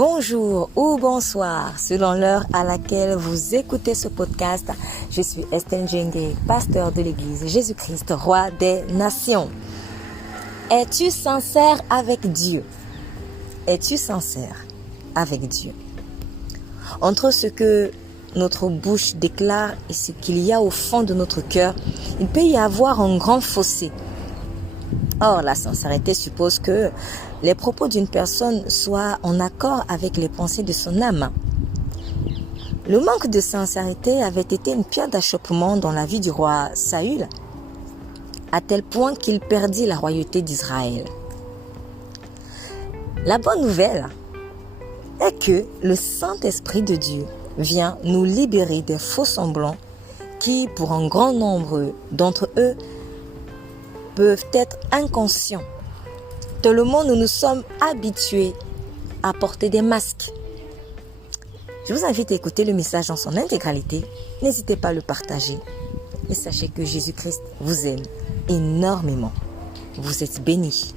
Bonjour ou bonsoir, selon l'heure à laquelle vous écoutez ce podcast. Je suis Estelle Djenge, pasteur de l'église Jésus-Christ, roi des nations. Es-tu sincère avec Dieu? Es-tu sincère avec Dieu? Entre ce que notre bouche déclare et ce qu'il y a au fond de notre cœur, il peut y avoir un grand fossé. Or, la sincérité suppose que les propos d'une personne soient en accord avec les pensées de son âme. Le manque de sincérité avait été une pierre d'achoppement dans la vie du roi Saül, à tel point qu'il perdit la royauté d'Israël. La bonne nouvelle est que le Saint-Esprit de Dieu vient nous libérer des faux semblants qui, pour un grand nombre d'entre eux, peuvent être inconscients. Tellement nous nous sommes habitués à porter des masques. Je vous invite à écouter le message dans son intégralité. N'hésitez pas à le partager. Et sachez que Jésus-Christ vous aime énormément. Vous êtes bénis.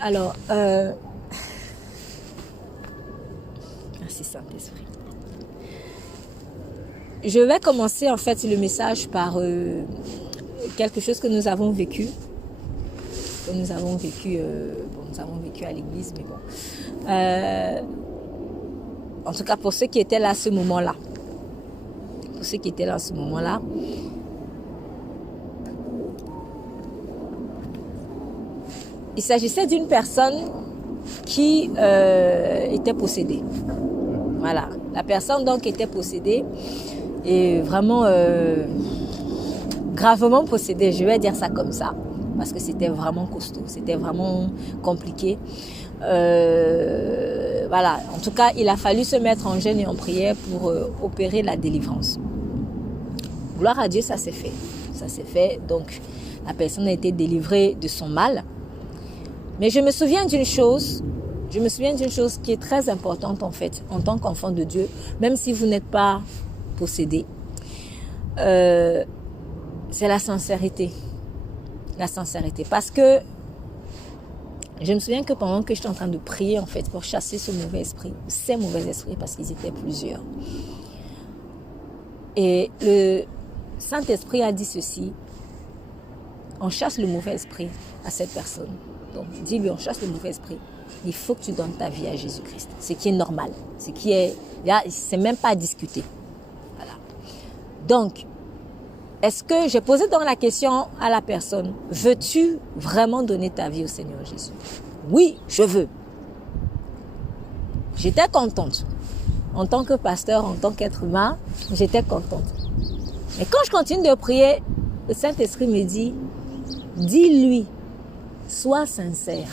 Alors, merci Saint-Esprit. Je vais commencer en fait le message par quelque chose que nous avons vécu. Nous avons vécu à l'église, mais bon. En tout cas, pour ceux qui étaient là à ce moment-là. Il s'agissait d'une personne qui était possédée. Voilà. La personne donc était possédée. Et vraiment gravement possédé, je vais dire ça comme ça, parce que c'était vraiment costaud, c'était vraiment compliqué. Voilà, en tout cas, il a fallu se mettre en jeûne et en prière pour opérer la délivrance. Gloire à Dieu, ça s'est fait. Donc, la personne a été délivrée de son mal. Mais je me souviens d'une chose qui est très importante en fait, en tant qu'enfant de Dieu, même si vous n'êtes pas possédé, c'est la sincérité. Parce que je me souviens que pendant que j'étais en train de prier en fait pour chasser ces mauvais esprits, parce qu'ils étaient plusieurs, et le Saint-Esprit a dit ceci: on chasse le mauvais esprit à cette personne. Donc dis-lui, on chasse le mauvais esprit. Il faut que tu donnes ta vie à Jésus-Christ. Ce qui est normal, là, c'est même pas à discuter. Donc, est-ce que j'ai posé donc la question à la personne: veux-tu vraiment donner ta vie au Seigneur Jésus? Oui, je veux. J'étais contente. En tant que pasteur, en tant qu'être humain, j'étais contente. Et quand je continue de prier, le Saint-Esprit me dit: dis-lui, sois sincère.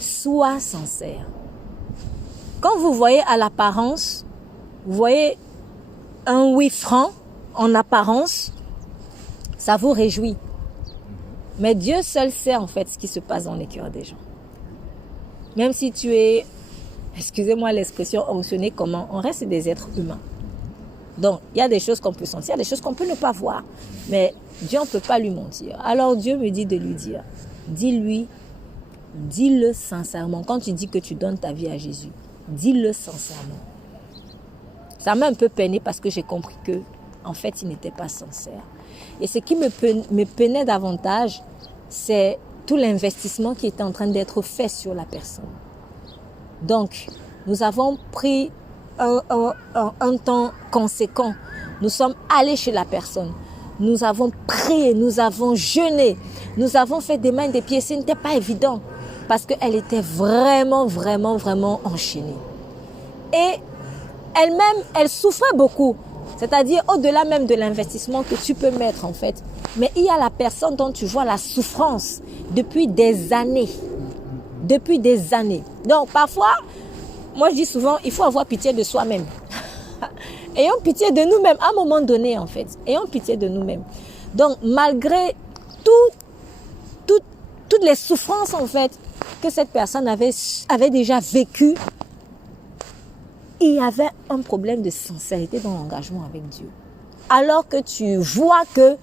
Sois sincère. Quand vous voyez à l'apparence, vous voyez un oui franc en apparence, ça vous réjouit. Mais Dieu seul sait en fait ce qui se passe dans les cœurs des gens. Même si tu es, excusez-moi l'expression, ontionné comment, on reste des êtres humains. Donc, il y a des choses qu'on peut sentir, il y a des choses qu'on peut ne pas voir. Mais Dieu, on ne peut pas lui mentir. Alors Dieu me dit de lui dire, dis-le sincèrement. Quand tu dis que tu donnes ta vie à Jésus, dis-le sincèrement. Ça m'a un peu peiné parce que j'ai compris que, en fait, il n'était pas sincère. Et ce qui me peinait davantage, c'est tout l'investissement qui était en train d'être fait sur la personne. Donc, nous avons pris un temps conséquent. Nous sommes allés chez la personne. Nous avons prié, nous avons jeûné, nous avons fait des mains et des pieds. Ce n'était pas évident parce qu'elle était vraiment, vraiment, vraiment enchaînée. Et elle-même, elle souffrait beaucoup. C'est-à-dire au-delà même de l'investissement que tu peux mettre en fait. Mais il y a la personne dont tu vois la souffrance depuis des années. Donc parfois, moi je dis souvent, il faut avoir pitié de soi-même. Ayons pitié de nous-mêmes à un moment donné en fait. Ayons pitié de nous-mêmes. Donc malgré toutes les souffrances en fait que cette personne avait déjà vécues, il y avait un problème de sincérité dans l'engagement avec Dieu. Alors que tu vois que,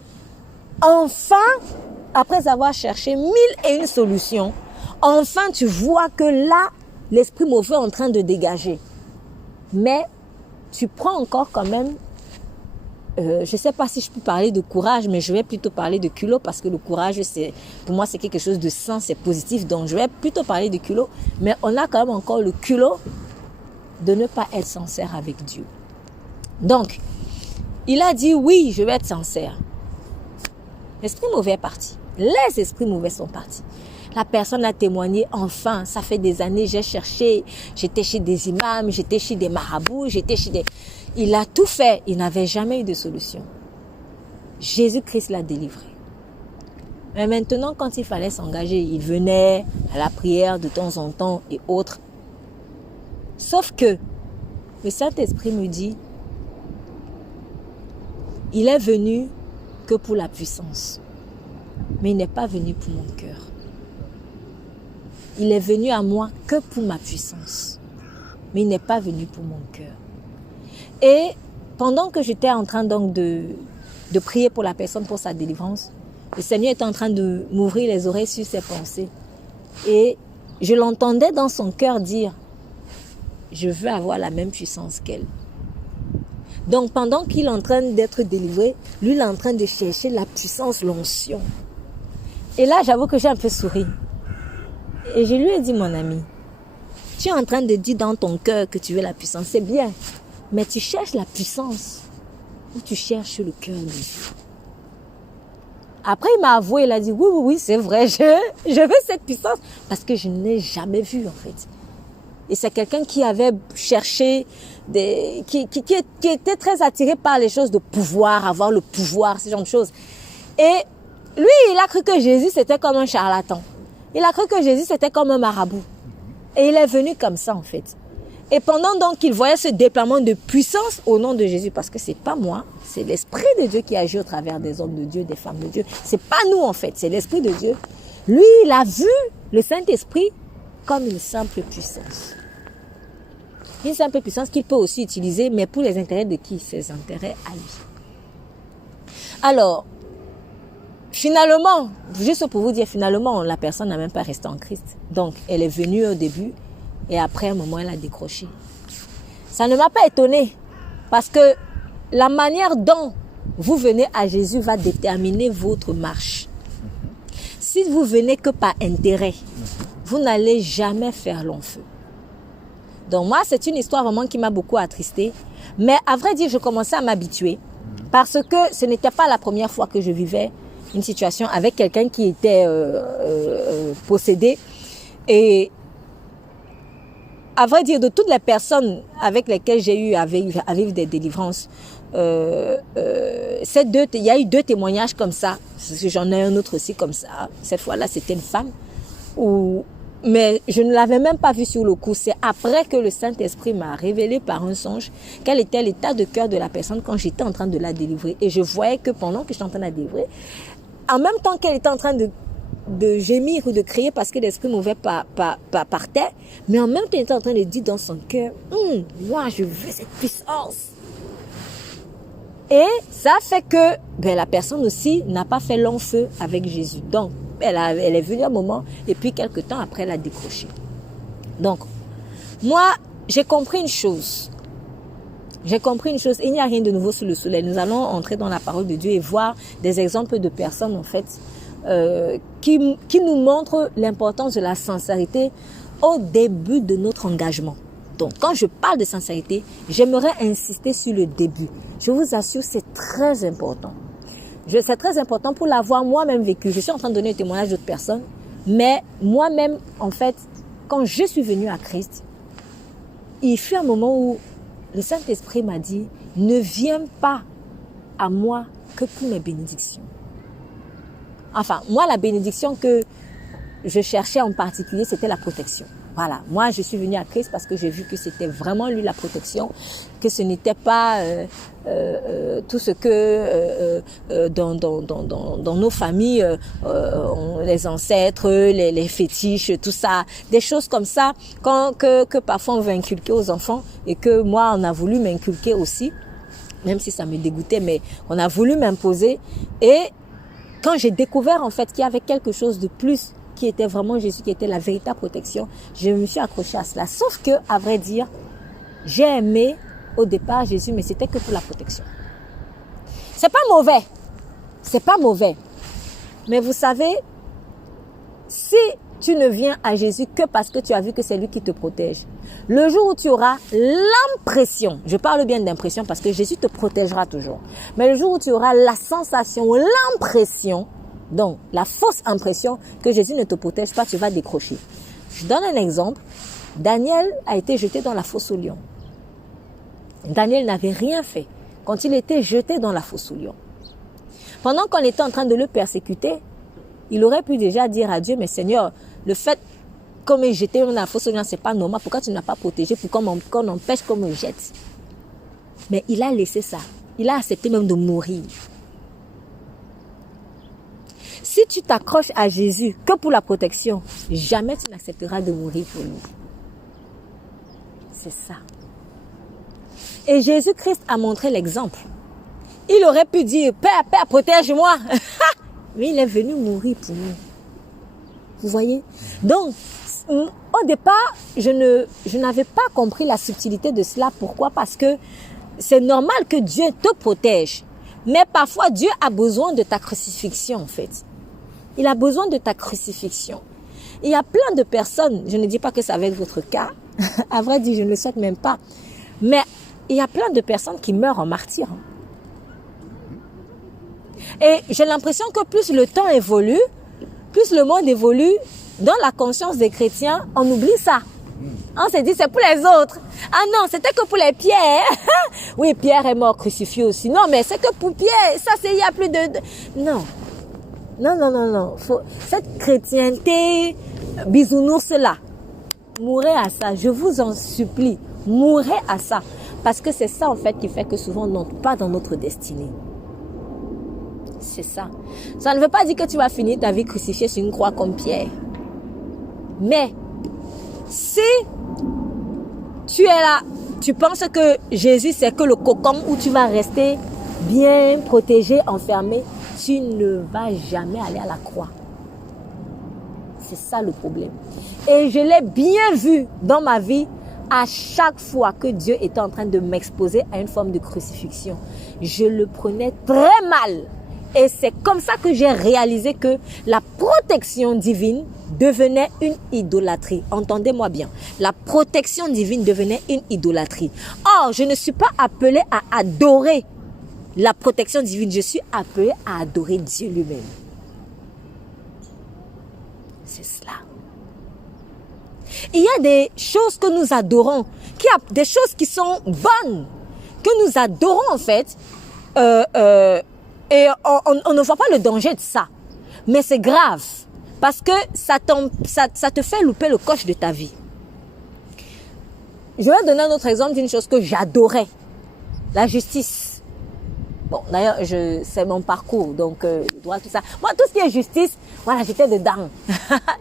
enfin, après avoir cherché 1001 solutions, enfin tu vois que là, l'esprit mauvais est en train de dégager. Mais tu prends encore quand même, je ne sais pas si je peux parler de courage, mais je vais plutôt parler de culot parce que le courage, pour moi, c'est quelque chose de sain, c'est positif. Donc, je vais plutôt parler de culot. Mais on a quand même encore le culot de ne pas être sincère avec Dieu. Donc, il a dit, oui, je vais être sincère. L'esprit mauvais est parti. Les esprits mauvais sont partis. La personne a témoigné, enfin, ça fait des années, j'ai cherché, j'étais chez des imams, j'étais chez des marabouts, Il a tout fait, il n'avait jamais eu de solution. Jésus-Christ l'a délivré. Mais maintenant, quand il fallait s'engager, il venait à la prière de temps en temps et autres. Sauf que le Saint-Esprit me dit, il est venu que pour la puissance, mais il n'est pas venu pour mon cœur. Il est venu à moi que pour ma puissance, mais il n'est pas venu pour mon cœur. Et pendant que j'étais en train donc de prier pour la personne, pour sa délivrance, le Seigneur était en train de m'ouvrir les oreilles sur ses pensées. Et je l'entendais dans son cœur dire, je veux avoir la même puissance qu'elle. Donc pendant qu'il est en train d'être délivré, lui il est en train de chercher la puissance, l'onction. Et là j'avoue que j'ai un peu souri. Et je lui ai dit, mon ami, tu es en train de dire dans ton cœur que tu veux la puissance, c'est bien. Mais tu cherches la puissance ou tu cherches le cœur de Dieu. Après, il m'a avoué, il a dit, oui, c'est vrai, je veux cette puissance parce que je ne l'ai jamais vue en fait. Et c'est quelqu'un qui avait cherché, qui était très attiré par les choses de pouvoir, avoir le pouvoir, ce genre de choses. Et lui, il a cru que Jésus, c'était comme un charlatan. Il a cru que Jésus, c'était comme un marabout. Et il est venu comme ça, en fait. Et pendant donc qu'il voyait ce déploiement de puissance au nom de Jésus, parce que c'est pas moi, c'est l'Esprit de Dieu qui agit au travers des hommes de Dieu, des femmes de Dieu. C'est pas nous, en fait, c'est l'Esprit de Dieu. Lui, il a vu le Saint-Esprit comme une simple puissance. Une simple puissance qu'il peut aussi utiliser, mais pour les intérêts de qui? Ses intérêts à lui. Alors, finalement, juste pour vous dire, finalement, la personne n'a même pas resté en Christ. Donc, elle est venue au début et après un moment, elle a décroché. Ça ne m'a pas étonnée parce que la manière dont vous venez à Jésus va déterminer votre marche. Si vous venez que par intérêt, vous n'allez jamais faire long feu. Donc moi, c'est une histoire vraiment qui m'a beaucoup attristée. Mais à vrai dire, je commençais à m'habituer parce que ce n'était pas la première fois que je vivais une situation avec quelqu'un qui était possédé. Et à vrai dire, de toutes les personnes avec lesquelles j'ai eu à vivre des délivrances, il y a eu 2 témoignages comme ça. J'en ai un autre aussi comme ça. Cette fois-là, c'était une femme. Mais je ne l'avais même pas vue sur le coup. C'est après que le Saint-Esprit m'a révélé par un songe quel était l'état de cœur de la personne quand j'étais en train de la délivrer. Et je voyais que pendant que j'étais en train de la délivrer, en même temps qu'elle était en train de gémir ou de crier parce que l'esprit mauvais partait, mais en même temps, elle était en train de dire dans son cœur, moi, je veux cette puissance. Et ça fait que la personne aussi n'a pas fait long feu avec Jésus. Donc, elle est venue un moment et puis quelques temps après, elle a décroché. Donc, moi, j'ai compris une chose. Il n'y a rien de nouveau sous le soleil. Nous allons entrer dans la parole de Dieu et voir des exemples de personnes, en fait, qui nous montrent l'importance de la sincérité au début de notre engagement. Donc, quand je parle de sincérité, j'aimerais insister sur le début. Je vous assure, c'est très important. C'est très important pour l'avoir moi-même vécu. Je suis en train de donner un témoignage d'autres personnes, mais moi-même, en fait, quand je suis venue à Christ, il fut un moment où le Saint-Esprit m'a dit, ne viens pas à moi que pour mes bénédictions. Enfin, moi, la bénédiction que je cherchais en particulier, c'était la protection. Voilà, moi je suis venue à Christ parce que j'ai vu que c'était vraiment lui la protection, que ce n'était pas tout ce que dans nos familles, les ancêtres, les fétiches, tout ça, des choses comme ça que parfois on veut inculquer aux enfants et que moi on a voulu m'inculquer aussi, même si ça me dégoûtait, mais on a voulu m'imposer. Et quand j'ai découvert en fait qu'il y avait quelque chose de plus qui était vraiment Jésus, qui était la véritable protection, je me suis accrochée à cela. Sauf que, à vrai dire, j'ai aimé au départ Jésus, mais c'était que pour la protection. C'est pas mauvais. C'est pas mauvais. Mais vous savez, si tu ne viens à Jésus que parce que tu as vu que c'est lui qui te protège, le jour où tu auras l'impression, je parle bien d'impression parce que Jésus te protégera toujours, mais le jour où tu auras la sensation, l'impression, donc la fausse impression que Jésus ne te protège pas, tu vas décrocher. Je donne un exemple. Daniel a été jeté dans la fosse aux lions. Daniel n'avait rien fait quand il était jeté dans la fosse aux lions. Pendant qu'on était en train de le persécuter, il aurait pu déjà dire à Dieu, mais Seigneur, le fait qu'on m'ait jeté dans la fosse aux lions, c'est pas normal. Pourquoi tu ne m'as pas protégé? Pourquoi qu'on empêche qu'on me jette? Mais il a laissé ça. Il a accepté même de mourir. Si tu t'accroches à Jésus que pour la protection, jamais tu n'accepteras de mourir pour lui. C'est ça. Et Jésus-Christ a montré l'exemple. Il aurait pu dire, Père, Père, protège-moi. Mais il est venu mourir pour nous. Vous voyez? Donc, au départ, je n'avais pas compris la subtilité de cela. Pourquoi? Parce que c'est normal que Dieu te protège. Mais parfois, Dieu a besoin de ta crucifixion, en fait. Il a besoin de ta crucifixion. Il y a plein de personnes, je ne dis pas que ça va être votre cas, à vrai dire, je ne le souhaite même pas, mais il y a plein de personnes qui meurent en martyr. Et j'ai l'impression que plus le temps évolue, plus le monde évolue, dans la conscience des chrétiens, on oublie ça. On s'est dit, c'est pour les autres. Ah non, c'était que pour les Pierre. Oui, Pierre est mort crucifié aussi. Non, mais c'est que pour Pierre. Ça, c'est il y a plus de... Non. Non. Cette chrétienté bisounours-là, mourrez à ça. Je vous en supplie. Mourrez à ça. Parce que c'est ça, en fait, qui fait que souvent, on n'entre pas dans notre destinée. C'est ça. Ça ne veut pas dire que tu vas finir ta vie crucifiée sur une croix comme Pierre. Mais, si tu es là, tu penses que Jésus, c'est que le cocon où tu vas rester bien protégé, enfermé, tu ne vas jamais aller à la croix. C'est ça le problème. Et je l'ai bien vu dans ma vie à chaque fois que Dieu était en train de m'exposer à une forme de crucifixion. Je le prenais très mal. Et c'est comme ça que j'ai réalisé que la protection divine devenait une idolâtrie. Entendez-moi bien. La protection divine devenait une idolâtrie. Or, je ne suis pas appelée à adorer la protection divine. Je suis appelée à adorer Dieu lui-même. C'est cela. Il y a des choses que nous adorons, des choses qui sont bonnes, que nous adorons en fait, et on ne voit pas le danger de ça. Mais c'est grave, parce que ça te fait louper le coche de ta vie. Je vais donner un autre exemple d'une chose que j'adorais, la justice. Bon, d'ailleurs, c'est mon parcours, donc droit, tout ça. Moi, tout ce qui est justice, voilà, j'étais dedans.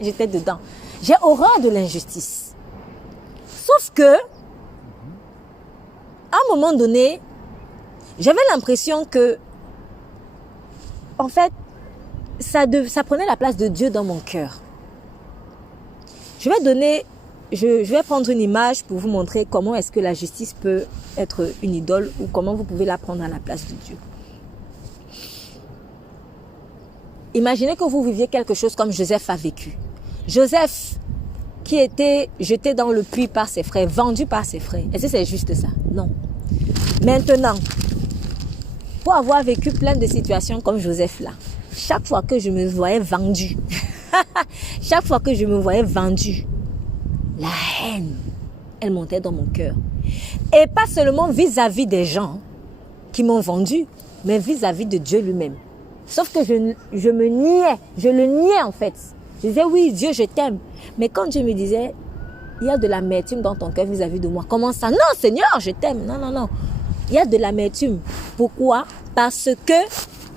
J'étais dedans. J'ai horreur de l'injustice. Sauf que, à un moment donné, j'avais l'impression que, en fait, ça prenait la place de Dieu dans mon cœur. Je vais prendre une image pour vous montrer comment est-ce que la justice peut être une idole ou comment vous pouvez la prendre à la place de Dieu. Imaginez que vous viviez quelque chose comme Joseph a vécu. Joseph, qui était jeté dans le puits par ses frères, vendu par ses frères. Est-ce que c'est juste ça? Non. Maintenant, pour avoir vécu plein de situations comme Joseph là, chaque fois que je me voyais vendu, la haine, elle montait dans mon cœur. Et pas seulement vis-à-vis des gens qui m'ont vendu, mais vis-à-vis de Dieu lui-même. Sauf que je le niais en fait. Je disais, oui, Dieu, je t'aime. Mais quand Dieu me disait, il y a de l'amertume dans ton cœur vis-à-vis de moi. Comment ça? Non, Seigneur, je t'aime. Non. Il y a de l'amertume. Pourquoi? Parce que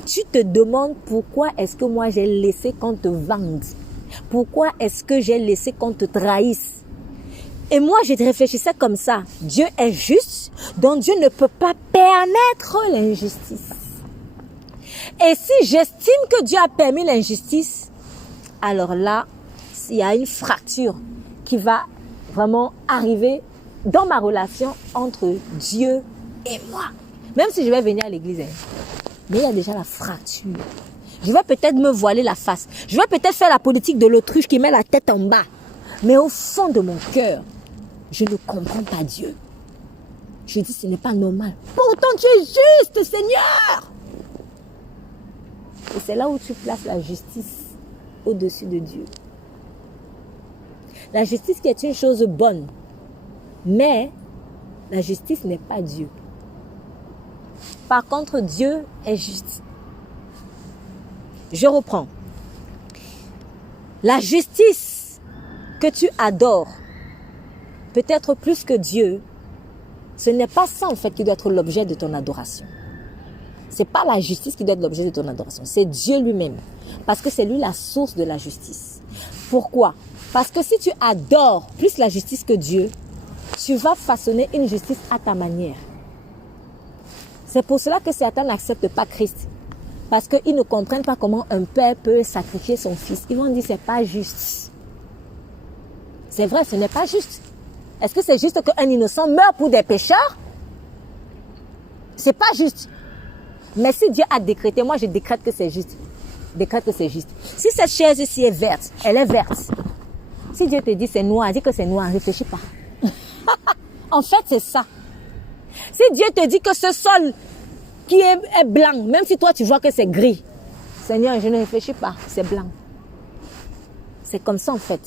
tu te demandes pourquoi est-ce que moi j'ai laissé qu'on te vende? Pourquoi est-ce que j'ai laissé qu'on te trahisse? Et moi, je réfléchissais comme ça. Dieu est juste, donc Dieu ne peut pas permettre l'injustice. Et si j'estime que Dieu a permis l'injustice, alors là, il y a une fracture qui va vraiment arriver dans ma relation entre Dieu et moi. Même si je vais venir à l'église, mais il y a déjà la fracture. Je vais peut-être me voiler la face. Je vais peut-être faire la politique de l'autruche qui met la tête en bas. Mais au fond de mon cœur, je ne comprends pas Dieu. Je dis, ce n'est pas normal. Pourtant, tu es juste, Seigneur. Et c'est là où tu places la justice au-dessus de Dieu. La justice qui est une chose bonne. Mais la justice n'est pas Dieu. Par contre, Dieu est juste. Je reprends. La justice que tu adores, peut-être plus que Dieu, ce n'est pas ça en fait qui doit être l'objet de ton adoration. Ce n'est pas la justice qui doit être l'objet de ton adoration, c'est Dieu lui-même. Parce que c'est lui la source de la justice. Pourquoi? Parce que si tu adores plus la justice que Dieu, tu vas façonner une justice à ta manière. C'est pour cela que certains n'acceptent pas Christ. Parce qu'ils ne comprennent pas comment un père peut sacrifier son fils. Ils vont dire c'est pas juste. C'est vrai, ce n'est pas juste. Est-ce que c'est juste qu'un innocent meurt pour des pécheurs? C'est pas juste. Mais si Dieu a décrété, moi je décrète que c'est juste. Décrète que c'est juste. Si cette chaise-ci est verte, elle est verte. Si Dieu te dit c'est noir, dis que c'est noir, réfléchis pas. En fait, c'est ça. Si Dieu te dit que ce sol qui est blanc, même si toi tu vois que c'est gris, Seigneur, je ne réfléchis pas, c'est blanc. C'est comme ça en fait.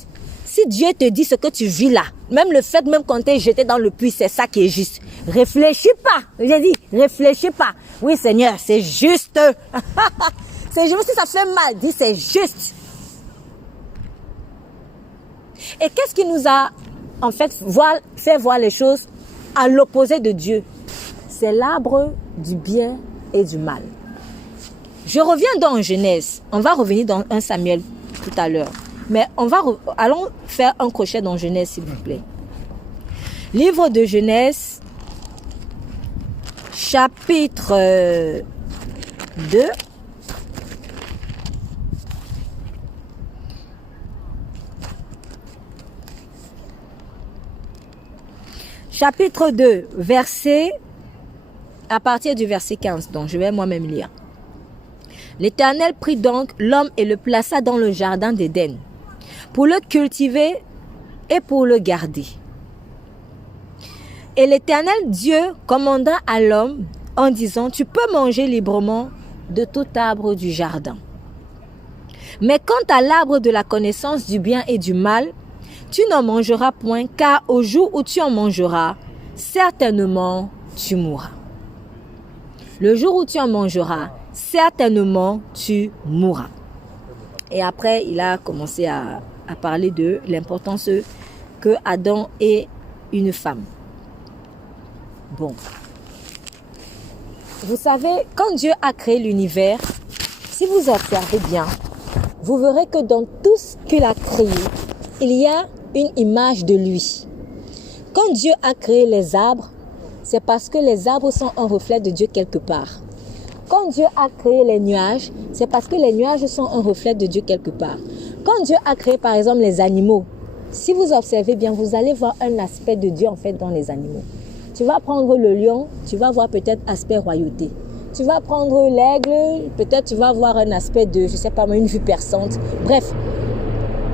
Si Dieu te dit ce que tu vis là, même le fait même qu'on t'ait jeté dans le puits, c'est ça qui est juste. Réfléchis pas. J'ai dit, réfléchis pas. Oui Seigneur, c'est juste. C'est juste si ça fait mal, dis c'est juste. Et qu'est-ce qui nous a en fait fait voir les choses à l'opposé de Dieu? C'est l'arbre du bien et du mal. Je reviens dans Genèse. On va revenir dans 1 Samuel tout à l'heure. Mais allons faire un crochet dans Genèse, s'il vous plaît. Livre de Genèse, chapitre 2. Chapitre 2, à partir du verset 15. Donc, je vais moi-même lire. L'Éternel prit donc l'homme et le plaça dans le jardin d'Éden, pour le cultiver et pour le garder. Et l'Éternel Dieu commanda à l'homme en disant, tu peux manger librement de tout arbre du jardin. Mais quant à l'arbre de la connaissance du bien et du mal, tu n'en mangeras point, car au jour où tu en mangeras, certainement tu mourras. Le jour où tu en mangeras, certainement tu mourras. Et après, il a commencé à parler de l'importance que Adam ait une femme. Bon. Vous savez, quand Dieu a créé l'univers, si vous observez bien, vous verrez que dans tout ce qu'il a créé, il y a une image de lui. Quand Dieu a créé les arbres, c'est parce que les arbres sont un reflet de Dieu quelque part. Quand Dieu a créé les nuages, c'est parce que les nuages sont un reflet de Dieu quelque part. Quand Dieu a créé par exemple les animaux, si vous observez bien, vous allez voir un aspect de Dieu en fait dans les animaux. Tu vas prendre le lion, tu vas voir peut-être aspect royauté. Tu vas prendre l'aigle, peut-être tu vas voir un aspect de, je sais pas moi, une vue perçante. Bref,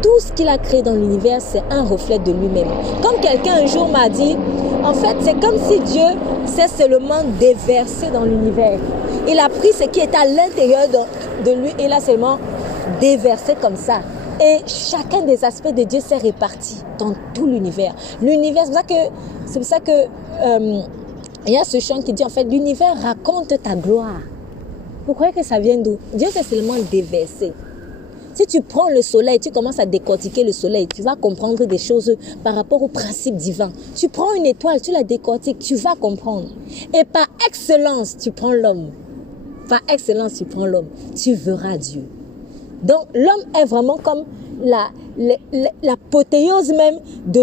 tout ce qu'il a créé dans l'univers, c'est un reflet de lui-même. Comme quelqu'un un jour m'a dit, en fait, c'est comme si Dieu s'est seulement déversé dans l'univers. Il a pris ce qui était à l'intérieur de lui et l'a seulement déversé comme ça. Et chacun des aspects de Dieu s'est réparti dans tout l'univers. L'univers, c'est pour ça que il y a ce chant qui dit en fait, l'univers raconte ta gloire. Vous croyez que ça vient d'où? Dieu s'est seulement déversé. Si tu prends le soleil, tu commences à décortiquer le soleil, tu vas comprendre des choses par rapport au principe divin. Tu prends une étoile, tu la décortiques, tu vas comprendre. Et par excellence, tu prends l'homme. Par excellence, tu prends l'homme. Tu verras Dieu. Donc, l'homme est vraiment comme l'apothéose même de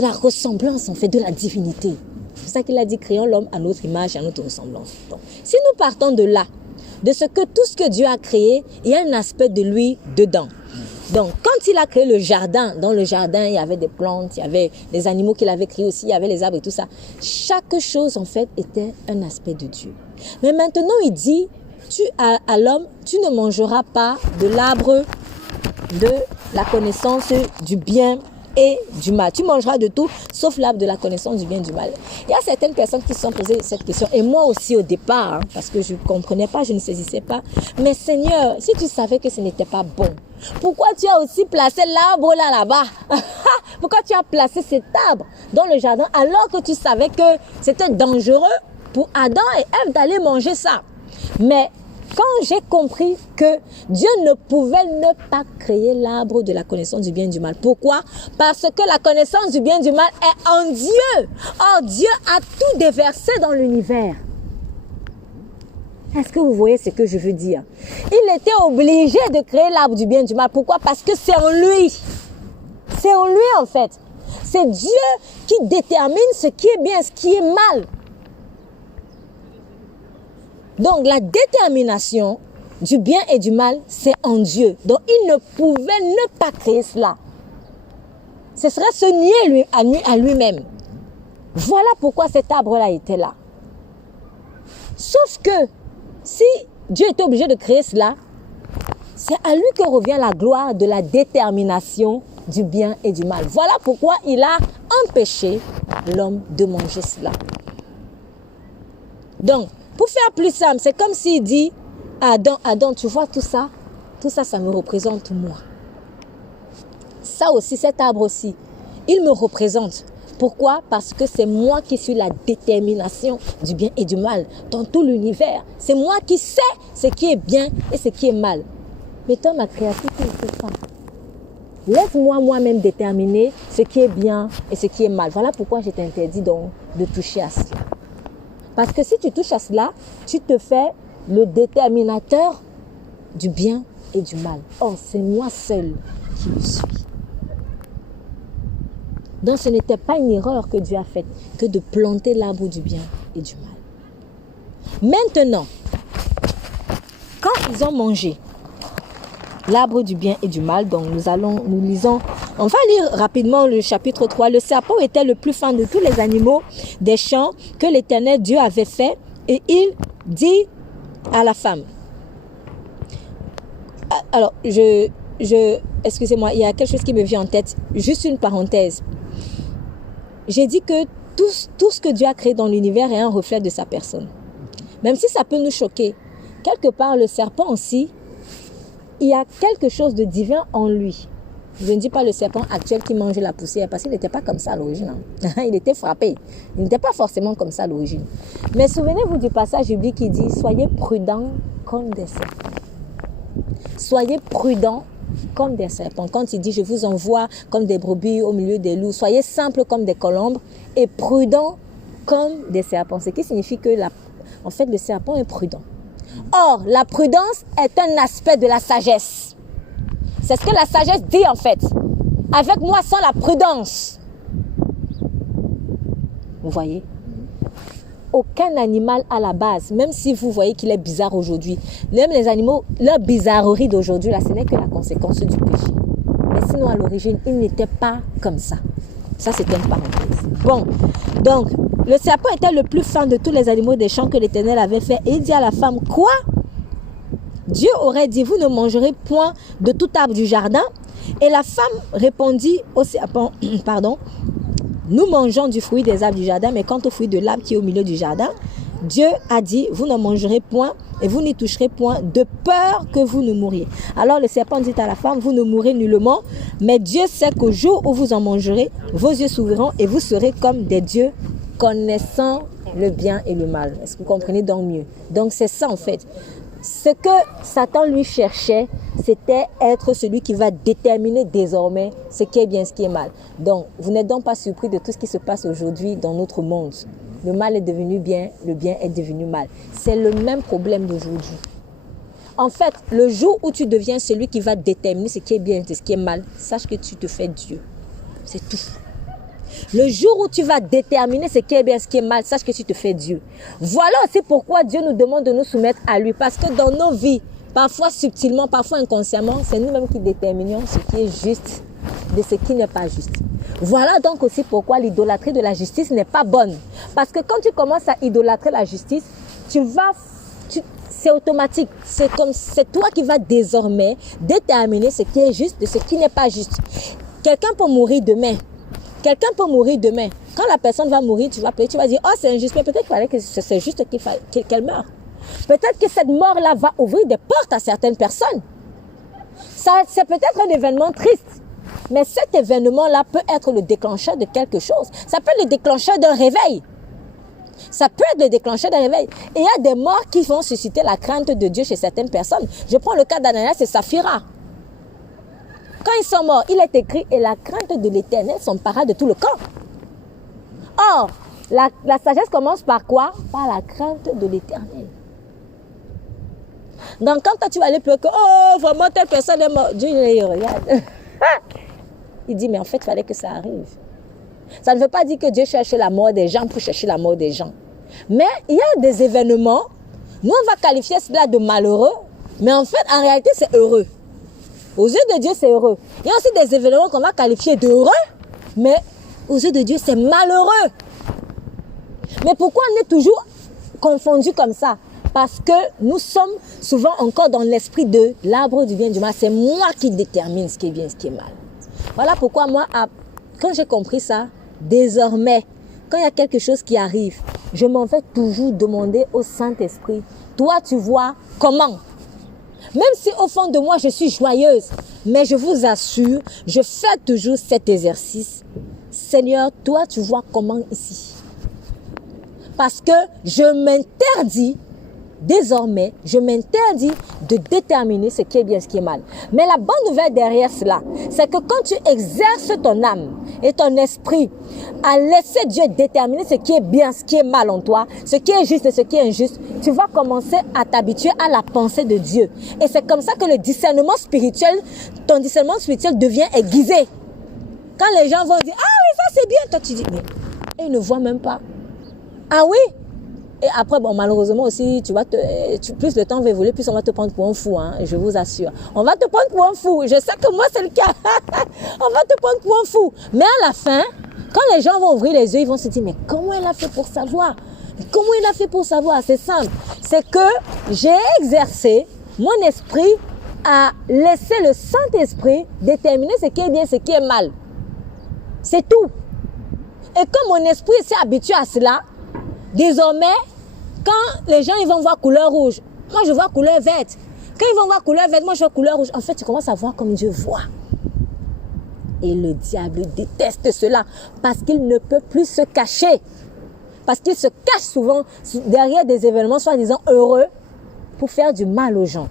la ressemblance, en fait, de la divinité. C'est ça qu'il a dit, créons l'homme à notre image et à notre ressemblance. Donc, si nous partons de là, de ce que tout ce que Dieu a créé, il y a un aspect de lui dedans. Donc, quand il a créé le jardin, dans le jardin, il y avait des plantes, il y avait des animaux qu'il avait créés aussi, il y avait les arbres et tout ça. Chaque chose, en fait, était un aspect de Dieu. Mais maintenant, il dit, à l'homme, tu ne mangeras pas de l'arbre de la connaissance du bien et du mal. Tu mangeras de tout, sauf l'arbre de la connaissance du bien et du mal. Il y a certaines personnes qui se sont posées cette question, et moi aussi au départ, parce que je ne comprenais pas, je ne saisissais pas. Mais Seigneur, si tu savais que ce n'était pas bon, pourquoi tu as aussi placé l'arbre là-bas? Pourquoi tu as placé cet arbre dans le jardin alors que tu savais que c'était dangereux pour Adam et Ève d'aller manger ça? Mais quand j'ai compris que Dieu ne pouvait ne pas créer l'arbre de la connaissance du bien et du mal. Pourquoi? Parce que la connaissance du bien et du mal est en Dieu. Or, Dieu a tout déversé dans l'univers. Est-ce que vous voyez ce que je veux dire? Il était obligé de créer l'arbre du bien et du mal. Pourquoi? Parce que c'est en lui. C'est en lui en fait. C'est Dieu qui détermine ce qui est bien et ce qui est mal. Donc la détermination du bien et du mal, c'est en Dieu. Donc il ne pouvait ne pas créer cela. Ce serait se nier à lui-même. Voilà pourquoi cet arbre-là était là. Sauf que si Dieu était obligé de créer cela, c'est à lui que revient la gloire de la détermination du bien et du mal. Voilà pourquoi il a empêché l'homme de manger cela. Donc, pour faire plus simple, c'est comme s'il dit à Adam, tu vois tout ça, ça me représente moi. Ça aussi, cet arbre aussi, il me représente. Pourquoi? Parce que c'est moi qui suis la détermination du bien et du mal dans tout l'univers. C'est moi qui sais ce qui est bien et ce qui est mal. Mais toi, ma créature, tu ne sais pas. Laisse-moi moi-même déterminer ce qui est bien et ce qui est mal. Voilà pourquoi je t'interdis donc de toucher à cela. Parce que si tu touches à cela, tu te fais le déterminateur du bien et du mal. Or, c'est moi seul qui le suis. Donc, ce n'était pas une erreur que Dieu a faite que de planter l'arbre du bien et du mal. Maintenant, quand ils ont mangé l'arbre du bien et du mal, donc nous lisons, on va lire rapidement le chapitre 3. Le serpent était le plus fin de tous les animaux des champs que l'Éternel Dieu avait fait, et il dit à la femme. Alors, excusez-moi, il y a quelque chose qui me vient en tête, juste une parenthèse. J'ai dit que tout ce que Dieu a créé dans l'univers est un reflet de sa personne. Même si ça peut nous choquer, quelque part le serpent aussi, il y a quelque chose de divin en lui. Je ne dis pas le serpent actuel qui mange la poussière, parce qu'il n'était pas comme ça à l'origine. Il était frappé. Il n'était pas forcément comme ça à l'origine. Mais souvenez-vous du passage biblique qui dit « Soyez prudents comme des serpents ». Soyez prudents comme des serpents. Quand il dit « Je vous envoie comme des brebis au milieu des loups », soyez simples comme des colombes et prudents comme des serpents. Ce qui signifie que en fait, le serpent est prudent. Or, la prudence est un aspect de la sagesse. C'est ce que la sagesse dit en fait. Avec moi sans la prudence. Vous voyez? Aucun animal à la base, même si vous voyez qu'il est bizarre aujourd'hui, même les animaux, leur bizarrerie d'aujourd'hui, là, ce n'est que la conséquence du péché. Mais sinon, à l'origine, ils n'étaient pas comme ça. Ça, c'est une parenthèse. Bon, donc, le serpent était le plus fin de tous les animaux des champs que l'Éternel avait fait. Et il dit à la femme, quoi? Dieu aurait dit, vous ne mangerez point de tout arbre du jardin. Et la femme répondit au serpent, pardon, nous mangeons du fruit des arbres du jardin, mais quant au fruit de l'arbre qui est au milieu du jardin, Dieu a dit, vous n'en mangerez point et vous n'y toucherez point de peur que vous ne mouriez. Alors le serpent dit à la femme, vous ne mourrez nullement, mais Dieu sait qu'au jour où vous en mangerez, vos yeux s'ouvriront et vous serez comme des dieux connaissant le bien et le mal. Est-ce que vous comprenez donc mieux? Donc c'est ça en fait. Ce que Satan lui cherchait, c'était être celui qui va déterminer désormais ce qui est bien, ce qui est mal. Donc, vous n'êtes donc pas surpris de tout ce qui se passe aujourd'hui dans notre monde. Le mal est devenu bien, le bien est devenu mal. C'est le même problème d'aujourd'hui. En fait, le jour où tu deviens celui qui va déterminer ce qui est bien et ce qui est mal, sache que tu te fais Dieu. C'est tout. Le jour où tu vas déterminer ce qui est bien, ce qui est mal, sache que tu te fais Dieu. Voilà aussi pourquoi Dieu nous demande de nous soumettre à lui. Parce que dans nos vies, parfois subtilement, parfois inconsciemment, c'est nous-mêmes qui déterminons ce qui est juste de ce qui n'est pas juste. Voilà donc aussi pourquoi l'idolâtrie de la justice n'est pas bonne. Parce que quand tu commences à idolâtrer la justice, c'est automatique. C'est toi qui vas désormais déterminer ce qui est juste de ce qui n'est pas juste. Quelqu'un peut mourir demain. Quand la personne va mourir, tu vas pleurer, tu vas dire, oh c'est injuste, mais peut-être qu'il fallait que c'est juste qu'elle meure. Peut-être que cette mort-là va ouvrir des portes à certaines personnes. Ça, c'est peut-être un événement triste. Mais cet événement-là peut être le déclencheur de quelque chose. Ça peut être le déclencheur d'un réveil. Et il y a des morts qui vont susciter la crainte de Dieu chez certaines personnes. Je prends le cas d'Ananias et Saphira. Quand ils sont morts, il est écrit « Et la crainte de l'Éternel s'empara de tout le camp ». Or, la sagesse commence par quoi? Par la crainte de l'Éternel. Donc quand toi, tu vas aller pleurer que « Oh, vraiment, telle personne est morte », Dieu il regarde. Il dit « Mais en fait, il fallait que ça arrive ». Ça ne veut pas dire que Dieu cherche la mort des gens pour chercher la mort des gens. Mais il y a des événements, nous on va qualifier cela de malheureux, mais en fait, en réalité, c'est heureux. Aux yeux de Dieu, c'est heureux. Il y a aussi des événements qu'on va qualifier d'heureux, mais aux yeux de Dieu, c'est malheureux. Mais pourquoi on est toujours confondu comme ça? Parce que nous sommes souvent encore dans l'esprit de l'arbre du bien et du mal. C'est moi qui détermine ce qui est bien et ce qui est mal. Voilà pourquoi moi, quand j'ai compris ça, désormais, quand il y a quelque chose qui arrive, je m'en vais toujours demander au Saint-Esprit, toi tu vois comment? Même si au fond de moi je suis joyeuse, mais je vous assure, je fais toujours cet exercice. Seigneur, toi tu vois comment ici? Parce que je m'interdis, désormais, je m'interdis de déterminer ce qui est bien, ce qui est mal. Mais la bonne nouvelle derrière cela, c'est que quand tu exerces ton âme et ton esprit à laisser Dieu déterminer ce qui est bien, ce qui est mal en toi, ce qui est juste et ce qui est injuste, tu vas commencer à t'habituer à la pensée de Dieu. Et c'est comme ça que le discernement spirituel, ton discernement spirituel devient aiguisé. Quand les gens vont dire, ah oui, ça c'est bien, toi tu dis, mais ils ne voient même pas. Ah oui? Et après, bon, malheureusement aussi, plus le temps va évoluer, plus on va te prendre pour un fou, hein, je vous assure. On va te prendre pour un fou. Je sais que moi, c'est le cas. On va te prendre pour un fou. Mais à la fin, quand les gens vont ouvrir les yeux, ils vont se dire, mais comment elle a fait pour savoir? Comment il a fait pour savoir? C'est simple. C'est que j'ai exercé mon esprit à laisser le Saint-Esprit déterminer ce qui est bien, ce qui est mal. C'est tout. Et comme mon esprit s'est habitué à cela, désormais, quand les gens ils vont voir couleur rouge, moi je vois couleur verte. Quand ils vont voir couleur verte, moi je vois couleur rouge. En fait, tu commences à voir comme Dieu voit. Et le diable déteste cela parce qu'il ne peut plus se cacher. Parce qu'il se cache souvent derrière des événements soi-disant heureux pour faire du mal aux gens.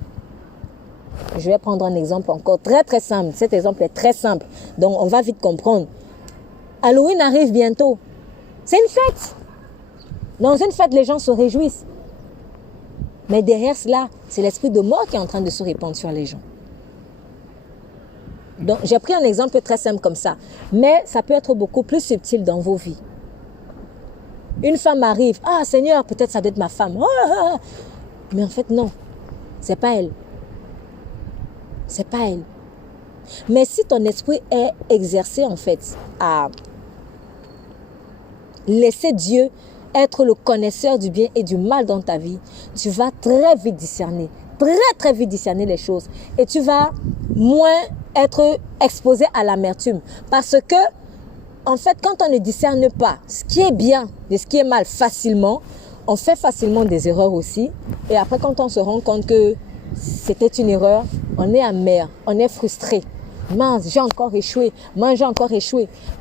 Je vais prendre un exemple encore très très simple. Cet exemple est très simple, donc on va vite comprendre. Halloween arrive bientôt. C'est une fête. Dans une fête, les gens se réjouissent. Mais derrière cela, c'est l'esprit de mort qui est en train de se répandre sur les gens. Donc, j'ai pris un exemple très simple comme ça. Mais ça peut être beaucoup plus subtil dans vos vies. Une femme arrive. Ah, Seigneur, peut-être ça doit être ma femme. Oh. Mais en fait, non. C'est pas elle. C'est pas elle. Mais si ton esprit est exercé, en fait, à laisser Dieu être le connaisseur du bien et du mal dans ta vie, tu vas très vite discerner les choses et tu vas moins être exposé à l'amertume parce que en fait quand on ne discerne pas ce qui est bien et ce qui est mal facilement, on fait facilement des erreurs aussi et après quand on se rend compte que c'était une erreur, on est amer, on est frustré. Mince, j'ai encore échoué.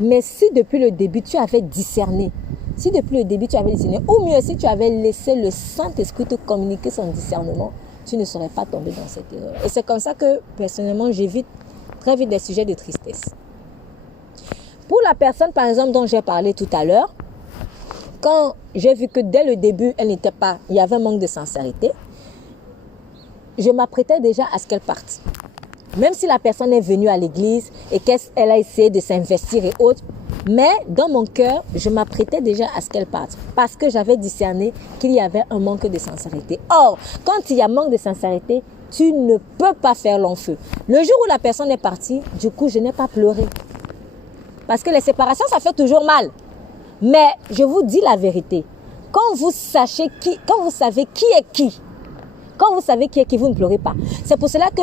Mais si depuis le début tu avais discerné, ou mieux si tu avais laissé le Saint-Esprit te communiquer son discernement, tu ne serais pas tombé dans cette erreur. Et c'est comme ça que, personnellement, j'évite très vite des sujets de tristesse. Pour la personne, par exemple, dont j'ai parlé tout à l'heure, quand j'ai vu que dès le début, il y avait un manque de sincérité, je m'apprêtais déjà à ce qu'elle parte. Même si la personne est venue à l'église et qu'elle a essayé de s'investir et autres, Mais dans mon cœur, je m'apprêtais déjà à ce qu'elle parte parce que j'avais discerné qu'il y avait un manque de sincérité. Or, quand il y a manque de sincérité, tu ne peux pas faire long feu. Le jour où la personne est partie, du coup, je n'ai pas pleuré. Parce que les séparations, ça fait toujours mal. Mais je vous dis la vérité. Quand vous savez qui est qui, quand vous savez qui est qui, vous ne pleurez pas. C'est pour cela que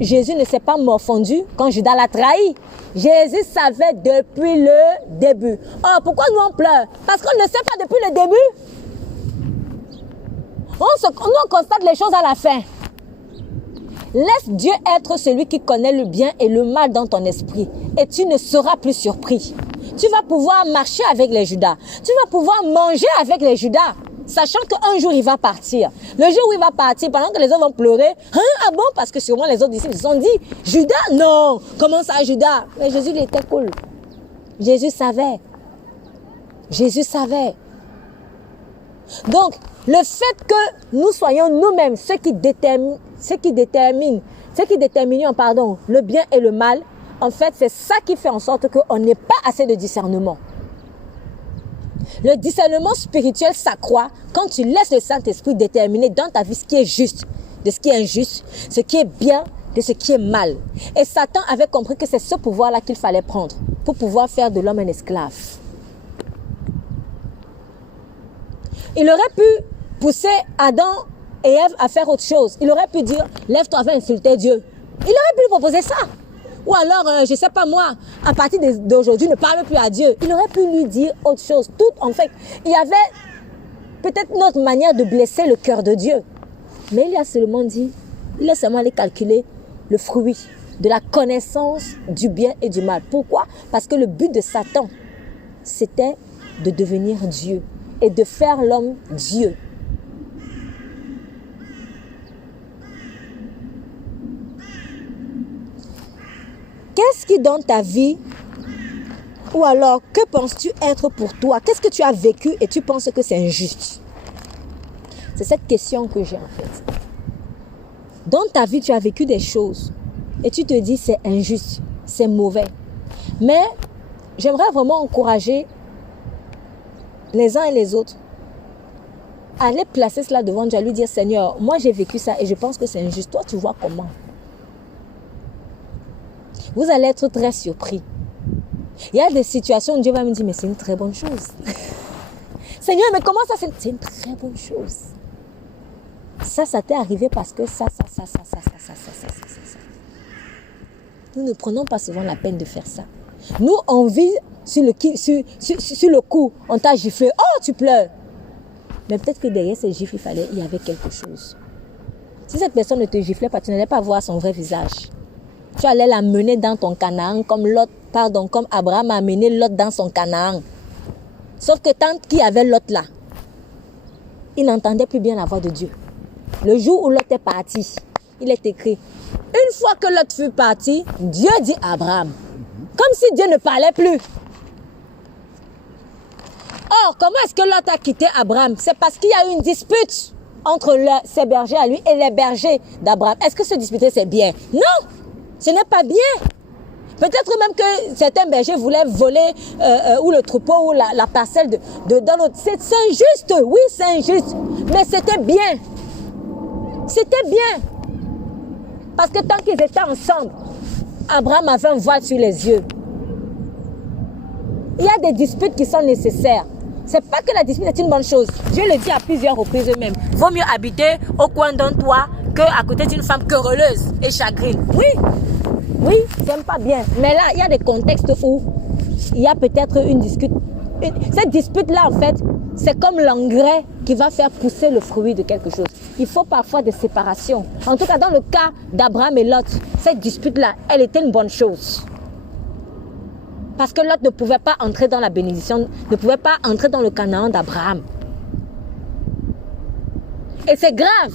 Jésus ne s'est pas morfondu quand Judas l'a trahi. Jésus savait depuis le début. Oh, pourquoi nous on pleure? Parce qu'on ne sait pas depuis le début. On constate les choses à la fin. Laisse Dieu être celui qui connaît le bien et le mal dans ton esprit. Et tu ne seras plus surpris. Tu vas pouvoir marcher avec les Judas. Tu vas pouvoir manger avec les Judas. Sachant qu'un jour il va partir. Le jour où il va partir, pendant que les autres vont pleurer. Hein, ah bon? Parce que sûrement les autres disciples se sont dit, Judas, non. Comment ça, Judas? Mais Jésus, il était cool. Jésus savait. Jésus savait. Donc, le fait que nous soyons nous-mêmes ceux qui déterminons le bien et le mal, en fait, c'est ça qui fait en sorte qu'on n'ait pas assez de discernement. Le discernement spirituel s'accroît quand tu laisses le Saint-Esprit déterminer dans ta vie ce qui est juste, de ce qui est injuste, ce qui est bien, de ce qui est mal. Et Satan avait compris que c'est ce pouvoir-là qu'il fallait prendre pour pouvoir faire de l'homme un esclave. Il aurait pu pousser Adam et Ève à faire autre chose. Il aurait pu dire, lève-toi, va insulter Dieu. Il aurait pu lui proposer ça. Ou alors, je ne sais pas moi, à partir d'aujourd'hui, ne parle plus à Dieu. Il aurait pu lui dire autre chose. Tout, en fait, il y avait peut-être notre manière de blesser le cœur de Dieu. Mais il a seulement dit, il a seulement allé calculer le fruit de la connaissance du bien et du mal. Pourquoi? Parce que le but de Satan, c'était de devenir Dieu et de faire l'homme Dieu. Qu'est-ce qui dans ta vie, ou alors que penses-tu être pour toi? Qu'est-ce que tu as vécu et tu penses que c'est injuste? C'est cette question que j'ai en fait. Dans ta vie, tu as vécu des choses et tu te dis c'est injuste, c'est mauvais. Mais j'aimerais vraiment encourager les uns et les autres à aller placer cela devant Dieu, à lui dire Seigneur, moi j'ai vécu ça et je pense que c'est injuste. Toi, tu vois comment? Vous allez être très surpris. Il y a des situations où Dieu va me dire, mais c'est une très bonne chose. Seigneur, mais comment ça? C'est une très bonne chose. Ça t'est arrivé parce que ça. Nous ne prenons pas souvent la peine de faire ça. Nous, on vit sur le coup. On t'a giflé. Oh, tu pleures. Mais peut-être que derrière ces gifles, il y avait quelque chose. Si cette personne ne te giflait pas, tu n'allais pas voir son vrai visage. Tu allais la mener dans ton Canaan comme Abraham a mené Lot dans son Canaan. Sauf que tant qu'il y avait Lot là, il n'entendait plus bien la voix de Dieu. Le jour où Lot est parti, il est écrit, une fois que Lot fut parti, Dieu dit à Abraham, comme si Dieu ne parlait plus. Or, comment est-ce que Lot a quitté Abraham? C'est parce qu'il y a eu une dispute entre ses bergers à lui et les bergers d'Abraham. Est-ce que se disputer c'est bien? Non! Ce n'est pas bien. Peut-être même que certains bergers voulaient voler ou le troupeau ou la parcelle dans l'autre. C'est injuste, oui, c'est injuste. Mais c'était bien. C'était bien. Parce que tant qu'ils étaient ensemble, Abraham avait un voile sur les yeux. Il y a des disputes qui sont nécessaires. C'est pas que la dispute est une bonne chose. Dieu le dit à plusieurs reprises même. Vaut mieux habiter au coin d'un toit qu'à côté d'une femme querelleuse et chagrine. Oui, j'aime pas bien. Mais là, il y a des contextes où il y a peut-être une dispute. Cette dispute-là, en fait, c'est comme l'engrais qui va faire pousser le fruit de quelque chose. Il faut parfois des séparations. En tout cas, dans le cas d'Abraham et Lot, cette dispute-là, elle était une bonne chose. Parce que Lot ne pouvait pas entrer dans la bénédiction, ne pouvait pas entrer dans le Canaan d'Abraham. Et c'est grave.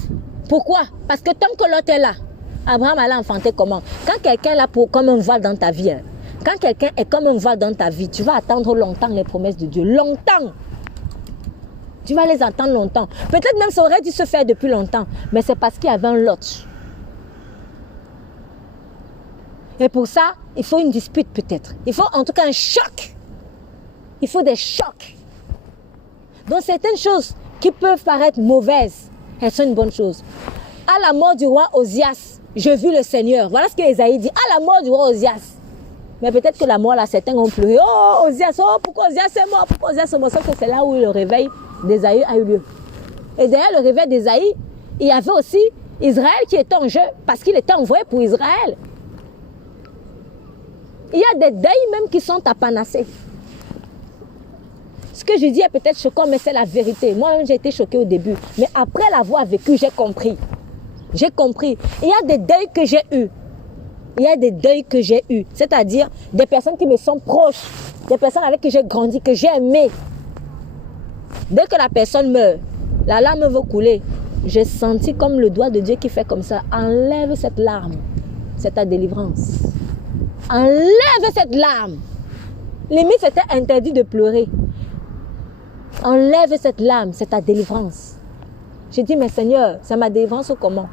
Pourquoi? Parce que tant que Lot est là, Abraham allait enfanter comment? Quand quelqu'un est là comme un voile dans ta vie, quand quelqu'un est comme un voile dans ta vie, tu vas attendre longtemps les promesses de Dieu. Longtemps. Tu vas les attendre longtemps. Peut-être même ça aurait dû se faire depuis longtemps. Mais c'est parce qu'il y avait un Lot. Et pour ça, il faut une dispute peut-être. Il faut en tout cas un choc Il faut des chocs. Donc certaines choses qui peuvent paraître mauvaises, elles sont une bonne chose. À la mort du roi Osias, je vis le Seigneur. Voilà ce que Ésaïe dit. À la mort du roi Osias. Mais peut-être que la mort, là, certains ont pleuré. Oh, Osias, oh, pourquoi Osias est mort? Pourquoi Osias est mort? Sauf que c'est là où le réveil d'Ésaïe a eu lieu. Et derrière le réveil d'Ésaïe, il y avait aussi Israël qui était en jeu, parce qu'il était envoyé pour Israël. Il y a des deuils même qui sont à panacée. Ce que je dis est peut-être choquant, mais c'est la vérité. Moi-même, j'ai été choquée au début. Mais après l'avoir vécu, j'ai compris. J'ai compris. Il y a des deuils que j'ai eus. Il y a des deuils que j'ai eus. C'est-à-dire des personnes qui me sont proches, des personnes avec qui j'ai grandi, que j'ai aimé. Dès que la personne meurt, la larme veut couler. J'ai senti comme le doigt de Dieu qui fait comme ça. Enlève cette larme. C'est ta délivrance. Enlève cette larme. Limite, c'était interdit de pleurer. Enlève cette larme, c'est ta délivrance. J'ai dit, mais Seigneur, c'est ma délivrance ou comment?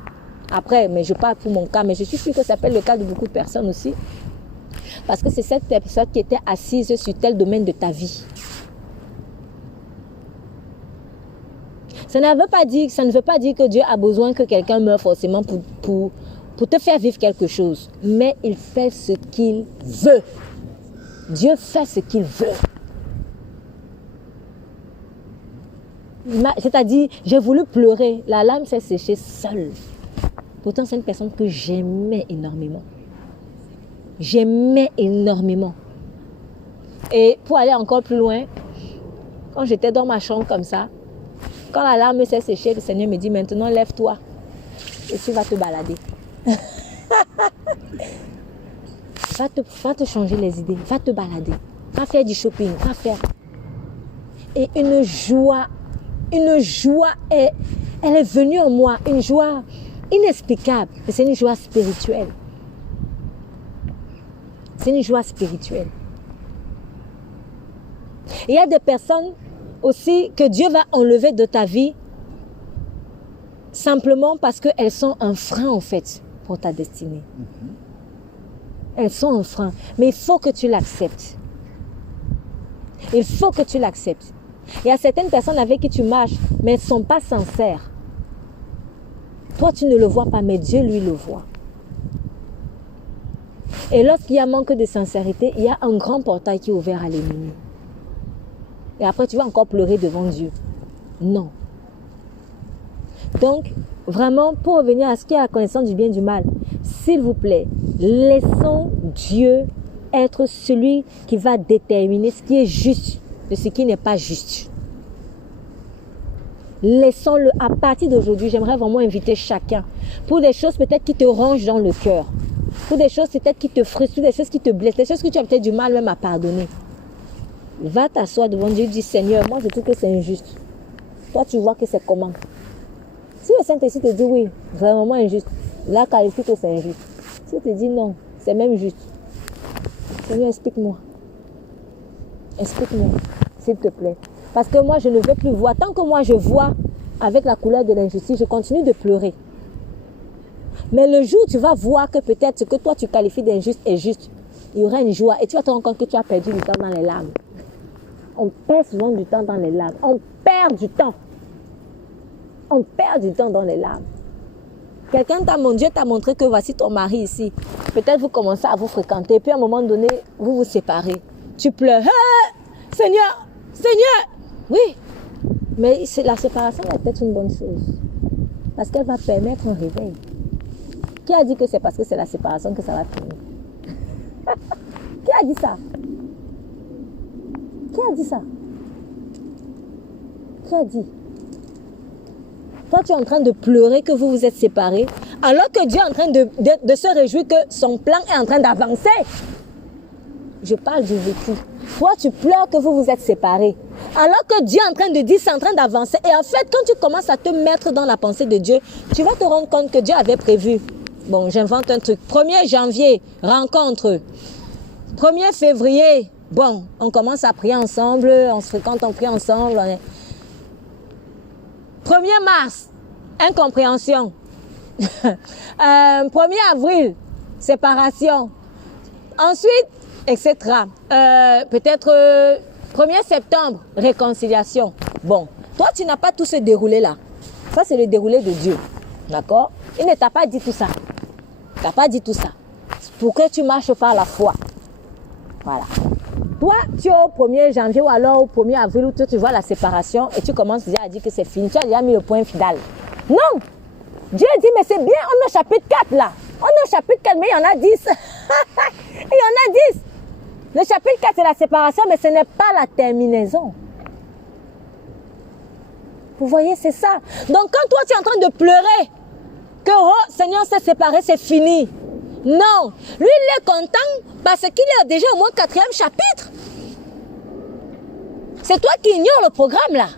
Après, mais je parle pour mon cas, mais je suis sûre que ça peut être le cas de beaucoup de personnes aussi. Parce que c'est cette personne qui était assise sur tel domaine de ta vie. Ça ne veut pas dire que Dieu a besoin que quelqu'un meure forcément pour te faire vivre quelque chose. Mais il fait ce qu'il veut. Dieu fait ce qu'il veut. C'est-à-dire, j'ai voulu pleurer. La larme s'est séchée seule. Pourtant, c'est une personne que j'aimais énormément. J'aimais énormément. Et pour aller encore plus loin, quand j'étais dans ma chambre comme ça, quand la larme s'est séchée, le Seigneur me dit, maintenant lève-toi et tu vas te balader. Va te changer les idées, va te balader, va faire du shopping, va faire. Et une joie, elle est venue en moi, une joie inexplicable. C'est une joie spirituelle. C'est une joie spirituelle. Il y a des personnes aussi que Dieu va enlever de ta vie simplement parce qu'elles sont un frein en fait pour ta destinée. Elles sont un frein. Mais il faut que tu l'acceptes. Il faut que tu l'acceptes. Il y a certaines personnes avec qui tu marches, mais elles ne sont pas sincères. Toi, tu ne le vois pas, mais Dieu, lui, le voit. Et lorsqu'il y a manque de sincérité, il y a un grand portail qui est ouvert à l'ennemi. Et après, tu vas encore pleurer devant Dieu. Non. Donc, vraiment, pour revenir à ce qui est la connaissance du bien et du mal, s'il vous plaît, laissons Dieu être celui qui va déterminer ce qui est juste de ce qui n'est pas juste. Laissons-le. À partir d'aujourd'hui, j'aimerais vraiment inviter chacun pour des choses peut-être qui te rongent dans le cœur, pour des choses peut-être qui te frustrent, des choses qui te blessent, des choses que tu as peut-être du mal même à pardonner. Va t'asseoir devant Dieu et dis, Seigneur, moi je trouve que c'est injuste. Toi tu vois que c'est comment? Si le Saint-Esprit te dit oui, vraiment injuste, là qualifie que c'est injuste. Si il te dit non, c'est même juste. Seigneur, explique-moi. Explique-moi, s'il te plaît. Parce que moi, je ne veux plus voir. Tant que moi, je vois avec la couleur de l'injustice, je continue de pleurer. Mais le jour où tu vas voir que peut-être ce que toi, tu qualifies d'injuste est juste, il y aura une joie et tu vas te rendre compte que tu as perdu du temps dans les larmes. On perd souvent du temps dans les larmes. On perd du temps. On perd du temps dans les larmes. Dieu t'a montré que voici ton mari ici. Peut-être vous commencez à vous fréquenter, puis à un moment donné, vous vous séparez. Tu pleures. Ah, Seigneur, Seigneur. Oui, mais la séparation est peut-être une bonne chose. Parce qu'elle va permettre un réveil. Qui a dit que c'est parce que c'est la séparation que ça va finir? Qui a dit ça? Qui a dit ça? Qui a dit? Toi, tu es en train de pleurer que vous vous êtes séparés, alors que Dieu est en train de se réjouir que son plan est en train d'avancer. Je parle du vécu. Toi, tu pleures que vous vous êtes séparés, alors que Dieu est en train de dire c'est en train d'avancer. Et en fait, quand tu commences à te mettre dans la pensée de Dieu, tu vas te rendre compte que Dieu avait prévu. Bon, j'invente un truc. 1er janvier, rencontre. 1er février, bon, on commence à prier ensemble, on se fréquente, on prie ensemble. 1er mars, incompréhension. 1er avril, séparation. Ensuite, etc. Peut-être 1er septembre, réconciliation. Bon, toi, tu n'as pas tout ce déroulé-là. Ça, c'est le déroulé de Dieu. D'accord? Il ne t'a pas dit tout ça. Il ne t'a pas dit tout ça. Pour que tu marches par la foi. Voilà. Toi, tu es au 1er janvier ou alors au 1er avril où tu vois la séparation et tu commences déjà à dire que c'est fini. Tu as déjà mis le point final. Non! Dieu dit, mais c'est bien, on est au chapitre 4 là. On est au chapitre 4, mais il y en a 10. Il y en a 10. Le chapitre 4, c'est la séparation, mais ce n'est pas la terminaison. Vous voyez, c'est ça. Donc, quand toi, tu es en train de pleurer, que, oh, Seigneur, s'est séparé, c'est fini. Non. Lui, il est content parce qu'il est déjà au moins 4e chapitre. C'est toi qui ignores le programme, là.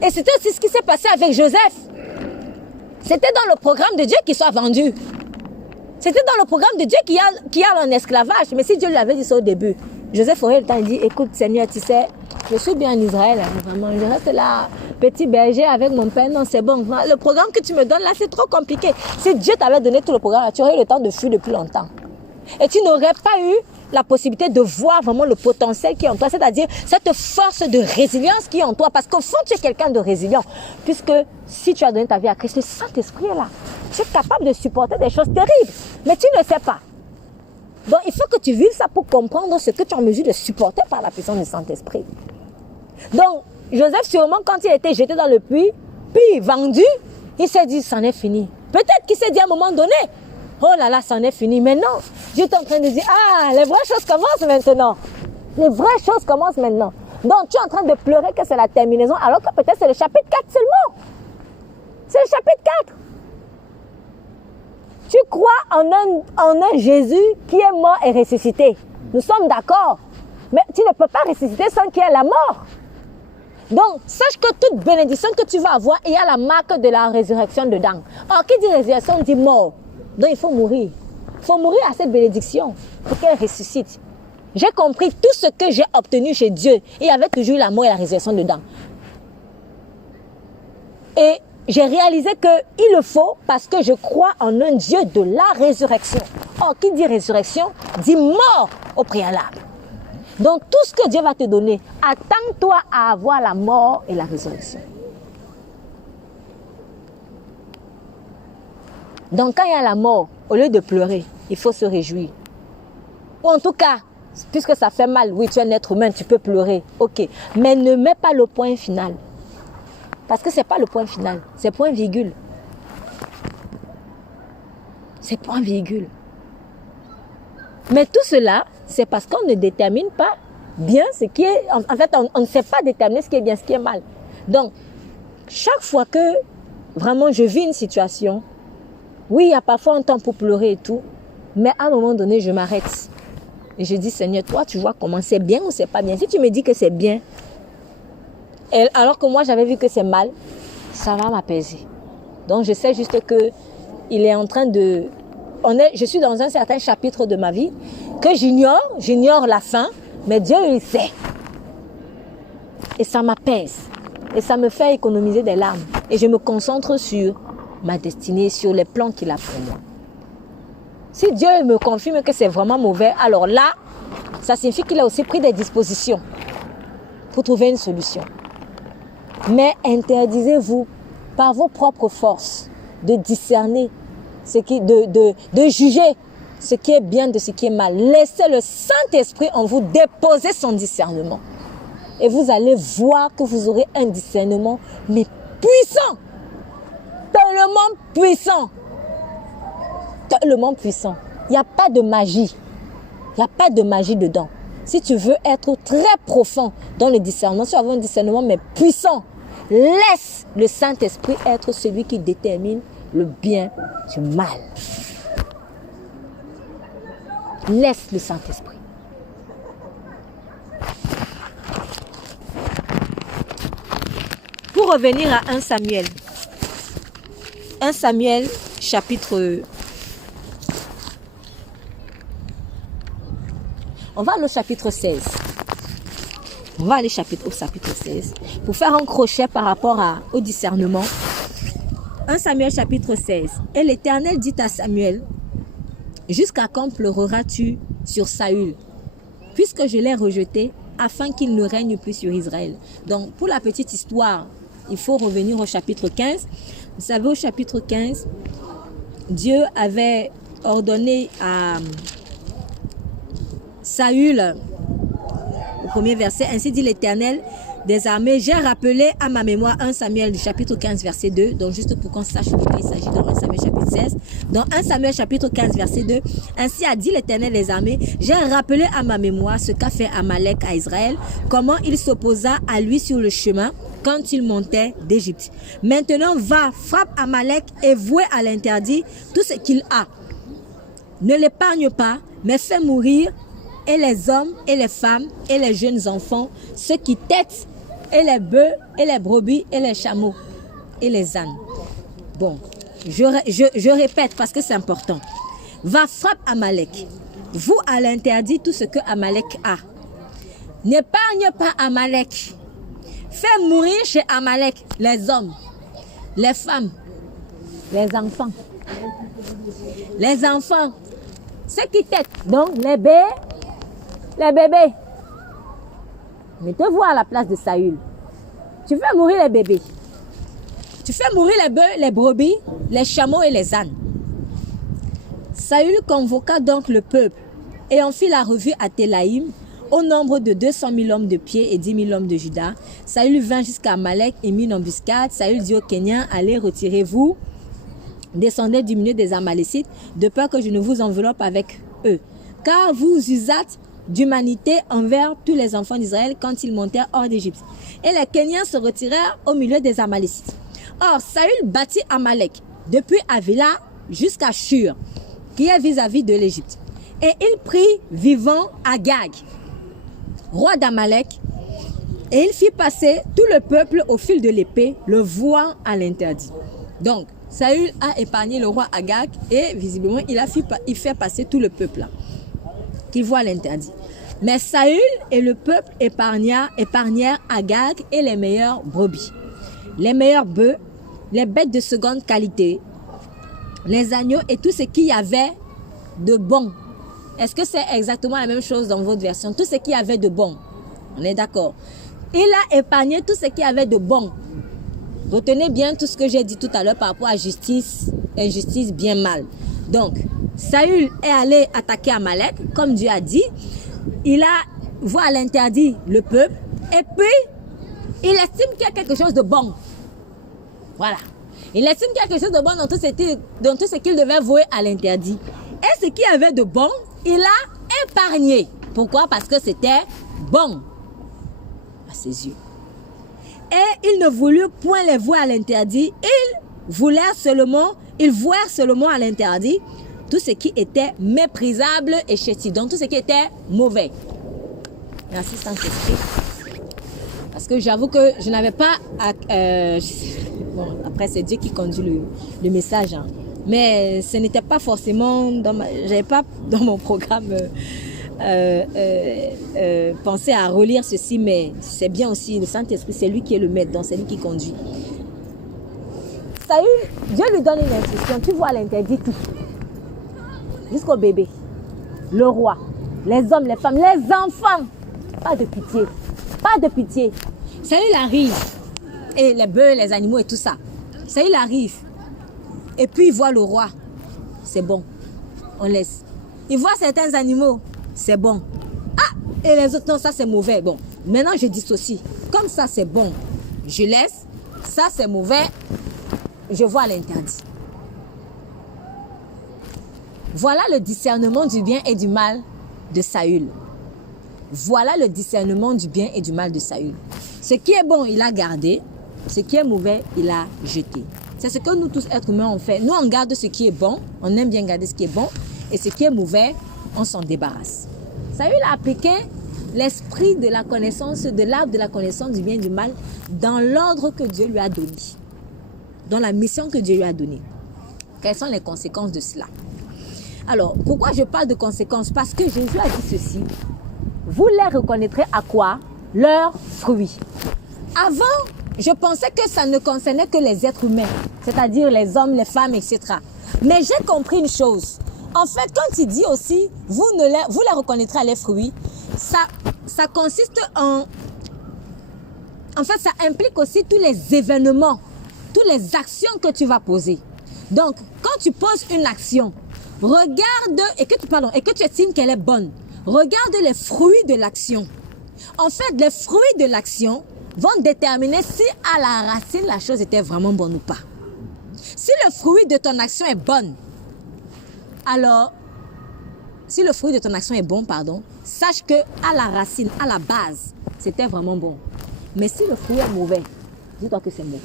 Et c'était aussi ce qui s'est passé avec Joseph. C'était dans le programme de Dieu qu'il soit vendu. C'était dans le programme de Dieu qu'il y a en esclavage. Mais si Dieu lui avait dit ça au début, Joseph aurait le temps, il dit, écoute Seigneur, tu sais, je suis bien en Israël, hein, vraiment, je reste là, petit berger avec mon père, non c'est bon. Le programme que tu me donnes là, c'est trop compliqué. Si Dieu t'avait donné tout le programme, tu aurais eu le temps de fuir depuis longtemps. Et tu n'aurais pas eu la possibilité de voir vraiment le potentiel qui est en toi, c'est-à-dire cette force de résilience qui est en toi. Parce qu'au fond, tu es quelqu'un de résilient. Puisque si tu as donné ta vie à Christ, le Saint-Esprit est là. Tu es capable de supporter des choses terribles, mais tu ne sais pas. Donc, il faut que tu vives ça pour comprendre ce que tu es en mesure de supporter par la puissance du Saint-Esprit. Donc, Joseph, sûrement, quand il a été jeté dans le puits, puis vendu, il s'est dit, c'en est fini. Peut-être qu'il s'est dit à un moment donné, oh là là, c'en est fini. Mais non, Dieu est en train de dire, ah, les vraies choses commencent maintenant. Les vraies choses commencent maintenant. Donc, tu es en train de pleurer que c'est la terminaison, alors que peut-être c'est le chapitre 4 seulement. C'est le chapitre 4. Tu crois en un Jésus qui est mort et ressuscité. Nous sommes d'accord. Mais tu ne peux pas ressusciter sans qu'il y ait la mort. Donc, sache que toute bénédiction que tu vas avoir, il y a la marque de la résurrection dedans. Or, qui dit résurrection dit mort. Donc, il faut mourir. Il faut mourir à cette bénédiction pour qu'elle ressuscite. J'ai compris tout ce que j'ai obtenu chez Dieu. Il y avait toujours la mort et la résurrection dedans. Et j'ai réalisé qu'il le faut parce que je crois en un Dieu de la résurrection. Or, qui dit résurrection dit mort au préalable. Donc, tout ce que Dieu va te donner, attends-toi à avoir la mort et la résurrection. Donc, quand il y a la mort, au lieu de pleurer, il faut se réjouir. Ou en tout cas, puisque ça fait mal, oui, tu es un être humain, tu peux pleurer, ok. Mais ne mets pas le point final. Parce que ce n'est pas le point final, c'est point virgule. C'est point virgule. Mais tout cela, c'est parce qu'on ne détermine pas bien ce qui est... En fait, on ne sait pas déterminer ce qui est bien, ce qui est mal. Donc, chaque fois que vraiment je vis une situation, oui, il y a parfois un temps pour pleurer et tout, mais à un moment donné, je m'arrête. Et je dis, Seigneur, toi, tu vois comment c'est bien ou c'est pas bien. Si tu me dis que c'est bien, alors que moi, j'avais vu que c'est mal, ça va m'apaiser. Donc, je sais juste que il est en train de... je suis dans un certain chapitre de ma vie que j'ignore la fin, mais Dieu, il sait. Et ça m'apaise. Et ça me fait économiser des larmes. Et je me concentre sur ma destinée, sur les plans qu'il a pour moi. Si Dieu me confirme que c'est vraiment mauvais, alors là, ça signifie qu'il a aussi pris des dispositions pour trouver une solution. Mais interdisez-vous par vos propres forces de discerner, de juger ce qui est bien de ce qui est mal. Laissez le Saint-Esprit en vous déposer son discernement. Et vous allez voir que vous aurez un discernement, mais puissant. Tellement puissant. Tellement puissant. Il n'y a pas de magie. Il n'y a pas de magie dedans. Si tu veux être très profond dans le discernement, si tu veux un discernement, mais puissant, laisse le Saint-Esprit être celui qui détermine le bien du mal. Laisse le Saint-Esprit. Pour revenir à 1 Samuel. 1 Samuel, chapitre... On va aller au chapitre 16. On va aller au chapitre 16. Pour faire un crochet par rapport au discernement. 1 Samuel, chapitre 16. Et l'Éternel dit à Samuel, jusqu'à quand pleureras-tu sur Saül? puisque je l'ai rejeté, afin qu'il ne règne plus sur Israël. Donc, pour la petite histoire, il faut revenir au chapitre 15. Vous savez, au chapitre 15, Dieu avait ordonné à Saül, au premier verset, ainsi dit l'Éternel des armées, j'ai rappelé à ma mémoire 1 Samuel du chapitre 15 verset 2, donc juste pour qu'on sache de quoi il s'agit dans 1 Samuel chapitre 16. Dans 1 Samuel chapitre 15 verset 2, ainsi a dit l'Éternel des armées, j'ai rappelé à ma mémoire ce qu'a fait Amalek à Israël, comment il s'opposa à lui sur le chemin quand il montait d'Égypte. Maintenant va, frappe Amalek et vouez à l'interdit tout ce qu'il a. Ne l'épargne pas, mais fais mourir et les hommes et les femmes et les jeunes enfants, ceux qui têtent, et les bœufs et les brebis et les chameaux et les ânes. Bon, je répète parce que c'est important. Va, frappe Amalek. Vous à l'interdit tout ce que Amalek a. N'épargne pas Amalek. Fais mourir chez Amalek les hommes, les femmes, les enfants. Les enfants, ceux qui têtent, donc les bébés. Mettez-vous à la place de Saül. Tu fais mourir les bébés. Tu fais mourir les bœufs, les brebis, les chameaux et les ânes. Saül convoqua donc le peuple et on fit la revue à Télaïm au nombre de 200 000 hommes de pied et 10 000 hommes de Juda. Saül vint jusqu'à Amalek et mit une embuscade. Saül dit aux Kéniens, allez, retirez-vous, descendez du milieu des Amalécites, de peur que je ne vous enveloppe avec eux. Car vous usâtes d'humanité envers tous les enfants d'Israël quand ils montèrent hors d'Égypte. Et les Kéniens se retirèrent au milieu des Amalécites. Or, Saül bâtit Amalek depuis Avila jusqu'à Shur, qui est vis-à-vis de l'Égypte. Et il prit vivant Agag, roi d'Amalek, et il fit passer tout le peuple au fil de l'épée, le vouant à l'interdit. Donc, Saül a épargné le roi Agag et visiblement, il fait passer tout le peuple là, qui voit l'interdit. Mais Saül et le peuple épargnèrent Agag et les meilleures brebis, les meilleurs bœufs, les bêtes de seconde qualité, les agneaux et tout ce qu'il y avait de bon. Est-ce que c'est exactement la même chose dans votre version? Tout ce qu'il y avait de bon. On est d'accord. Il a épargné tout ce qu'il y avait de bon. Retenez bien tout ce que j'ai dit tout à l'heure par rapport à justice, injustice, bien mal. Donc, Saül est allé attaquer Amalek, comme Dieu a dit. Il a vu à l'interdit le peuple. Et puis, il estime qu'il y a quelque chose de bon. Voilà. Il estime qu'il y a quelque chose de bon dans tout ce qu'il devait vouer à l'interdit. Et ce qu'il y avait de bon, il a épargné. Pourquoi? Parce que c'était bon à ses yeux. Et il ne voulut point les vouer à l'interdit. Ils vouèrent seulement à l'interdit tout ce qui était méprisable et chétif. Donc tout ce qui était mauvais. Merci Saint-Esprit. Parce que j'avoue que je n'avais pas... bon, après c'est Dieu qui conduit le message. Hein. Mais ce n'était pas forcément... J'avais pas dans mon programme pensé à relire ceci. Mais c'est bien aussi, le Saint-Esprit, c'est lui qui est le maître. Donc c'est lui qui conduit. Saül, Dieu lui donne une instruction. Tu vois l'interdit tout. Jusqu'au bébé, le roi, les hommes, les femmes, les enfants. Pas de pitié. Pas de pitié. Saül arrive. Et les bœufs, les animaux et tout ça. Saül arrive. Et puis il voit le roi. C'est bon. On laisse. Il voit certains animaux. C'est bon. Ah! Et les autres, non, ça c'est mauvais. Bon. Maintenant je dissocie. Comme ça c'est bon. Je laisse. Ça c'est mauvais. Je vois l'interdit. Voilà le discernement du bien et du mal de Saül. Voilà le discernement du bien et du mal de Saül. Ce qui est bon, il a gardé. Ce qui est mauvais, il a jeté. C'est ce que nous tous êtres humains on fait. Nous, on garde ce qui est bon. On aime bien garder ce qui est bon. Et ce qui est mauvais, on s'en débarrasse. Saül a appliqué l'esprit de la connaissance, de l'arbre de la connaissance du bien et du mal dans l'ordre que Dieu lui a donné. Dans la mission que Dieu lui a donnée. Quelles sont les conséquences de cela? Alors, pourquoi je parle de conséquences? Parce que Jésus a dit ceci. Vous les reconnaîtrez à quoi? Leurs fruits. Avant, je pensais que ça ne concernait que les êtres humains, c'est-à-dire les hommes, les femmes, etc. Mais j'ai compris une chose. En fait, quand il dit aussi, vous les reconnaîtrez à leurs fruits, ça consiste en... En fait, ça implique aussi tous les événements, toutes les actions que tu vas poser. Donc, quand tu poses une action, regarde et que tu estimes qu'elle est bonne, regarde les fruits de l'action. En fait, les fruits de l'action vont déterminer si à la racine, la chose était vraiment bonne ou pas. Si le fruit de ton action est bonne, alors, si le fruit de ton action est bon, sache que à la racine, à la base, c'était vraiment bon. Mais si le fruit est mauvais, dis-toi que c'est mauvais.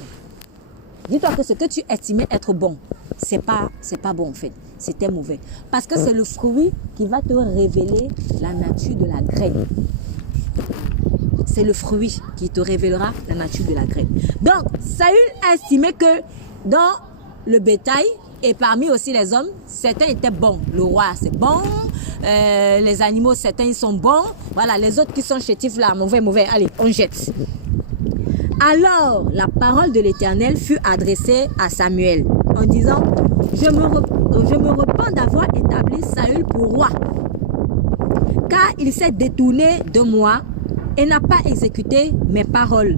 Dis-toi que ce que tu estimais être bon, c'est pas bon en fait. C'était mauvais. Parce que c'est le fruit qui va te révéler la nature de la graine. C'est le fruit qui te révélera la nature de la graine. Donc, Saül a estimé que dans le bétail et parmi aussi les hommes, certains étaient bons. Le roi, c'est bon. Les animaux, certains, ils sont bons. Voilà, les autres qui sont chétifs là, mauvais, allez, on jette. Alors, la parole de l'Éternel fut adressée à Samuel en disant, je me repens d'avoir établi Saül pour roi, car il s'est détourné de moi et n'a pas exécuté mes paroles.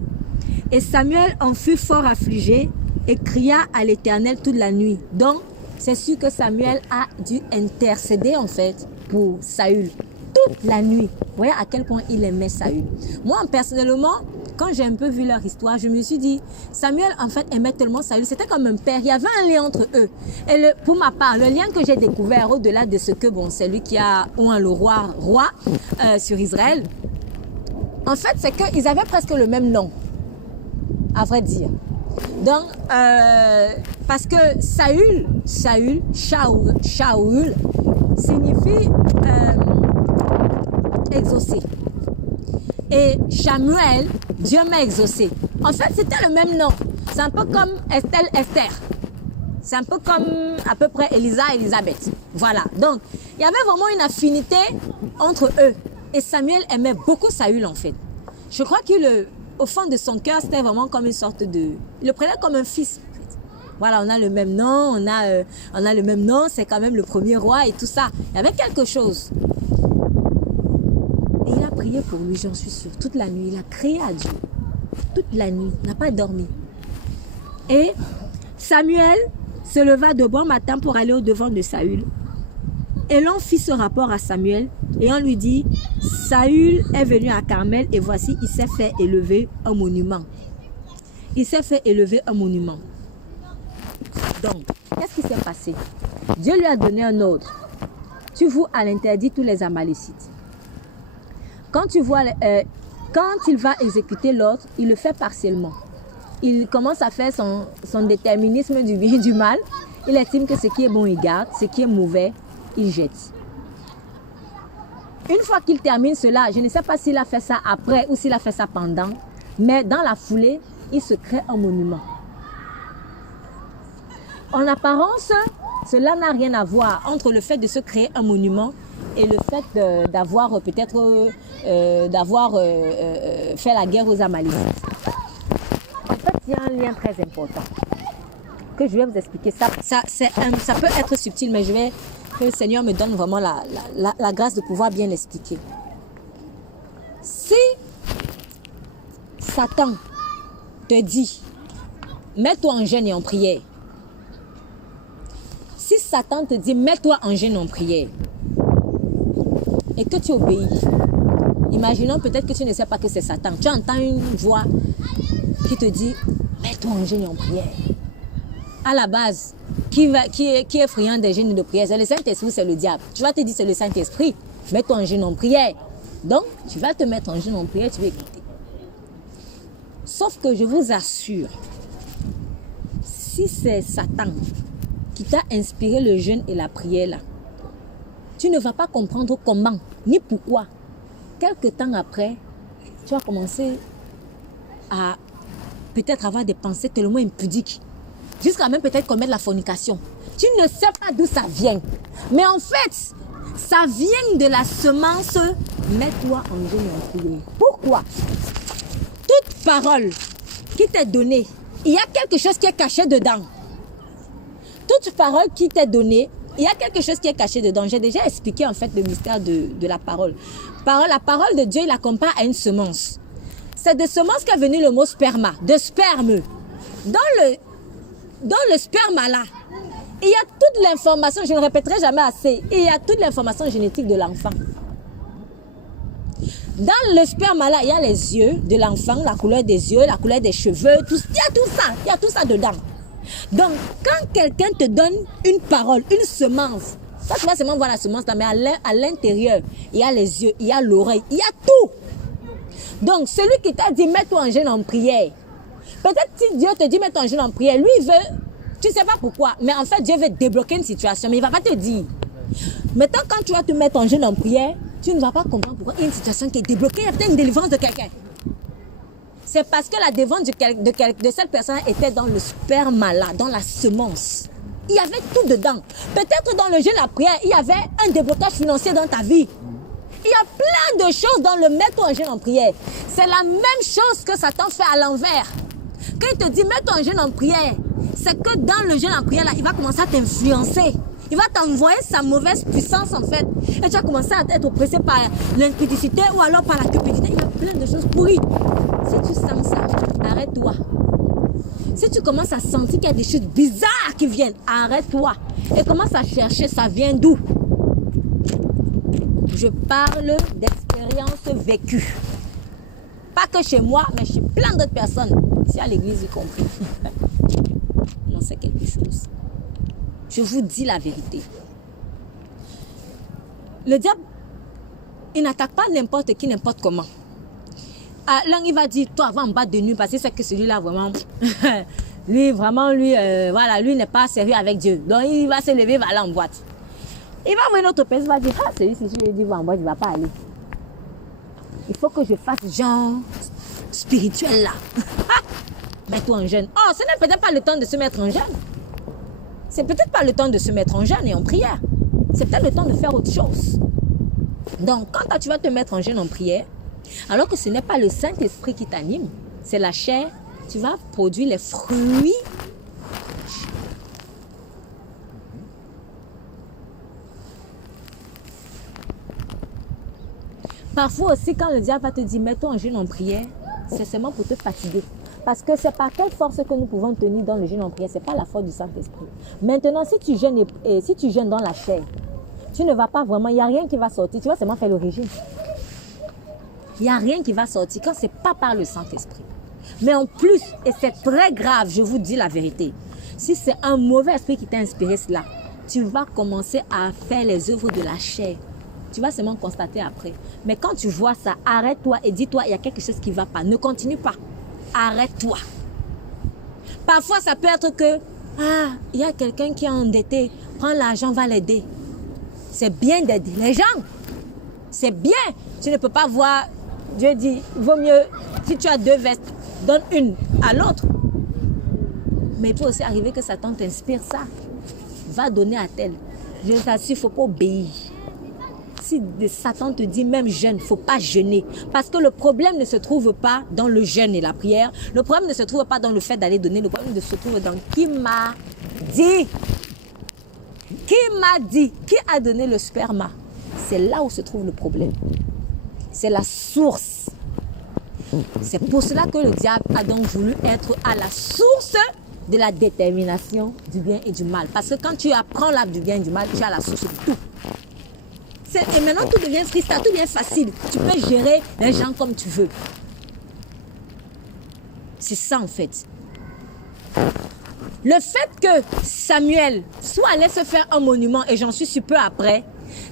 Et Samuel en fut fort affligé et cria à l'Éternel toute la nuit. Donc, c'est sûr que Samuel a dû intercéder en fait pour Saül toute la nuit. Vous voyez à quel point il aimait Saül. Moi, personnellement, quand j'ai un peu vu leur histoire, je me suis dit, Samuel en fait aimait tellement Saül, c'était comme un père, il y avait un lien entre eux. Et pour ma part, le lien que j'ai découvert au-delà de ce que, c'est lui qui a oint le roi sur Israël, en fait, c'est qu'ils avaient presque le même nom, à vrai dire. Donc, parce que Shaul signifie exaucé. Et Samuel, Dieu m'a exaucé. En fait, c'était le même nom. C'est un peu comme Esther. C'est un peu comme à peu près Elisa et Elisabeth. Voilà. Donc, il y avait vraiment une affinité entre eux. Et Samuel aimait beaucoup Saül en fait. Je crois qu'au fond de son cœur, c'était vraiment comme une sorte de... Il le prenait comme un fils. En fait. Voilà, on a le même nom, on a le même nom, c'est quand même le premier roi et tout ça. Il y avait quelque chose. Et il a prié pour lui, j'en suis sûre, toute la nuit. Il a crié à Dieu. Toute la nuit, il n'a pas dormi. Et Samuel se leva de bon matin pour aller au-devant de Saül. Et l'on fit ce rapport à Samuel et on lui dit, Saül est venu à Carmel et voici, il s'est fait élever un monument. Il s'est fait élever un monument. Donc, qu'est-ce qui s'est passé? Dieu lui a donné un ordre. Tu voues à l'interdit tous les Amalécites. Quand il va exécuter l'ordre, il le fait partiellement. Il commence à faire son déterminisme du bien et du mal. Il estime que ce qui est bon, il garde, ce qui est mauvais, il jette. Une fois qu'il termine cela, je ne sais pas s'il a fait ça après ou s'il a fait ça pendant, mais dans la foulée, il se crée un monument. En apparence, cela n'a rien à voir entre le fait de se créer un monument et le fait d'avoir peut-être fait la guerre aux Amalécites. En fait, il y a un lien très important que je vais vous expliquer. Ça peut être subtil, mais que le Seigneur me donne vraiment la grâce de pouvoir bien l'expliquer. Si Satan te dit, mets-toi en jeûne et en prière. Si Satan te dit, mets-toi en jeûne et en prière, et que tu obéis, imaginons peut-être que tu ne sais pas que c'est Satan. Tu entends une voix qui te dit, mets-toi en jeûne et en prière. À la base, qui est friand des jeûnes et de prière, c'est le Saint-Esprit ou c'est le diable? Tu vas te dire, c'est le Saint-Esprit. Mets-toi en jeûne en prière. Donc, tu vas te mettre en jeûne en prière, tu vas écouter. Sauf que je vous assure, si c'est Satan qui t'a inspiré le jeûne et la prière là, tu ne vas pas comprendre comment, ni pourquoi. Quelque temps après, tu vas commencer à peut-être avoir des pensées tellement impudiques, jusqu'à même peut-être commettre la fornication. Tu ne sais pas d'où ça vient. Mais en fait, ça vient de la semence « mets-toi en jeûne et en prière ». Pourquoi? Toute parole qui t'est donnée, il y a quelque chose qui est caché dedans. Toute parole qui t'est donnée, il y a quelque chose qui est caché dedans. J'ai déjà expliqué en fait le mystère de la parole. La parole de Dieu, il la compare à une semence. C'est de semence qu'est venu le mot sperma, de sperme. Dans le sperma là, il y a toute l'information, je ne répéterai jamais assez, il y a toute l'information génétique de l'enfant. Dans le sperma là, il y a les yeux de l'enfant, la couleur des yeux, la couleur des cheveux, il y a tout ça dedans. Donc, quand quelqu'un te donne une parole, une semence, ça tu vas seulement voir la semence là, mais à l'intérieur, il y a les yeux, il y a l'oreille, il y a tout. Donc, celui qui t'a dit, mets-toi en jeûne en prière. Peut-être si Dieu te dit, mets-toi en jeûne en prière, lui, il veut, tu ne sais pas pourquoi, mais en fait, Dieu veut débloquer une situation, mais il ne va pas te dire. Maintenant, quand tu vas te mettre en jeûne en prière, tu ne vas pas comprendre pourquoi il y a une situation qui est débloquée, il y a peut-être une délivrance de quelqu'un. C'est parce que la délivrance de cette personne était dans le sperme là, dans la semence. Il y avait tout dedans. Peut-être dans le jeûne la prière, il y avait un déblocage financier dans ta vie. Il y a plein de choses dans le mettre en jeûne en prière. C'est la même chose que Satan fait à l'envers. Quand il te dit mets-toi en jeûne en prière, c'est que dans le jeûne en prière là, il va commencer à t'influencer. Il va t'envoyer sa mauvaise puissance en fait. Et tu vas commencer à être oppressé par l'impudicité ou alors par la cupidité. Il y a plein de choses pourries. Si tu sens ça, arrête-toi. Si tu commences à sentir qu'il y a des choses bizarres qui viennent, arrête-toi. Et commence à chercher, ça vient d'où? Je parle d'expériences vécues. Pas que chez moi, mais chez plein d'autres personnes. Ici à l'église y compris. On sait quelque chose. Je vous dis la vérité. Le diable, il n'attaque pas n'importe qui, n'importe comment. L'un, il va dire, toi, va en bas de nuit, parce que c'est que celui-là, vraiment, lui, voilà, lui n'est pas sérieux avec Dieu. Donc, il va se lever, il va aller en boîte. Il va voir une autre personne, il va dire, ah, celui-ci, je lui dis, va en boîte, il ne va pas aller. Il faut que je fasse genre spirituel là. Mets-toi en jeûne. Oh, ce n'est peut-être pas le temps de se mettre en jeûne. C'est peut-être pas le temps de se mettre en jeûne et en prière. C'est peut-être le temps de faire autre chose. Donc, quand tu vas te mettre en jeûne en prière, alors que ce n'est pas le Saint-Esprit qui t'anime, c'est la chair, tu vas produire les fruits. Parfois aussi, quand le diable va te dire, mets-toi en jeûne en prière, c'est seulement pour te fatiguer. Parce que c'est par quelle force que nous pouvons tenir dans le jeûne en prière. Ce n'est pas la force du Saint-Esprit. Maintenant, si tu jeûnes dans la chair, tu ne vas pas vraiment, il n'y a rien qui va sortir. Tu vas seulement faire le régime. Il n'y a rien qui va sortir quand ce n'est pas par le Saint-Esprit. Mais en plus, et c'est très grave, je vous dis la vérité, si c'est un mauvais esprit qui t'a inspiré cela, tu vas commencer à faire les œuvres de la chair. Tu vas seulement constater après. Mais quand tu vois ça, arrête-toi et dis-toi, il y a quelque chose qui ne va pas. Ne continue pas. Arrête-toi. Parfois, ça peut être que, il y a quelqu'un qui est endetté. Prends l'argent, va l'aider. C'est bien d'aider les gens. C'est bien. Tu ne peux pas voir, Dieu dit, il vaut mieux, si tu as 2 vestes, donne une à l'autre. Mais il peut aussi arriver que Satan t'inspire ça. Va donner à tel. Je t'assure, il ne faut pas obéir. Si Satan te dit même jeûne, il ne faut pas jeûner. Parce que le problème ne se trouve pas dans le jeûne et la prière. Le problème ne se trouve pas dans le fait d'aller donner. Le problème se trouve dans qui m'a dit. Qui m'a dit? Qui a donné le sperma? C'est là où se trouve le problème. C'est la source. C'est pour cela que le diable a donc voulu être à la source de la détermination du bien et du mal. Parce que quand tu apprends l'arbre du bien et du mal, tu as la source de tout. Et maintenant, tout devient freestyle, tout devient facile. Tu peux gérer les gens comme tu veux. C'est ça, en fait. Le fait que Samuel soit allé se faire un monument, et j'en suis sûr peu après,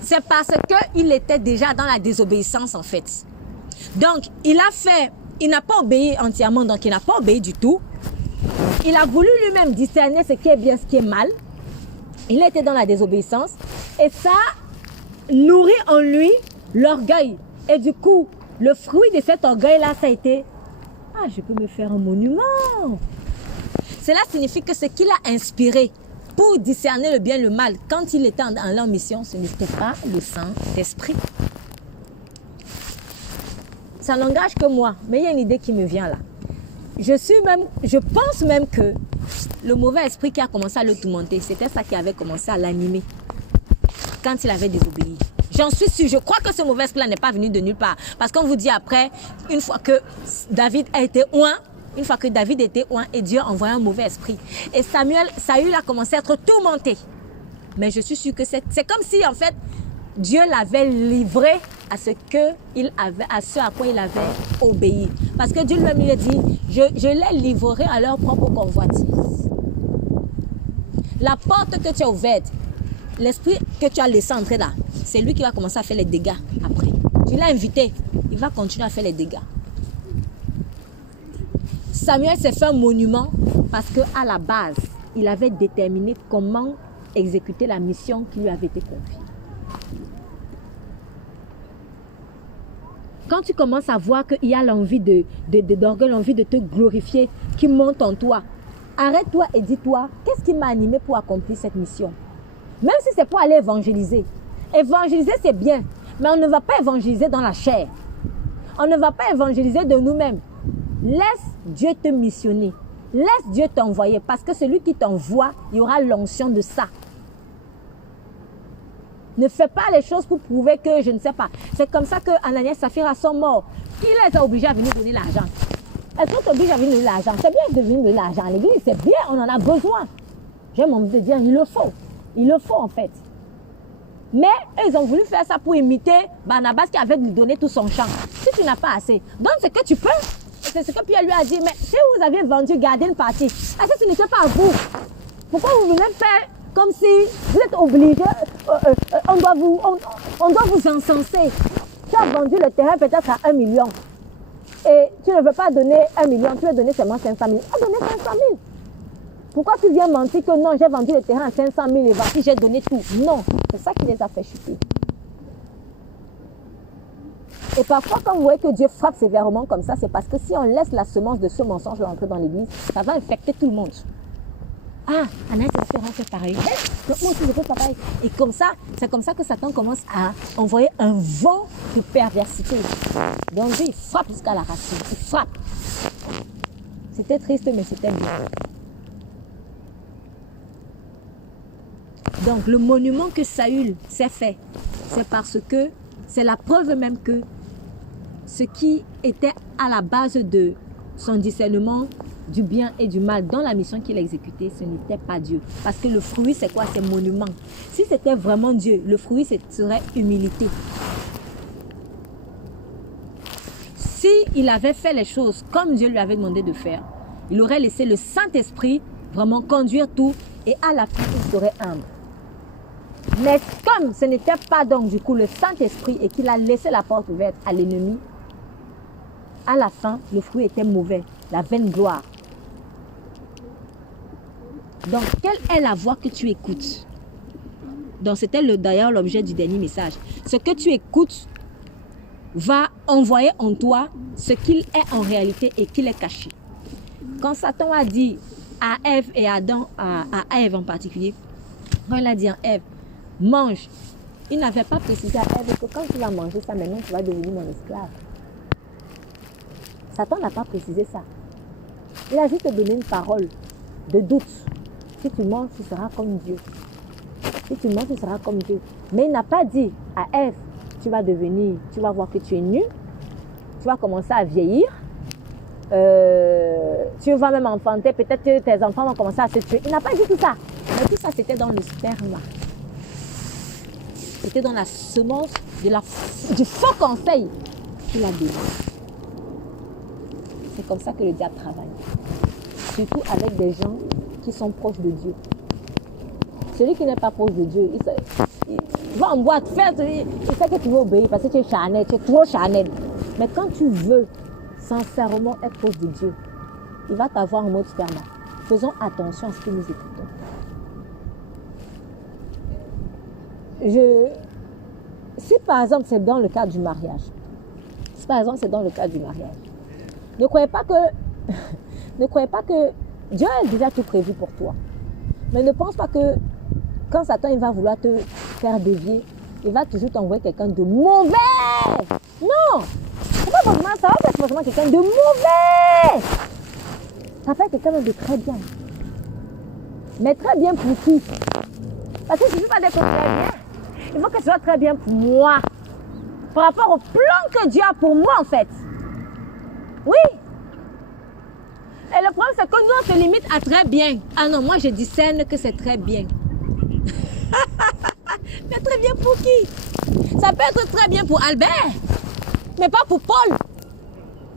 c'est parce qu'il était déjà dans la désobéissance, en fait. Donc, il n'a pas obéi entièrement, donc il n'a pas obéi du tout. Il a voulu lui-même discerner ce qui est bien, ce qui est mal. Il était dans la désobéissance. Et ça nourrit en lui l'orgueil. Et du coup, le fruit de cet orgueil-là, ça a été, je peux me faire un monument. Cela signifie que ce qu'il a inspiré pour discerner le bien et le mal, quand il était en leur mission, ce n'était pas le Saint-Esprit. Ça n'engage que moi, mais il y a une idée qui me vient là. Je pense même que le mauvais esprit qui a commencé à le tourmenter, c'était ça qui avait commencé à l'animer. quand il avait désobéi. J'en suis sûre. Je crois que ce mauvais esprit-là n'est pas venu de nulle part. Parce qu'on vous dit après, une fois que David a été oint, et Dieu a envoyé un mauvais esprit. Et Saül a commencé à être tourmenté. Mais je suis sûre que c'est comme si, en fait, Dieu l'avait livré à ce à quoi il avait obéi. Parce que Dieu lui-même lui a dit, je les livrerai à leur propre convoitise. La porte que tu as ouverte, l'esprit que tu as laissé entrer là, c'est lui qui va commencer à faire les dégâts après. Tu l'as invité, il va continuer à faire les dégâts. Samuel s'est fait un monument parce qu'à la base, il avait déterminé comment exécuter la mission qui lui avait été confiée. Quand tu commences à voir qu'il y a l'envie d'orgueil, l'envie de te glorifier qui monte en toi, arrête-toi et dis-toi, qu'est-ce qui m'a animé pour accomplir cette mission? Même si c'est pour aller évangéliser. Évangéliser, c'est bien, mais on ne va pas évangéliser dans la chair. On ne va pas évangéliser de nous-mêmes. Laisse Dieu te missionner. Laisse Dieu t'envoyer, parce que celui qui t'envoie, il y aura l'onction de ça. Ne fais pas les choses pour prouver que je ne sais pas. C'est comme ça que Ananias et Saphira sont morts. Qui les a obligés à venir donner l'argent? Est-ce qu'on t'oblige à venir donner l'argent? C'est bien de venir donner l'argent à l'église, c'est bien, on en a besoin. J'ai envie de dire, il le faut. Il le faut en fait. Mais eux, ils ont voulu faire ça pour imiter Barnabas qui avait donné tout son champ. Si tu n'as pas assez, donne ce que tu peux. C'est ce que Pierre lui a dit. Mais si vous aviez vendu, gardez une partie. Est-ce que ce n'était pas à vous? Pourquoi vous venez faire comme si vous êtes obligé, on doit vous encenser. Tu as vendu le terrain peut-être à 1 million. Et tu ne veux pas donner 1 million, tu veux donner seulement 500 000. On donner 500 000. Pourquoi tu viens mentir que non, j'ai vendu le terrain à 500 000 et voici, j'ai donné tout? Non, c'est ça qui les a fait chuter. Et parfois, quand vous voyez que Dieu frappe sévèrement comme ça, c'est parce que si on laisse la semence de ce mensonge entrer dans l'église, ça va infecter tout le monde. Ah, Anna, tu vas faire pareil. Donc moi aussi, je fais pareil. Et comme ça, c'est comme ça que Satan commence à envoyer un vent de perversité. Donc Dieu, il frappe jusqu'à la racine. Il frappe. C'était triste, mais c'était bien. Donc, le monument que Saül s'est fait, c'est parce que c'est la preuve même que ce qui était à la base de son discernement du bien et du mal dans la mission qu'il a exécutée, ce n'était pas Dieu. Parce que le fruit, c'est quoi? C'est monument. Si c'était vraiment Dieu, le fruit, serait humilité. S'il avait fait les choses comme Dieu lui avait demandé de faire, il aurait laissé le Saint-Esprit vraiment conduire tout et à la fin, il serait humble. Mais comme ce n'était pas donc du coup le Saint-Esprit et qu'il a laissé la porte ouverte à l'ennemi, à la fin, le fruit était mauvais, la vaine gloire. Donc, quelle est la voix que tu écoutes? Donc, c'était d'ailleurs l'objet du dernier message. Ce que tu écoutes va envoyer en toi ce qu'il est en réalité et qu'il est caché. Quand Satan a dit à Ève et à Adam, à Ève en particulier, quand il a dit à Ève, mange, il n'avait pas précisé à Ève que quand tu vas manger ça, maintenant tu vas devenir mon esclave. Satan n'a pas précisé ça. Il a juste donné une parole de doute. Si tu manges, tu seras comme Dieu. Si tu manges, tu seras comme Dieu. Mais il n'a pas dit à Ève, tu vas voir que tu es nu, tu vas commencer à vieillir, tu vas même enfanter, peut-être que tes enfants vont commencer à se tuer. Il n'a pas dit tout ça. Mais tout ça, c'était dans le sperme. C'était dans la semence du faux conseil qu'il a donné. C'est comme ça que le diable travaille. Surtout avec des gens qui sont proches de Dieu. Celui qui n'est pas proche de Dieu, il va en boîte, il sait que tu veux obéir parce que tu es charnel, tu es trop charnel. Mais quand tu veux sincèrement être proche de Dieu, il va t'avoir en mode sperme. Faisons attention à ce que nous écoutons. Si par exemple c'est dans le cadre du mariage, ne croyez pas que Dieu a déjà tout prévu pour toi. Mais ne pense pas que quand Satan il va vouloir te faire dévier, il va toujours t'envoyer quelqu'un de mauvais. Non, ça va pas forcément quelqu'un de mauvais. Ça fait quelqu'un de très bien. Mais très bien pour qui? Parce qu'il ne suffit pas d'être très bien. Il faut que ce soit très bien pour moi. Par rapport au plan que Dieu a pour moi, en fait. Oui. Et le problème, c'est que nous, on se limite à très bien. Ah non, moi, je discerne que c'est très bien. Mais très bien pour qui? Ça peut être très bien pour Albert, mais pas pour Paul.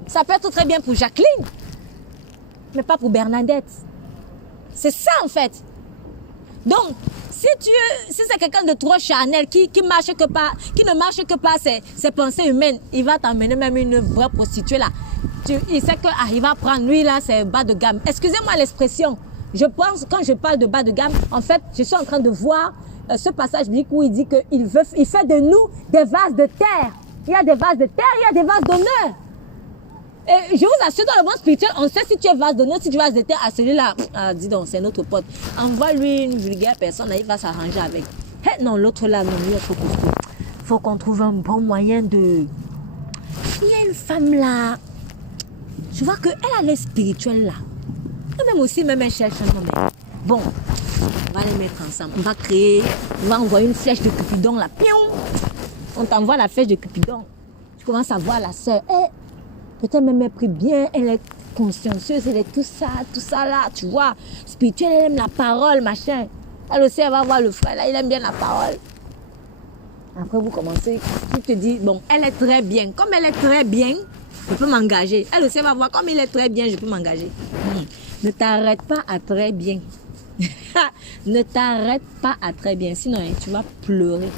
Ça peut être très bien pour Jacqueline, mais pas pour Bernadette. C'est ça, en fait. Donc, si c'est quelqu'un de trop charnel, qui ne marche que par ses pensées humaines, il va t'emmener même une vraie prostituée là. Il sait qu'il va prendre, lui là, c'est bas de gamme. Excusez-moi l'expression. Je pense, quand je parle de bas de gamme, en fait, je suis en train de voir ce passage biblique où il dit qu'il fait de nous des vases de terre. Il y a des vases de terre, il y a des vases d'honneur. Et je vous assure, dans le monde spirituel, on sait si tu es vase d'honneur, si tu es vase de terre à celui-là. Ah, dis donc, c'est notre pote. Envoie-lui une vulgaire personne, il va s'arranger avec. Hey, non, l'autre là, non, il faut qu'on trouve un bon moyen de... Il y a une femme là, je vois qu'elle a l'air spirituelle là. Même aussi, même elle cherche un homme. Bon, on va les mettre ensemble. On va envoyer une flèche de Cupidon là. Pion! On t'envoie la flèche de Cupidon. Tu commences à voir la sœur. Peut-être même elle prie bien, elle est consciencieuse, elle est tout ça là, tu vois. Spirituelle, elle aime la parole, machin. Elle aussi, elle va voir le frère là, il aime bien la parole. Après, vous commencez, tu te dis, bon, elle est très bien. Comme elle est très bien, je peux m'engager. Elle aussi va voir, comme il est très bien, je peux m'engager. Ne t'arrête pas à très bien. Ne t'arrête pas à très bien. Sinon, tu vas pleurer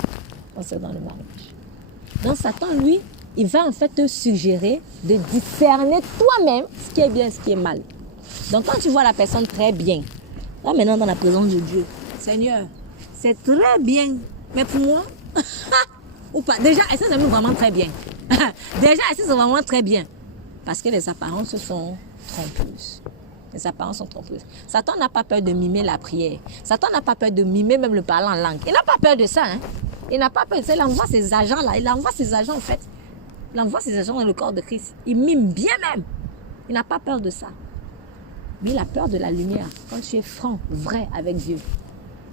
quand c'est dans le mariage. Donc, Satan, lui, il va en fait te suggérer de discerner toi-même ce qui est bien et ce qui est mal. Donc, quand tu vois la personne très bien, là maintenant dans la présence de Dieu, Seigneur, c'est très bien, mais pour moi, ou pas. Déjà, est-ce que c'est vraiment très bien? Déjà, est-ce que c'est vraiment très bien? Parce que les apparences sont trompeuses. Les apparences sont trompeuses. Satan n'a pas peur de mimer la prière. Satan n'a pas peur de mimer même le parler en langue. Il n'a pas peur de ça. Hein? Il n'a pas peur de ça. Il envoie ses agents là. Il envoie ses agents en fait. Il envoie ses agents dans le corps de Christ. Il mime bien même. Il n'a pas peur de ça. Mais il a peur de la lumière. Quand tu es franc, vrai avec Dieu.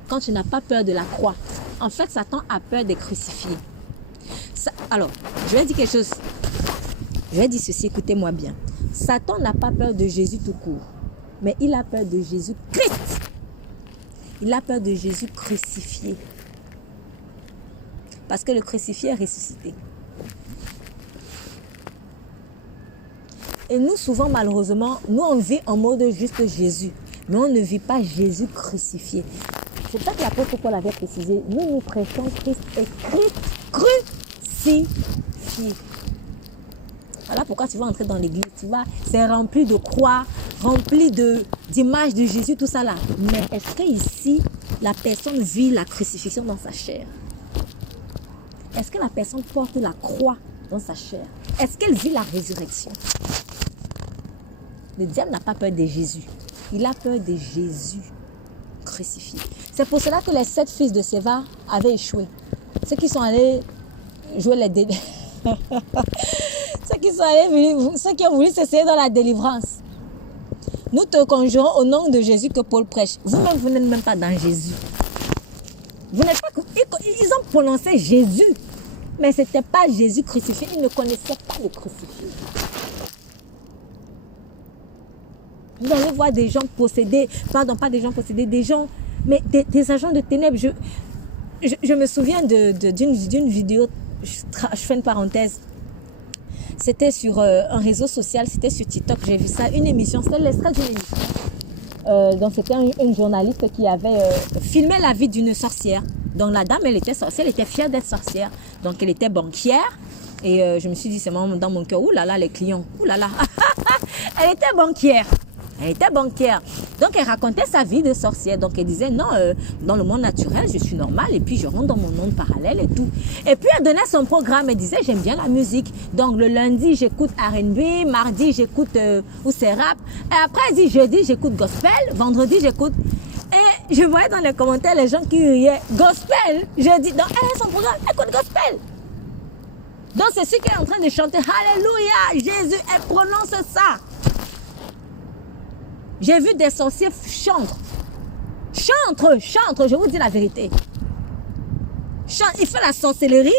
Quand tu n'as pas peur de la croix. En fait, Satan a peur des crucifiés. Alors, je vais dire quelque chose. Je vais dire ceci, écoutez-moi bien. Satan n'a pas peur de Jésus tout court. Mais il a peur de Jésus-Christ. Il a peur de Jésus crucifié. Parce que le crucifié est ressuscité. Et nous, souvent, malheureusement, nous, on vit en mode juste Jésus. Mais on ne vit pas Jésus crucifié. C'est ça que l'apôtre Paul avait précisé. Nous prêchons Christ et Christ crucifié. Voilà pourquoi tu vas entrer dans l'église. Tu vois, c'est rempli de croix, rempli d'images de Jésus, tout ça là. Mais est-ce que ici, la personne vit la crucifixion dans sa chair? Est-ce que la personne porte la croix dans sa chair? Est-ce qu'elle vit la résurrection? Le diable n'a pas peur de Jésus. Il a peur de Jésus crucifié. C'est pour cela que les 7 fils de Séva avaient échoué. Ceux qui sont allés jouer les délits. Ceux qui ont voulu s'essayer dans la délivrance. Nous te conjurons au nom de Jésus que Paul prêche. Vous-même, vous n'êtes même pas dans Jésus. Vous n'êtes pas... Ils ont prononcé Jésus. Mais ce n'était pas Jésus crucifié. Ils ne connaissaient pas le crucifié. Vous allez voir des gens possédés. Pardon, pas des gens possédés. Des gens... Mais des agents de ténèbres. Je me souviens d'une vidéo. Je fais une parenthèse. C'était sur un réseau social, c'était sur TikTok, j'ai vu ça, une émission, c'était l'extrait d'une émission. Donc c'était une journaliste qui avait filmé la vie d'une sorcière. Donc la dame, elle était sorcière, elle était fière d'être sorcière. Donc elle était banquière. Et je me suis dit, c'est dans mon cœur, oulala, les clients, oulala. Elle était banquière. Elle était banquière. Donc, elle racontait sa vie de sorcière. Donc, elle disait, non, dans le monde naturel, je suis normale. Et puis, je rentre dans mon monde parallèle et tout. Et puis, elle donnait son programme. Elle disait, j'aime bien la musique. Donc, le lundi, j'écoute R&B. Mardi, j'écoute ou c'est rap. Et après, elle dit, jeudi, j'écoute gospel. Vendredi, j'écoute... Et je voyais dans les commentaires les gens qui riaient. Gospel. Je dis, donc, elle a son programme. Écoute gospel. Donc, c'est ce qu'elle est en train de chanter. Alléluia. Jésus, elle prononce ça. J'ai vu des sorciers chanter, je vous dis la vérité. il fait la sorcellerie.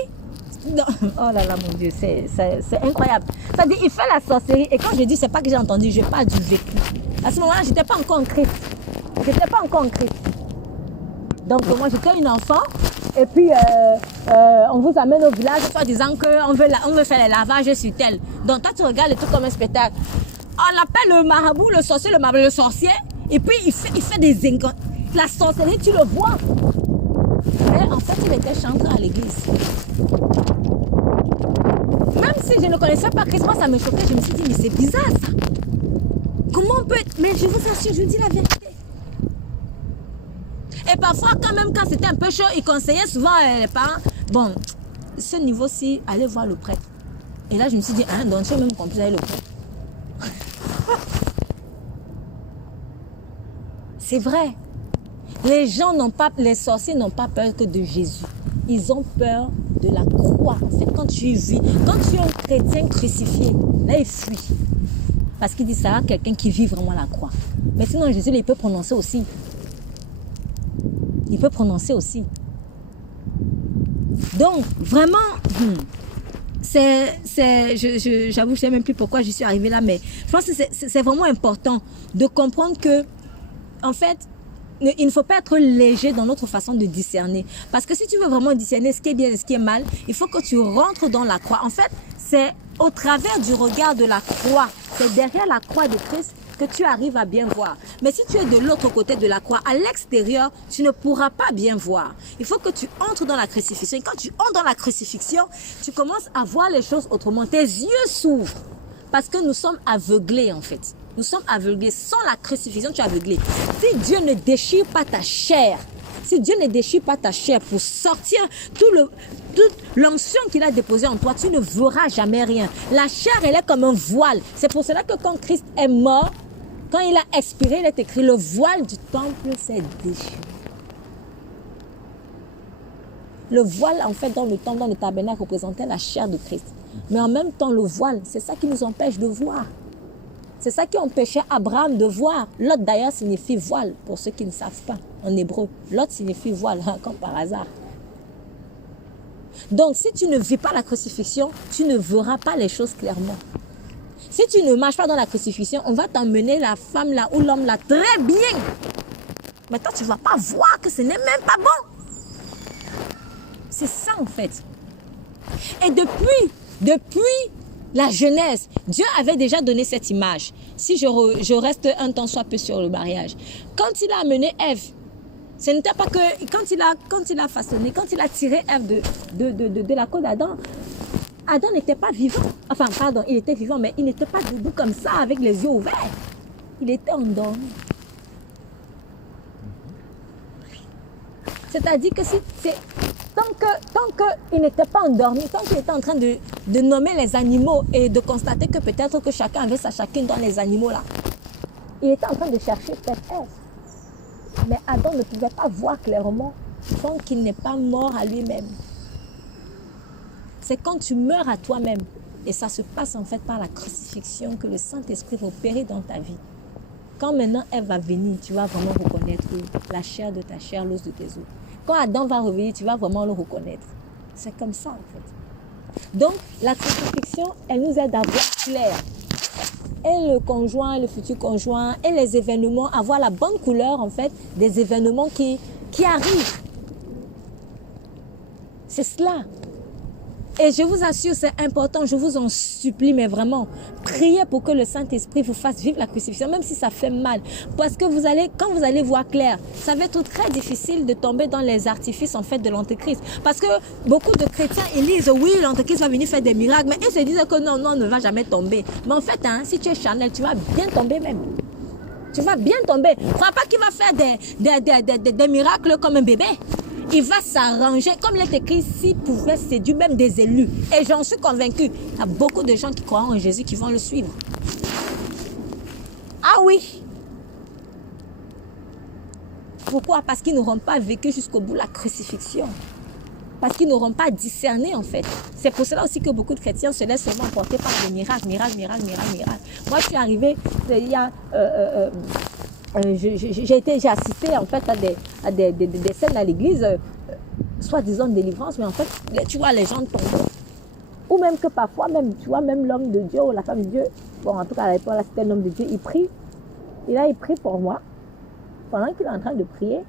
Non. Oh là là, mon Dieu, c'est incroyable. C'est-à-dire, il fait la sorcellerie. Et quand je dis, c'est pas que j'ai entendu, je parle du vécu. À ce moment-là, je n'étais pas encore en Christ. Donc, moi, j'étais une enfant. Et puis, on vous amène au village, en disant qu'on veut faire les lavages sur tel. Donc, toi, tu regardes le truc comme un spectacle. On appelle le marabout, le sorcier, le sorcier. Et puis, il fait des incantations. La sorcellerie, tu le vois. Mais en fait, il était chanteur à l'église. Même si je ne connaissais pas Christ, moi, ça me choquait. Je me suis dit, mais c'est bizarre, ça. Comment on peut... Mais je vous assure, je vous dis la vérité. Et parfois, quand c'était un peu chaud, il conseillait souvent les parents. Bon, ce niveau-ci, allez voir le prêtre. Et là, je me suis dit, donc tu as même compris avec le prêtre. C'est vrai. Les sorciers n'ont pas peur que de Jésus. Ils ont peur de la croix. C'est quand tu es un chrétien crucifié, là il fuit. Parce qu'il dit ça à quelqu'un qui vit vraiment la croix. Mais sinon Jésus, il peut prononcer aussi. Donc, vraiment, j'avoue, je ne sais même plus pourquoi je suis arrivée là, mais je pense que c'est vraiment important de comprendre que, en fait, il ne faut pas être léger dans notre façon de discerner. Parce que si tu veux vraiment discerner ce qui est bien et ce qui est mal, il faut que tu rentres dans la croix. En fait, c'est au travers du regard de la croix, c'est derrière la croix de Christ que tu arrives à bien voir. Mais si tu es de l'autre côté de la croix, à l'extérieur, tu ne pourras pas bien voir. Il faut que tu entres dans la crucifixion. Et quand tu entres dans la crucifixion, tu commences à voir les choses autrement. Tes yeux s'ouvrent. Parce que nous sommes aveuglés en fait. Nous sommes aveuglés. Sans la crucifixion, tu es aveuglé. Si Dieu ne déchire pas ta chair, pour sortir toute l'onction qu'il a déposée en toi, tu ne verras jamais rien. La chair, elle est comme un voile. C'est pour cela que quand Christ est mort, quand il a expiré, il est écrit, le voile du temple s'est déchiré. Le voile, en fait, dans le temple, dans le tabernacle, représentait la chair de Christ. Mais en même temps, le voile, c'est ça qui nous empêche de voir. C'est ça qui empêchait Abraham de voir. Lot d'ailleurs signifie voile, pour ceux qui ne savent pas, en hébreu. Lot signifie voile, comme par hasard. Donc, si tu ne vis pas la crucifixion, tu ne verras pas les choses clairement. Si tu ne marches pas dans la crucifixion, on va t'emmener la femme là ou l'homme là très bien. Mais toi, tu ne vas pas voir que ce n'est même pas bon. C'est ça en fait. Et depuis la Genèse, Dieu avait déjà donné cette image. Si je reste un temps soit peu sur le mariage. Quand il a amené Ève, ce n'était pas que quand il a façonné, quand il a tiré Ève de la côte d'Adam, Adam n'était pas vivant. Enfin, pardon, il était vivant, mais il n'était pas debout comme ça avec les yeux ouverts. Il était endormi. C'est-à-dire que tant qu'il n'était pas endormi, tant qu'il était en train de nommer les animaux et de constater que peut-être que chacun avait sa chacune dans les animaux là, il était en train de chercher cette Ève. Mais Adam ne pouvait pas voir clairement tant qu'il n'est pas mort à lui-même. C'est quand tu meurs à toi-même, et ça se passe en fait par la crucifixion, que le Saint-Esprit va opérer dans ta vie. Quand maintenant Ève va venir, tu vas vraiment reconnaître la chair de ta chair, l'os de tes os. Quand Adam va revenir, tu vas vraiment le reconnaître. C'est comme ça en fait. Donc la crucifixion, elle nous aide à voir clair. Et le conjoint, le futur conjoint, et les événements, à voir la bonne couleur en fait des événements qui arrivent. C'est cela. Et je vous assure, c'est important, je vous en supplie, mais vraiment, priez pour que le Saint-Esprit vous fasse vivre la crucifixion, même si ça fait mal. Parce que quand vous allez voir clair, ça va être très difficile de tomber dans les artifices en fait de l'Antéchrist. Parce que beaucoup de chrétiens, ils disent, oui, l'Antéchrist va venir faire des miracles, mais ils se disent que non, on ne va jamais tomber. Mais en fait, si tu es charnel, tu vas bien tomber même. Tu vas bien tomber. Il ne faudra pas qu'il va faire des miracles comme un bébé. Il va s'arranger, comme il est écrit, s'il pouvait séduire même des élus. Et j'en suis convaincue, il y a beaucoup de gens qui croient en Jésus qui vont le suivre. Ah oui. Pourquoi? Parce qu'ils n'auront pas vécu jusqu'au bout la crucifixion. Parce qu'ils n'auront pas discerné en fait. C'est pour cela aussi que beaucoup de chrétiens se laissent seulement emporter par des miracles. Moi je suis arrivée, il y a... j'ai assisté en fait à des scènes à l'église. soi-disant délivrance, mais en fait, tu vois les gens tomber. Ou même que parfois, même, tu vois, même l'homme de Dieu ou la femme de Dieu, bon, en tout cas, à l'époque, là, c'était un homme de Dieu, il prie. Et là, il prie pour moi. Pendant qu'il est en train de prier,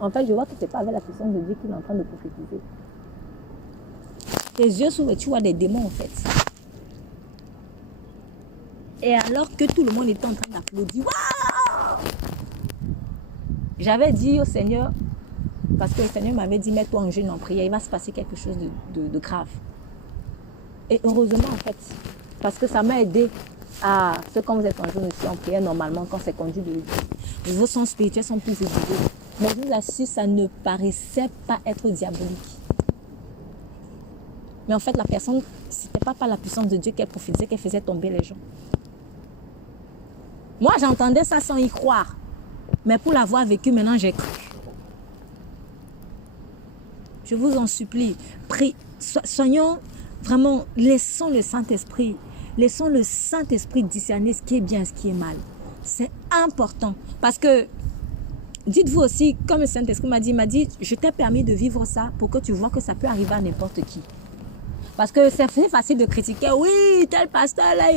en fait, je vois que ce n'est pas avec la puissance de Dieu qu'il est en train de prophétiser. Tes yeux s'ouvrent et tu vois des démons, en fait. Et alors que tout le monde était en train d'applaudir, waouh! J'avais dit au Seigneur, parce que le Seigneur m'avait dit, mets-toi en jeûne, en prière, il va se passer quelque chose de grave. Et heureusement, en fait, parce que ça m'a aidé à ce quand vous êtes en jeûne aussi, en prière, normalement, quand c'est conduit de Dieu. Vos sens spirituels sont plus élevés. Mais je vous assure, ça ne paraissait pas être diabolique. Mais en fait, la personne, ce n'était pas par la puissance de Dieu qu'elle prophétisait, qu'elle faisait tomber les gens. Moi, j'entendais ça sans y croire. Mais pour l'avoir vécu, maintenant, j'ai cru. Je vous en supplie, soyons vraiment, laissons le Saint-Esprit discerner ce qui est bien, ce qui est mal. C'est important. Parce que, dites-vous aussi, comme le Saint-Esprit m'a dit, je t'ai permis de vivre ça pour que tu vois que ça peut arriver à n'importe qui. Parce que c'est facile de critiquer, oui, tel pasteur là,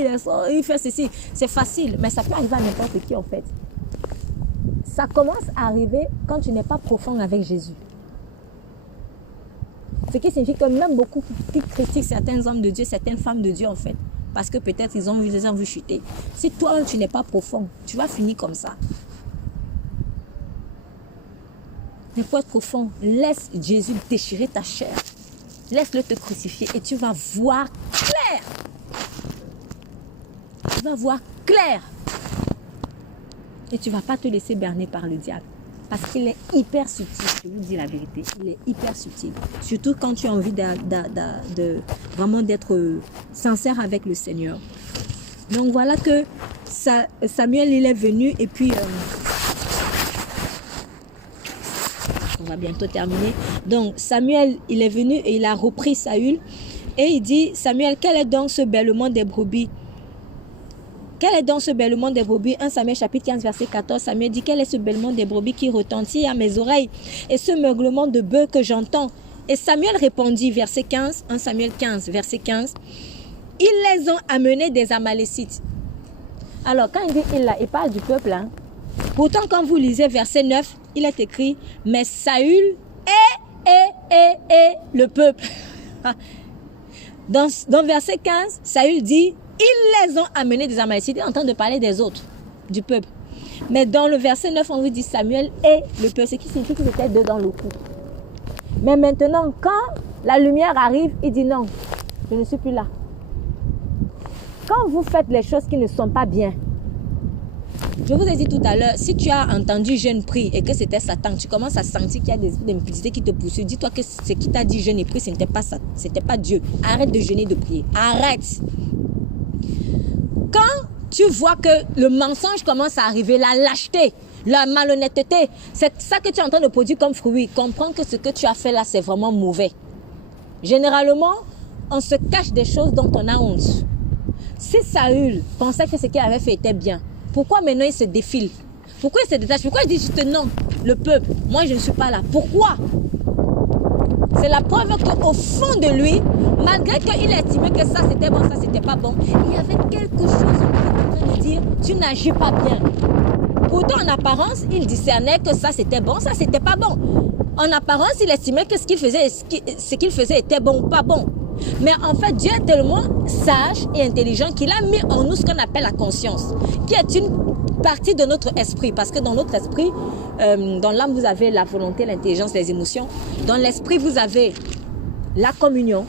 il fait ceci. C'est facile, mais ça peut arriver à n'importe qui en fait. Ça commence à arriver quand tu n'es pas profond avec Jésus. Ce qui signifie que même beaucoup qui critiquent certains hommes de Dieu, certaines femmes de Dieu en fait, parce que peut-être ils ont vu chuter. Si toi tu n'es pas profond, tu vas finir comme ça. Mais pour être profond, laisse Jésus déchirer ta chair. Laisse-le te crucifier et tu vas voir clair. Tu vas voir clair. Et tu ne vas pas te laisser berner par le diable. Parce qu'il est hyper subtil, je vous dis la vérité. Il est hyper subtil. Surtout quand tu as envie de vraiment d'être sincère avec le Seigneur. Donc voilà que Samuel, il est venu et puis... on va bientôt terminer. Donc Samuel, il est venu et il a repris Saül. Et il dit, Samuel, quel est donc ce bêlement des brebis? Quel est donc ce bêlement des brebis? 1 Samuel chapitre 15 verset 14. Samuel dit, quel est ce bêlement des brebis qui retentit à mes oreilles et ce meuglement de bœuf que j'entends? Et Samuel répondit, verset 15, 1 Samuel 15 verset 15, ils les ont amenés des Amalécites. Alors quand il dit il parle du peuple. Hein. Pourtant quand vous lisez verset 9, il est écrit, mais Saül et le peuple. Dans verset 15, Saül dit, ils les ont amenés des Amalécites. Il est en train de parler des autres, du peuple. Mais dans le verset 9, on vous dit Samuel et le peuple, ce qui signifie qu'ils étaient deux dans le coup. Mais maintenant, quand la lumière arrive, il dit non, je ne suis plus là. Quand vous faites les choses qui ne sont pas bien, je vous ai dit tout à l'heure, si tu as entendu jeûne prie et que c'était Satan, tu commences à sentir qu'il y a des impudités qui te poursuivent. Dis-toi que ce qui t'a dit jeûne et prie, ce n'était pas ça, c'était pas Dieu. Arrête de jeûner, de prier. Arrête. Quand tu vois que le mensonge commence à arriver, la lâcheté, la malhonnêteté, c'est ça que tu es en train de produire comme fruit. Comprends que ce que tu as fait là, c'est vraiment mauvais. Généralement, on se cache des choses dont on a honte. Si Saül pensait que ce qu'il avait fait était bien, pourquoi maintenant il se défile? Pourquoi il se détache? Pourquoi il dit juste non, le peuple, moi je ne suis pas là? Pourquoi? C'est la preuve qu'au fond de lui, malgré qu'il estimait que ça c'était bon, ça c'était pas bon, il y avait quelque chose en train de dire, tu n'agis pas bien. Pourtant en apparence, il discernait que ça c'était bon, ça c'était pas bon. En apparence, il estimait que ce qu'il faisait était bon ou pas bon. Mais en fait, Dieu est tellement sage et intelligent qu'il a mis en nous ce qu'on appelle la conscience, qui est une partie de notre esprit. Parce que dans notre esprit, dans l'âme, vous avez la volonté, l'intelligence, les émotions. Dans l'esprit, vous avez la communion,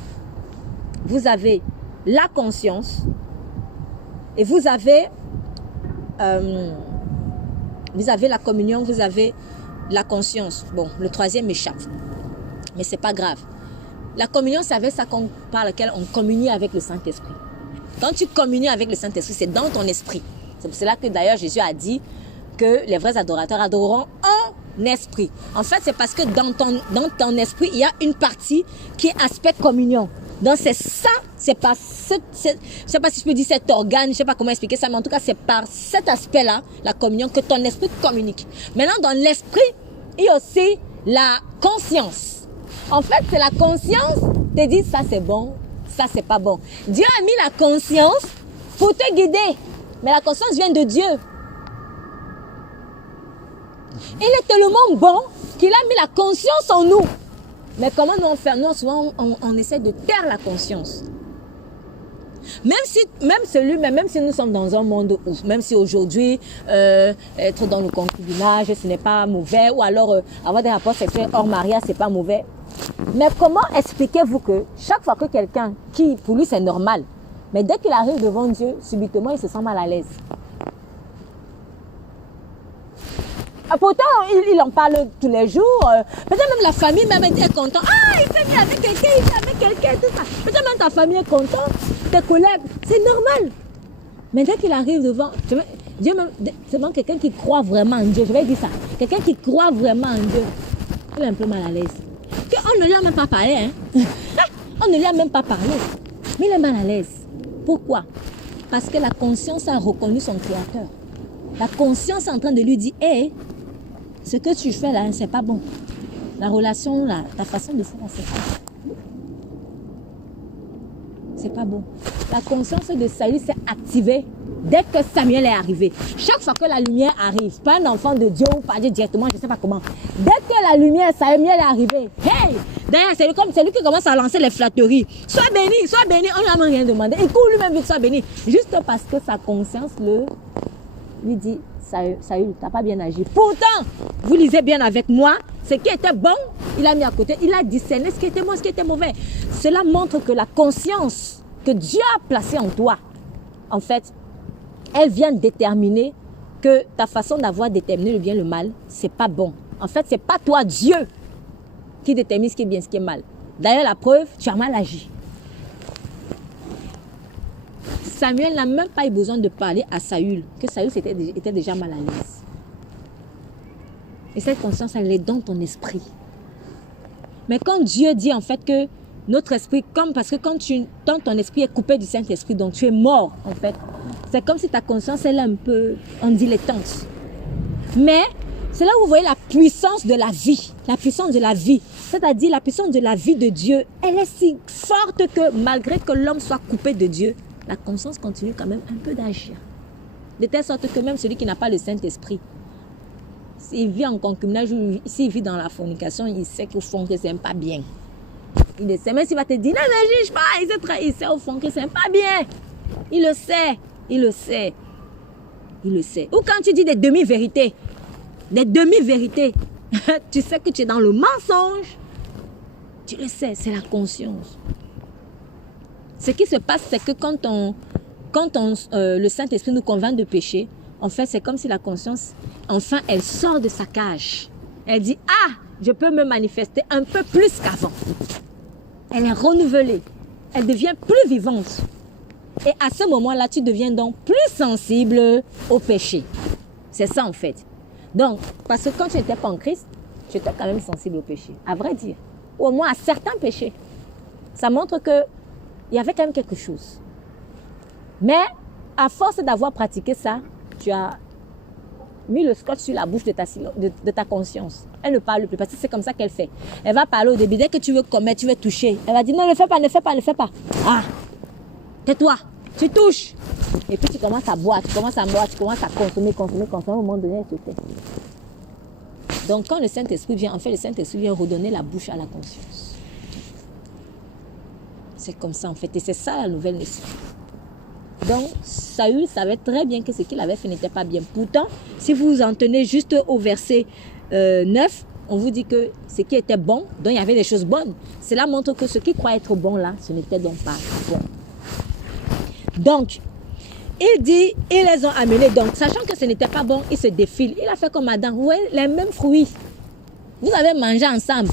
vous avez la conscience et vous avez la communion, vous avez la conscience. Bon, le troisième m'échappe, mais c'est pas grave. La communion, c'est avec ça par lequel on communie avec le Saint-Esprit. Quand tu communies avec le Saint-Esprit, c'est dans ton esprit. C'est pour cela que d'ailleurs Jésus a dit que les vrais adorateurs adoreront en esprit. En fait, c'est parce que dans ton esprit, il y a une partie qui est aspect communion. Donc c'est ça, c'est pas je sais pas si je peux dire cet organe, je sais pas comment expliquer ça, mais en tout cas c'est par cet aspect-là, la communion, que ton esprit communique. Maintenant, dans l'esprit, il y a aussi conscience. En fait, c'est la conscience qui te dit ça c'est bon, ça c'est pas bon. Dieu a mis la conscience pour te guider. Mais la conscience vient de Dieu. Il est tellement bon qu'il a mis la conscience en nous. Mais comment nous on fait? Nous, souvent, on essaie de taire la conscience. Même si nous sommes dans un monde où, même si aujourd'hui, être dans le concubinage, ce n'est pas mauvais, ou alors avoir des rapports sexuels hors mariage, c'est pas mauvais. Mais comment expliquez-vous que chaque fois que quelqu'un qui, pour lui, c'est normal, mais dès qu'il arrive devant Dieu, subitement, il se sent mal à l'aise. Pourtant, il en parle tous les jours. Peut-être même la famille même est contente. Ah, il s'est mis avec quelqu'un, il est avec quelqu'un, tout ça. Peut-être même ta famille est contente, tes collègues, c'est normal. Mais dès qu'il arrive devant, Dieu même, c'est vraiment quelqu'un qui croit vraiment en Dieu. Je vais dire ça. Quelqu'un qui croit vraiment en Dieu, il est un peu mal à l'aise. On ne lui a même pas parlé. Hein? On ne lui a même pas parlé. Mais il est mal à l'aise. Pourquoi? Parce que la conscience a reconnu son créateur. La conscience est en train de lui dire, hé, ce que tu fais là, c'est pas bon. La relation là, ta façon de faire là, c'est pas bon. La conscience de Saül s'est activée dès que Samuel est arrivé. Chaque fois que la lumière arrive, pas un enfant de Dieu ou pas Dieu directement, je ne sais pas comment. Dès que la lumière, Samuel est arrivé, hey! D'ailleurs, c'est comme celui qui commence à lancer les flatteries. Sois béni, on n'a même rien demandé. Il court lui-même vite, sois béni. Juste parce que sa conscience lui dit, Saül, tu n'as pas bien agi. Pourtant, vous lisez bien avec moi, ce qui était bon, il a mis à côté, il a discerné ce qui était bon, ce qui était mauvais. Cela montre que la conscience que Dieu a placée en toi, en fait, elle vient déterminer que ta façon d'avoir déterminé le bien et le mal, c'est pas bon. En fait, c'est pas toi, Dieu, qui détermine ce qui est bien, ce qui est mal. D'ailleurs, la preuve, tu as mal agi. Samuel n'a même pas eu besoin de parler à Saül, que Saül était déjà mal à l'aise. Et cette conscience, elle est dans ton esprit. Mais quand Dieu dit en fait que notre esprit, parce que quand ton esprit est coupé du Saint-Esprit, donc tu es mort en fait, c'est comme si ta conscience elle est un peu en dilettante. Mais c'est là où vous voyez la puissance de la vie. La puissance de la vie. C'est-à-dire la puissance de la vie de Dieu. Elle est si forte que malgré que l'homme soit coupé de Dieu, la conscience continue quand même un peu d'agir. De telle sorte que même celui qui n'a pas le Saint-Esprit, s'il vit en concubinage ou s'il vit dans la fornication, il sait qu'au fond que c'est pas bien. Il le sait. Même s'il va te dire, non, ne juge pas, il sait au fond que c'est pas bien. Il le sait. Il le sait. Il le sait. Ou quand tu dis des demi-vérités, tu sais que tu es dans le mensonge. Tu le sais, c'est la conscience. Ce qui se passe, c'est que quand le Saint-Esprit nous convainc de pécher, en fait, c'est comme si la conscience, enfin, elle sort de sa cage. Elle dit, ah, je peux me manifester un peu plus qu'avant. Elle est renouvelée. Elle devient plus vivante. Et à ce moment-là, tu deviens donc plus sensible au péché. C'est ça, en fait. Donc, parce que quand tu n'étais pas en Christ, tu étais quand même sensible au péché. À vrai dire. Ou au moins à certains péchés. Ça montre que il y avait quand même quelque chose. Mais, à force d'avoir pratiqué ça, tu as mis le scotch sur la bouche de ta conscience. Elle ne parle plus parce que c'est comme ça qu'elle fait. Elle va parler au début. Dès que tu veux commettre, tu veux toucher. Elle va dire non, ne fais pas, ne fais pas, ne fais pas. Ah, tais-toi, tu touches. Et puis tu commences à boire, tu commences à consommer. À un moment donné, elle te tait. Donc quand le Saint-Esprit vient, en fait, le Saint-Esprit vient redonner la bouche à la conscience. C'est comme ça en fait. Et c'est ça la nouvelle naissance. Donc, Saül savait très bien que ce qu'il avait fait n'était pas bien. Pourtant, si vous vous en tenez juste au verset 9, on vous dit que ce qui était bon, donc il y avait des choses bonnes. Cela montre que ce qui croit être bon là, ce n'était donc pas bon. Donc, il dit, ils les ont amenés. Donc, sachant que ce n'était pas bon, il se défile. Il a fait comme Adam. Vous voyez, les mêmes fruits. Vous avez mangé ensemble.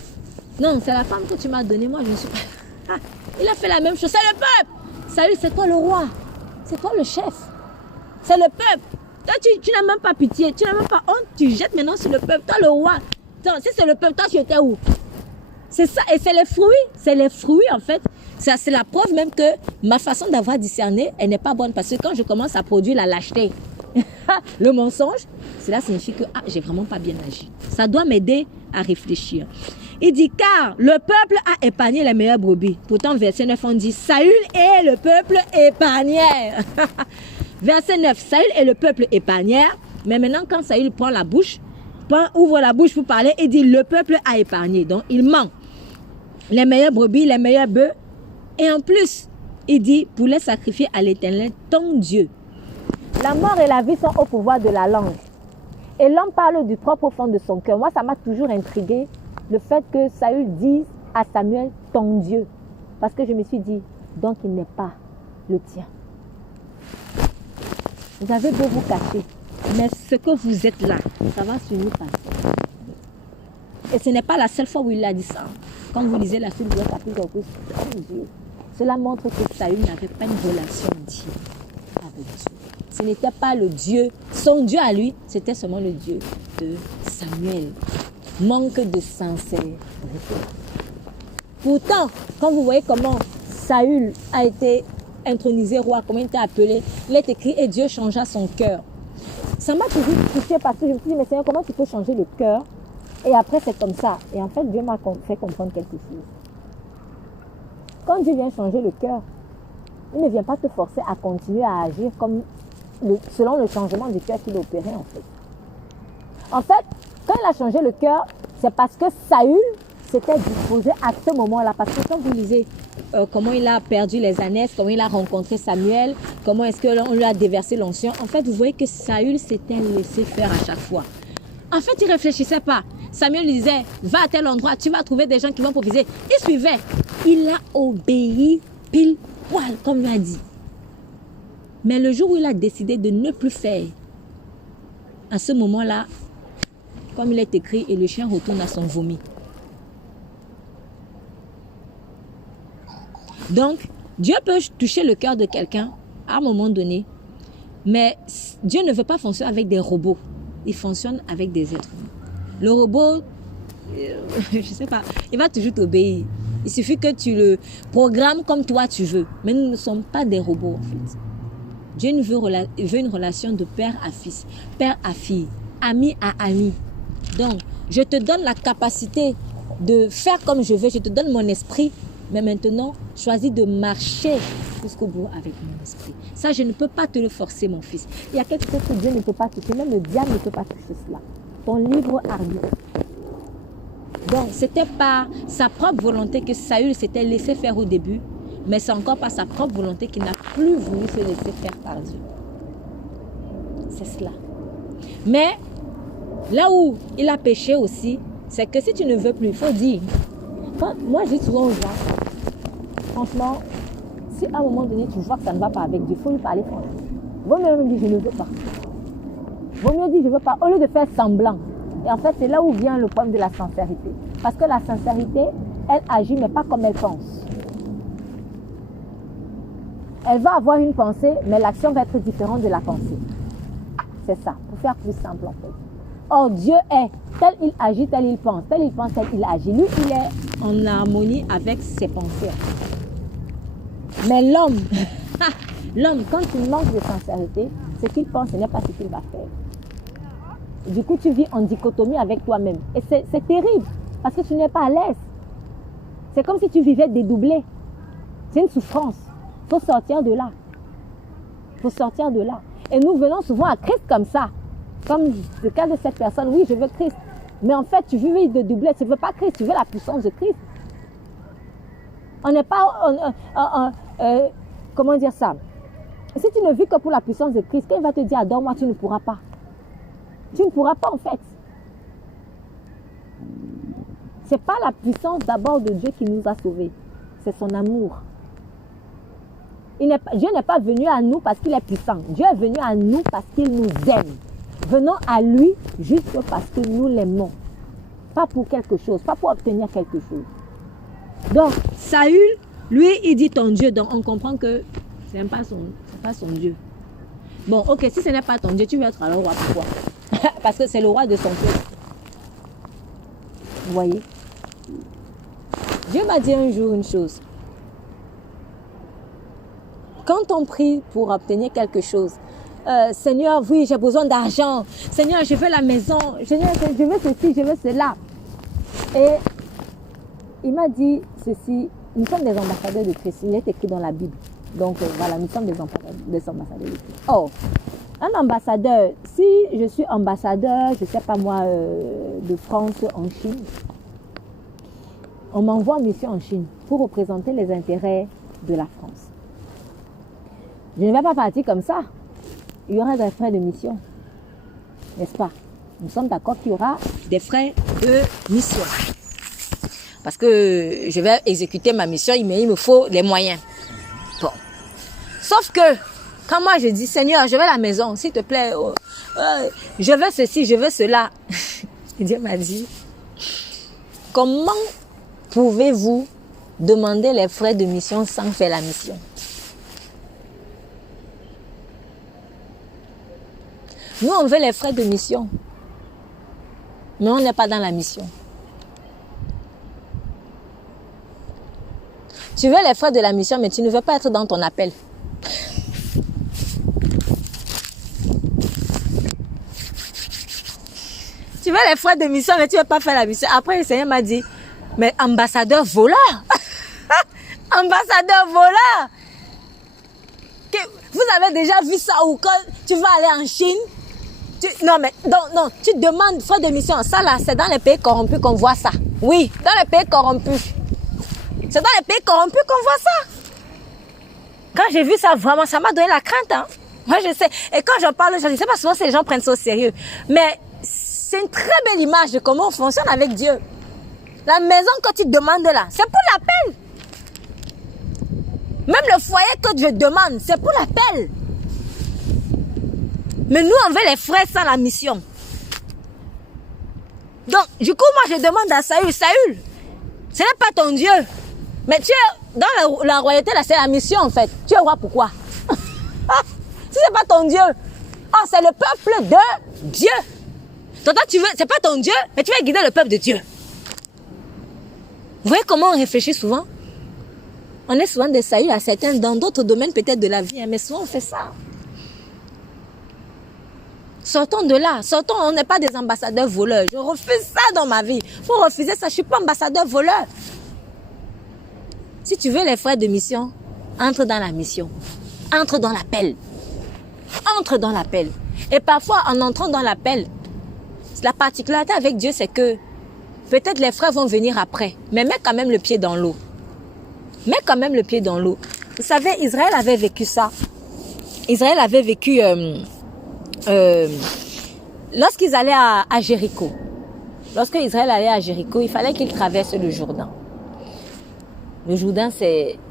Non, c'est la femme que tu m'as donnée. Moi, je ne suis pas... Il a fait la même chose. C'est le peuple. Saül, c'est toi le roi. C'est toi le chef. C'est le peuple. Toi, tu n'as même pas pitié. Tu n'as même pas honte. Tu jettes maintenant sur le peuple. Toi, le roi. Attends, si c'est le peuple, toi, tu étais où? C'est ça. Et c'est les fruits. C'est les fruits, en fait. C'est la preuve même que ma façon d'avoir discerné, elle n'est pas bonne. Parce que quand je commence à produire la lâcheté, le mensonge, cela signifie que j'ai vraiment pas bien agi. Ça doit m'aider à réfléchir. Il dit, car le peuple a épargné les meilleures brebis. Pourtant, verset 9, on dit, Saül et le peuple épargnèrent. Verset 9, Saül et le peuple épargnèrent. Mais maintenant, quand Saül prend la bouche, ouvre la bouche pour parler, il dit, le peuple a épargné. Donc, il ment. Les meilleures brebis, les meilleurs bœufs. Et en plus, il dit, pour les sacrifier à l'Éternel, ton Dieu. La mort et la vie sont au pouvoir de la langue. Et l'homme parle du propre fond de son cœur. Moi, ça m'a toujours intrigué, le fait que Saül dise à Samuel, ton Dieu. Parce que je me suis dit, donc il n'est pas le tien. Vous avez beau vous cacher, mais ce que vous êtes là, ça va finir par ça. Et ce n'est pas la seule fois où il a dit ça. Quand vous lisez la suite de chapitre, cela montre que Saül n'avait pas une relation intime avec Dieu. Ce n'était pas le Dieu, son Dieu à lui, c'était seulement le Dieu de Samuel. Manque de sincérité. Pourtant, quand vous voyez comment Saül a été intronisé roi, comment il était appelé, il est écrit et Dieu changea son cœur. Ça m'a toujours touché parce que je me suis dit, mais Seigneur, comment tu peux changer le cœur? Et après, c'est comme ça. Et en fait, Dieu m'a fait comprendre quelque chose. Quand Dieu vient changer le cœur, il ne vient pas te forcer à continuer à agir comme selon le changement du cœur qu'il a opéré en fait. En fait, quand il a changé le cœur, c'est parce que Saül s'était disposé à ce moment-là. Parce que quand vous lisez comment il a perdu les ânesses, comment il a rencontré Samuel, comment est-ce qu'on lui a déversé l'onction, en fait, vous voyez que Saül s'était laissé faire à chaque fois. En fait, il ne réfléchissait pas. Samuel lui disait, va à tel endroit, tu vas trouver des gens qui vont proviser. Il suivait. Il a obéi pile poil, comme il a dit. Mais le jour où il a décidé de ne plus faire, à ce moment-là, comme il est écrit, et le chien retourne à son vomi. Donc, Dieu peut toucher le cœur de quelqu'un à un moment donné, mais Dieu ne veut pas fonctionner avec des robots. Il fonctionne avec des êtres humains. Le robot, je ne sais pas, il va toujours t'obéir. Il suffit que tu le programmes comme toi tu veux. Mais nous ne sommes pas des robots en fait. Dieu veut une relation de père à fils, père à fille, ami à ami. Donc, je te donne la capacité de faire comme je veux, je te donne mon esprit, mais maintenant, choisis de marcher jusqu'au bout avec mon esprit. Ça, je ne peux pas te le forcer, mon fils. Il y a quelque chose que Dieu ne peut pas toucher, même le diable ne peut pas toucher cela. Ton libre arbitre. Donc, ce n'était pas sa propre volonté que Saül s'était laissé faire au début, mais c'est encore pas sa propre volonté qu'il n'a plus voulu se laisser faire par Dieu. C'est cela. Mais, là où il a péché aussi, c'est que si tu ne veux plus, il faut dire. Moi, je dis souvent aux gens, franchement, si à un moment donné, tu vois que ça ne va pas avec Dieu, il faut lui parler franchement. Vaut mieux même dire, je ne veux pas. Vaut mieux dire, je ne veux pas, au lieu de faire semblant. Et en fait, c'est là où vient le problème de la sincérité. Parce que la sincérité, elle agit, mais pas comme elle pense. Elle va avoir une pensée, mais l'action va être différente de la pensée. C'est ça, pour faire plus simple en fait. Or, Dieu est, tel il agit, tel il pense, tel il agit. Lui, il est en harmonie avec ses pensées. Mais l'homme, quand il manque de sincérité, ce qu'il pense, ce n'est pas ce qu'il va faire. Du coup, tu vis en dichotomie avec toi-même. Et c'est terrible, parce que tu n'es pas à l'aise. C'est comme si tu vivais dédoublé. C'est une souffrance. Il faut sortir de là. Il faut sortir de là. Et nous venons souvent à Christ comme ça. Comme le cas de cette personne, oui, je veux Christ. Mais en fait, tu vis dédoublé. Tu ne veux pas Christ, tu veux la puissance de Christ. On n'est pas... comment dire ça? Si tu ne vis que pour la puissance de Christ, quand il va te dire, adore-moi, tu ne pourras pas. Tu ne pourras pas en fait. Ce n'est pas la puissance d'abord de Dieu qui nous a sauvés. C'est son amour. Dieu n'est pas venu à nous parce qu'il est puissant. Dieu est venu à nous parce qu'il nous aime. Venons à lui juste parce que nous l'aimons. Pas pour quelque chose, pas pour obtenir quelque chose. Donc, Saül, lui, il dit ton Dieu. Donc, on comprend que ce n'est pas son Dieu. Bon, ok, si ce n'est pas ton Dieu, tu veux être alors roi. Pourquoi? Parce que c'est le roi de son peuple. Vous voyez? Dieu m'a dit un jour une chose. Quand on prie pour obtenir quelque chose, Seigneur, oui, j'ai besoin d'argent. Seigneur, je veux la maison. Seigneur, je veux ceci, je veux cela. Et il m'a dit ceci, nous sommes des ambassadeurs de Christ. Il est écrit dans la Bible. Donc voilà, nous sommes des ambassadeurs de Christ. Or, un ambassadeur, si je suis ambassadeur, je ne sais pas moi, de France en Chine, on m'envoie en mission en Chine pour représenter les intérêts de la France. Je ne vais pas partir comme ça. Il y aura des frais de mission. N'est-ce pas? Nous sommes d'accord qu'il y aura des frais de mission. Parce que je vais exécuter ma mission, mais il me faut les moyens. Bon. Sauf que, quand moi je dis, Seigneur, je vais à la maison, s'il te plaît, je veux ceci, je veux cela. Dieu m'a dit, comment pouvez-vous demander les frais de mission sans faire la mission? Nous, on veut les frais de mission, mais on n'est pas dans la mission. Tu veux les frais de la mission, mais tu ne veux pas être dans ton appel. Tu veux les frais de mission, mais tu ne veux pas faire la mission. Après, le Seigneur m'a dit, mais ambassadeur voleur. Ambassadeur voleur. Vous avez déjà vu ça ou quand tu vas aller en Chine? Non, tu demandes frais de mission. Ça là, c'est dans les pays corrompus qu'on voit ça. Oui, dans les pays corrompus. C'est dans les pays corrompus qu'on voit ça. Quand j'ai vu ça, vraiment, ça m'a donné la crainte. Hein. Moi, je sais. Et quand j'en parle, je ne sais pas souvent si les gens prennent ça au sérieux. Mais c'est une très belle image de comment on fonctionne avec Dieu. La maison que tu demandes là, c'est pour l'appel. Même le foyer que Dieu demande, c'est pour l'appel. Mais nous, on veut les frais sans la mission. Donc, du coup, moi, je demande à Saül, Saül, ce n'est pas ton Dieu. Mais tu es dans la royauté, là, c'est la mission, en fait. Tu es roi, pourquoi? Si ce n'est pas ton Dieu. Oh, c'est le peuple de Dieu. Donc, toi, tu veux, c'est pas ton Dieu, mais tu veux guider le peuple de Dieu. Vous voyez comment on réfléchit souvent? On est souvent des Saül à certains, dans d'autres domaines peut-être de la vie, hein, mais souvent on fait ça. Sortons de là, sortons, on n'est pas des ambassadeurs voleurs. Je refuse ça dans ma vie. Il faut refuser ça, je ne suis pas ambassadeur voleur. Si tu veux les frais de mission, entre dans la mission. Entre dans l'appel. Entre dans l'appel. Et parfois, en entrant dans l'appel, la particularité avec Dieu, c'est que peut-être les frais vont venir après, mais mets quand même le pied dans l'eau. Mets quand même le pied dans l'eau. Vous savez, Israël avait vécu ça. Israël avait vécu... lorsqu'ils allaient à Jéricho, lorsque Israël allait à Jéricho, il fallait qu'ils traversent le Jourdain. Le Jourdain,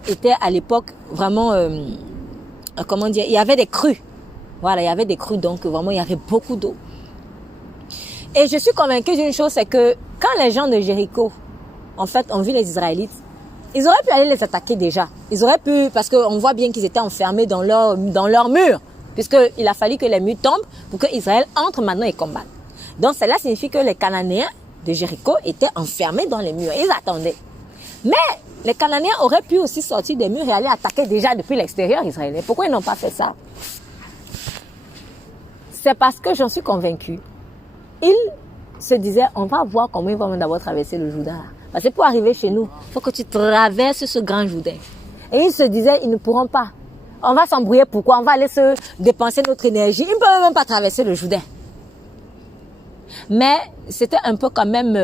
était à l'époque vraiment, comment dire, il y avait des crues. Voilà, il y avait des crues, donc vraiment, il y avait beaucoup d'eau. Et je suis convaincue d'une chose, c'est que quand les gens de Jéricho, en fait, ont vu les Israélites, ils auraient pu aller les attaquer déjà. Ils auraient pu, parce qu'on voit bien qu'ils étaient enfermés dans leur mur. Puisqu'il a fallu que les murs tombent pour que Israël entre maintenant et combatte. Donc cela signifie que les Cananéens de Jéricho étaient enfermés dans les murs. Ils attendaient. Mais les Cananéens auraient pu aussi sortir des murs et aller attaquer déjà depuis l'extérieur israélien. Pourquoi ils n'ont pas fait ça? C'est parce que j'en suis convaincue. Ils se disaient, on va voir comment ils vont d'abord traverser le Jourdain. Parce que pour arriver chez nous, il faut que tu traverses ce grand Jourdain. Et ils se disaient, ils ne pourront pas. On va s'embrouiller, pourquoi? On va aller se dépenser notre énergie. Ils ne peuvent même pas traverser le Jourdain. Mais c'était un peu quand même,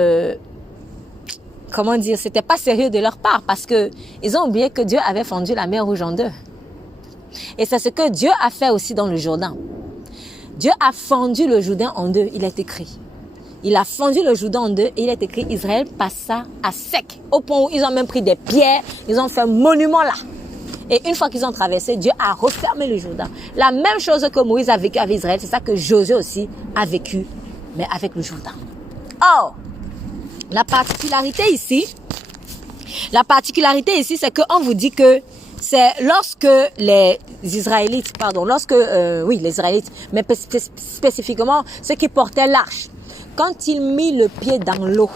comment dire, c'était pas sérieux de leur part parce que ils ont oublié que Dieu avait fendu la mer Rouge en deux. Et c'est ce que Dieu a fait aussi dans le Jourdain. Dieu a fendu le Jourdain en deux, il est écrit. Il a fendu le Jourdain en deux et il est écrit, Israël passa à sec. Au point où ils ont même pris des pierres, ils ont fait un monument là. Et une fois qu'ils ont traversé, Dieu a refermé le Jourdain. La même chose que Moïse a vécu avec Israël, c'est ça que Josué aussi a vécu, mais avec le Jourdain. Or, la particularité ici, c'est qu'on vous dit que c'est lorsque les Israélites, les Israélites, mais spécifiquement ceux qui portaient l'arche, quand ils mit le pied dans l'eau,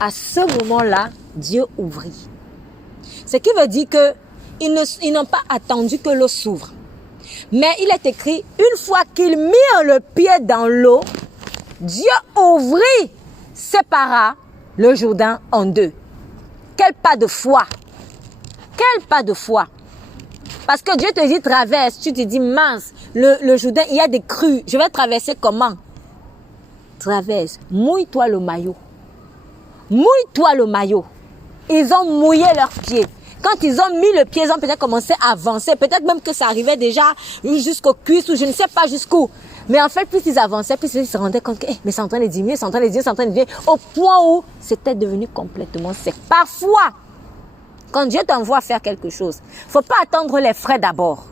à ce moment-là, Dieu ouvrit. Ce qui veut dire que ils n'ont pas attendu que l'eau s'ouvre. Mais il est écrit, une fois qu'ils mirent le pied dans l'eau, Dieu ouvrit, sépara le Jourdain en deux. quel pas de foi. Quel pas de foi. Parce que Dieu te dit traverse, tu te dis mince, le Jourdain, il y a des crues, je vais traverser comment? Traverse, mouille-toi le maillot. Mouille-toi le maillot. Ils ont mouillé leurs pieds. Quand ils ont mis le pied, ils ont peut-être commencé à avancer. Peut-être même que ça arrivait déjà jusqu'aux cuisses ou je ne sais pas jusqu'où. Mais en fait, plus ils avançaient, plus ils se rendaient compte que mais c'est en train de diminuer, c'est en train de diminuer, c'est en train de diminuer. Au point où c'était devenu complètement sec. Parfois, quand Dieu t'envoie faire quelque chose, il ne faut pas attendre les frais d'abord.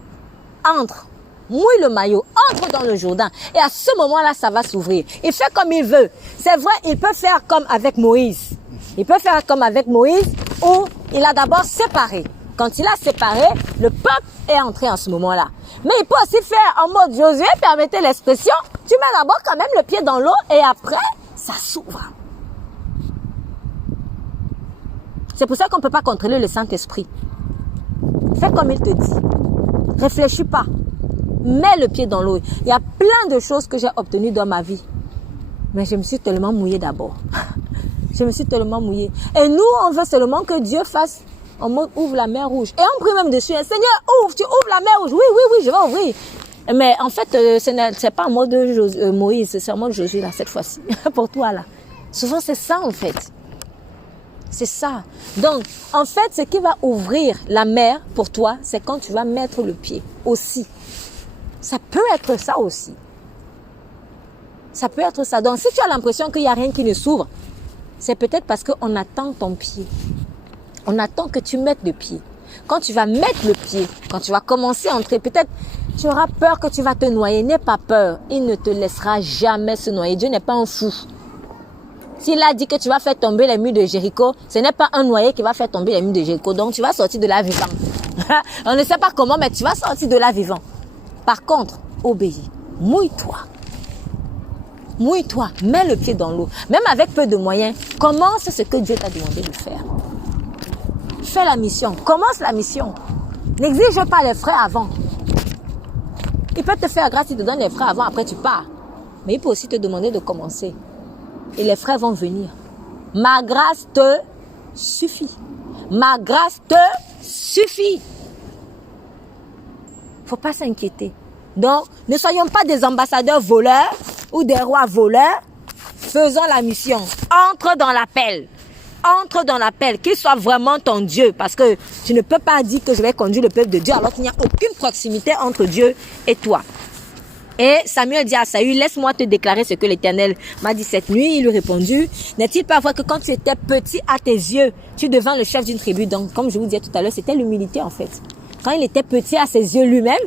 Entre, mouille le maillot, entre dans le Jourdain. Et à ce moment-là, ça va s'ouvrir. Il fait comme il veut. C'est vrai, il peut faire comme avec Moïse. Il peut faire comme avec Moïse où il a d'abord séparé. Quand il a séparé, le peuple est entré en ce moment-là. Mais il peut aussi faire en mode Josué, permettez l'expression, tu mets d'abord quand même le pied dans l'eau et après, ça s'ouvre. C'est pour ça qu'on ne peut pas contrôler le Saint-Esprit. Fais comme il te dit. Réfléchis pas. Mets le pied dans l'eau. Il y a plein de choses que j'ai obtenues dans ma vie. Mais je me suis tellement mouillée d'abord. Je me suis tellement mouillée. Et nous, on veut seulement que Dieu fasse en mode ouvre la mer rouge. Et on prie même dessus. Seigneur, ouvre, tu ouvres la mer rouge. Oui, oui, oui, je vais ouvrir. Mais en fait, c'est pas en mode Moïse, c'est en mode Josué là, cette fois-ci. Pour toi là. Souvent, c'est ça en fait. C'est ça. Donc, en fait, ce qui va ouvrir la mer pour toi, c'est quand tu vas mettre le pied aussi. Ça peut être ça aussi. Ça peut être ça. Donc, si tu as l'impression qu'il n'y a rien qui ne s'ouvre, c'est peut-être parce qu'on attend ton pied. On attend que tu mettes le pied. Quand tu vas mettre le pied, quand tu vas commencer à entrer, peut-être tu auras peur que tu vas te noyer. N'aie pas peur. Il ne te laissera jamais se noyer. Dieu n'est pas un fou. S'il a dit que tu vas faire tomber les murs de Jéricho, ce n'est pas un noyé qui va faire tomber les murs de Jéricho. Donc, tu vas sortir de là vivant. On ne sait pas comment, mais tu vas sortir de là vivant. Par contre, obéis. Mouille-toi. Mouille-toi. Mets le pied dans l'eau. Même avec peu de moyens, commence ce que Dieu t'a demandé de faire. Fais la mission. Commence la mission. N'exige pas les frais avant. Il peut te faire grâce, il te donne les frais avant, après tu pars. Mais il peut aussi te demander de commencer. Et les frais vont venir. Ma grâce te suffit. Ma grâce te suffit. Faut pas s'inquiéter. Donc, ne soyons pas des ambassadeurs voleurs ou des rois voleurs. Faisons la mission. Entre dans l'appel. Entre dans l'appel. Qu'il soit vraiment ton Dieu. Parce que tu ne peux pas dire que je vais conduire le peuple de Dieu alors qu'il n'y a aucune proximité entre Dieu et toi. Et Samuel dit à Saül, laisse-moi te déclarer ce que l'Éternel m'a dit cette nuit. Il lui répondit, n'est-il pas vrai que quand tu étais petit à tes yeux, tu devins le chef d'une tribu. Donc, comme je vous disais tout à l'heure, c'était l'humilité en fait. Quand il était petit à ses yeux lui-même,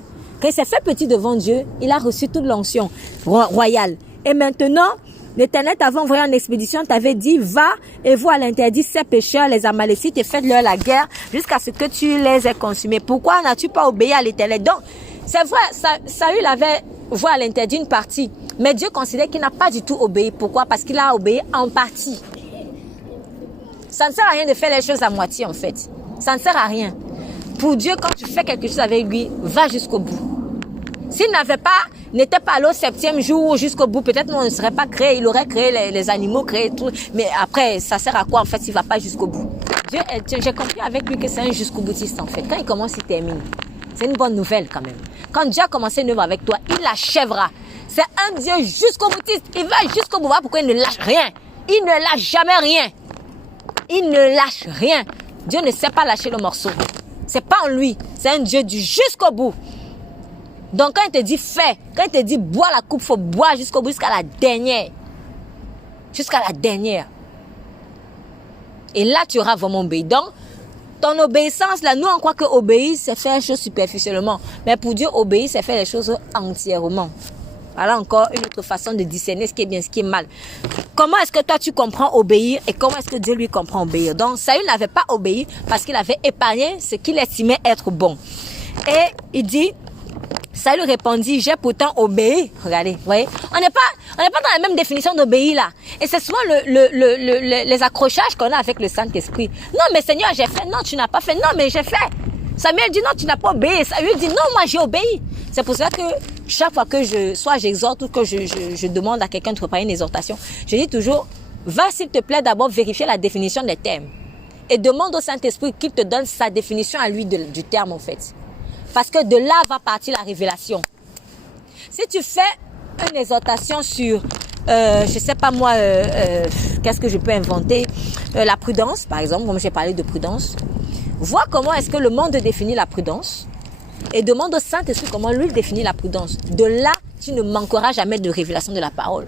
quand il s'est fait petit devant Dieu, il a reçu toute l'onction royale. Et maintenant, l'Éternel t'avait envoyé en expédition, t'avait dit, va et vois l'interdit ces pécheurs, les Amalécites, et faites-leur la guerre jusqu'à ce que tu les aies consumés. Pourquoi n'as-tu pas obéi à l'Éternel? Donc, c'est vrai, Saül avait voit l'interdit une partie, mais Dieu considère qu'il n'a pas du tout obéi. Pourquoi? Parce qu'il a obéi en partie. Ça ne sert à rien de faire les choses à moitié en fait. Ça ne sert à rien. Pour Dieu, quand tu fais quelque chose avec lui, va jusqu'au bout. S'il n'était pas allé au 7e jour jusqu'au bout, peut-être on ne serait pas créé, il aurait créé les animaux, créé tout. Mais après, ça sert à quoi en fait s'il ne va pas jusqu'au bout? J'ai compris avec lui que c'est un jusqu'au boutiste en fait. Quand il commence, il termine. C'est une bonne nouvelle quand même. Quand Dieu a commencé une œuvre avec toi, il l'achèvera. C'est un Dieu jusqu'au boutiste. Il va jusqu'au bout. Voilà pourquoi il ne lâche rien. Il ne lâche jamais rien. Il ne lâche rien. Dieu ne sait pas lâcher le morceau. C'est pas en lui. C'est un Dieu du jusqu'au bout. Donc quand il te dit fais, quand il te dit bois la coupe, il faut boire jusqu'au bout, jusqu'à la dernière. Jusqu'à la dernière. Et là, tu auras vraiment obéi. Donc, ton obéissance, là, nous, on croit que obéir, c'est faire les choses superficiellement. Mais pour Dieu, obéir, c'est faire les choses entièrement. Voilà encore une autre façon de discerner ce qui est bien, ce qui est mal. Comment est-ce que toi, tu comprends obéir et comment est-ce que Dieu lui comprend obéir? Donc, Saül n'avait pas obéi parce qu'il avait épargné ce qu'il estimait être bon. Et il dit, Saül répondit, j'ai pourtant obéi. Regardez, vous voyez, on n'est pas dans la même définition d'obéir là. Et c'est souvent les accrochages qu'on a avec le Saint-Esprit. Non, mais Seigneur, j'ai fait. Non, tu n'as pas fait. Non, mais j'ai fait. Samuel dit, non, tu n'as pas obéi. Saül dit, non, moi, j'ai obéi. C'est pour cela que chaque fois que j'exhorte ou que je demande à quelqu'un de préparer une exhortation, je dis toujours, va s'il te plaît d'abord vérifier la définition des termes. et demande au Saint-Esprit qu'il te donne sa définition à lui du terme en fait. Parce que de là va partir la révélation. Si tu fais une exhortation sur, je sais pas moi, qu'est-ce que je peux inventer, la prudence par exemple, comme j'ai parlé de prudence, vois comment est-ce que le monde définit la prudence et demande au Saint-Esprit comment lui définit la prudence. De là, tu ne manqueras jamais de révélation de la parole.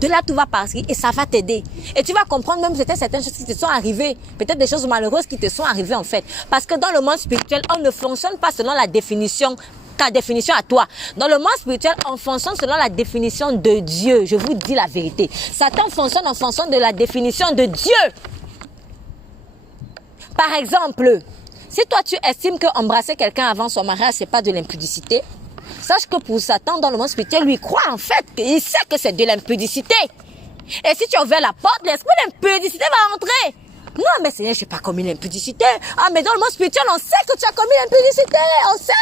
De là, tout va partir et ça va t'aider. Et tu vas comprendre même peut-être certaines choses qui te sont arrivées, peut-être des choses malheureuses qui te sont arrivées en fait. Parce que dans le monde spirituel, on ne fonctionne pas selon la définition, ta définition à toi. Dans le monde spirituel, on fonctionne selon la définition de Dieu. Je vous dis la vérité. Satan fonctionne en fonction de la définition de Dieu. Par exemple, si toi tu estimes qu'embrasser quelqu'un avant son mariage, c'est pas de l'impudicité, sache que pour Satan, dans le monde spirituel, lui croit en fait qu'il sait que c'est de l'impudicité. Et si tu ouvres la porte, l'esprit d'impudicité va entrer. Non, mais Seigneur, je n'ai pas commis l'impudicité. Ah, mais dans le monde spirituel, on sait que tu as commis l'impudicité. On sait.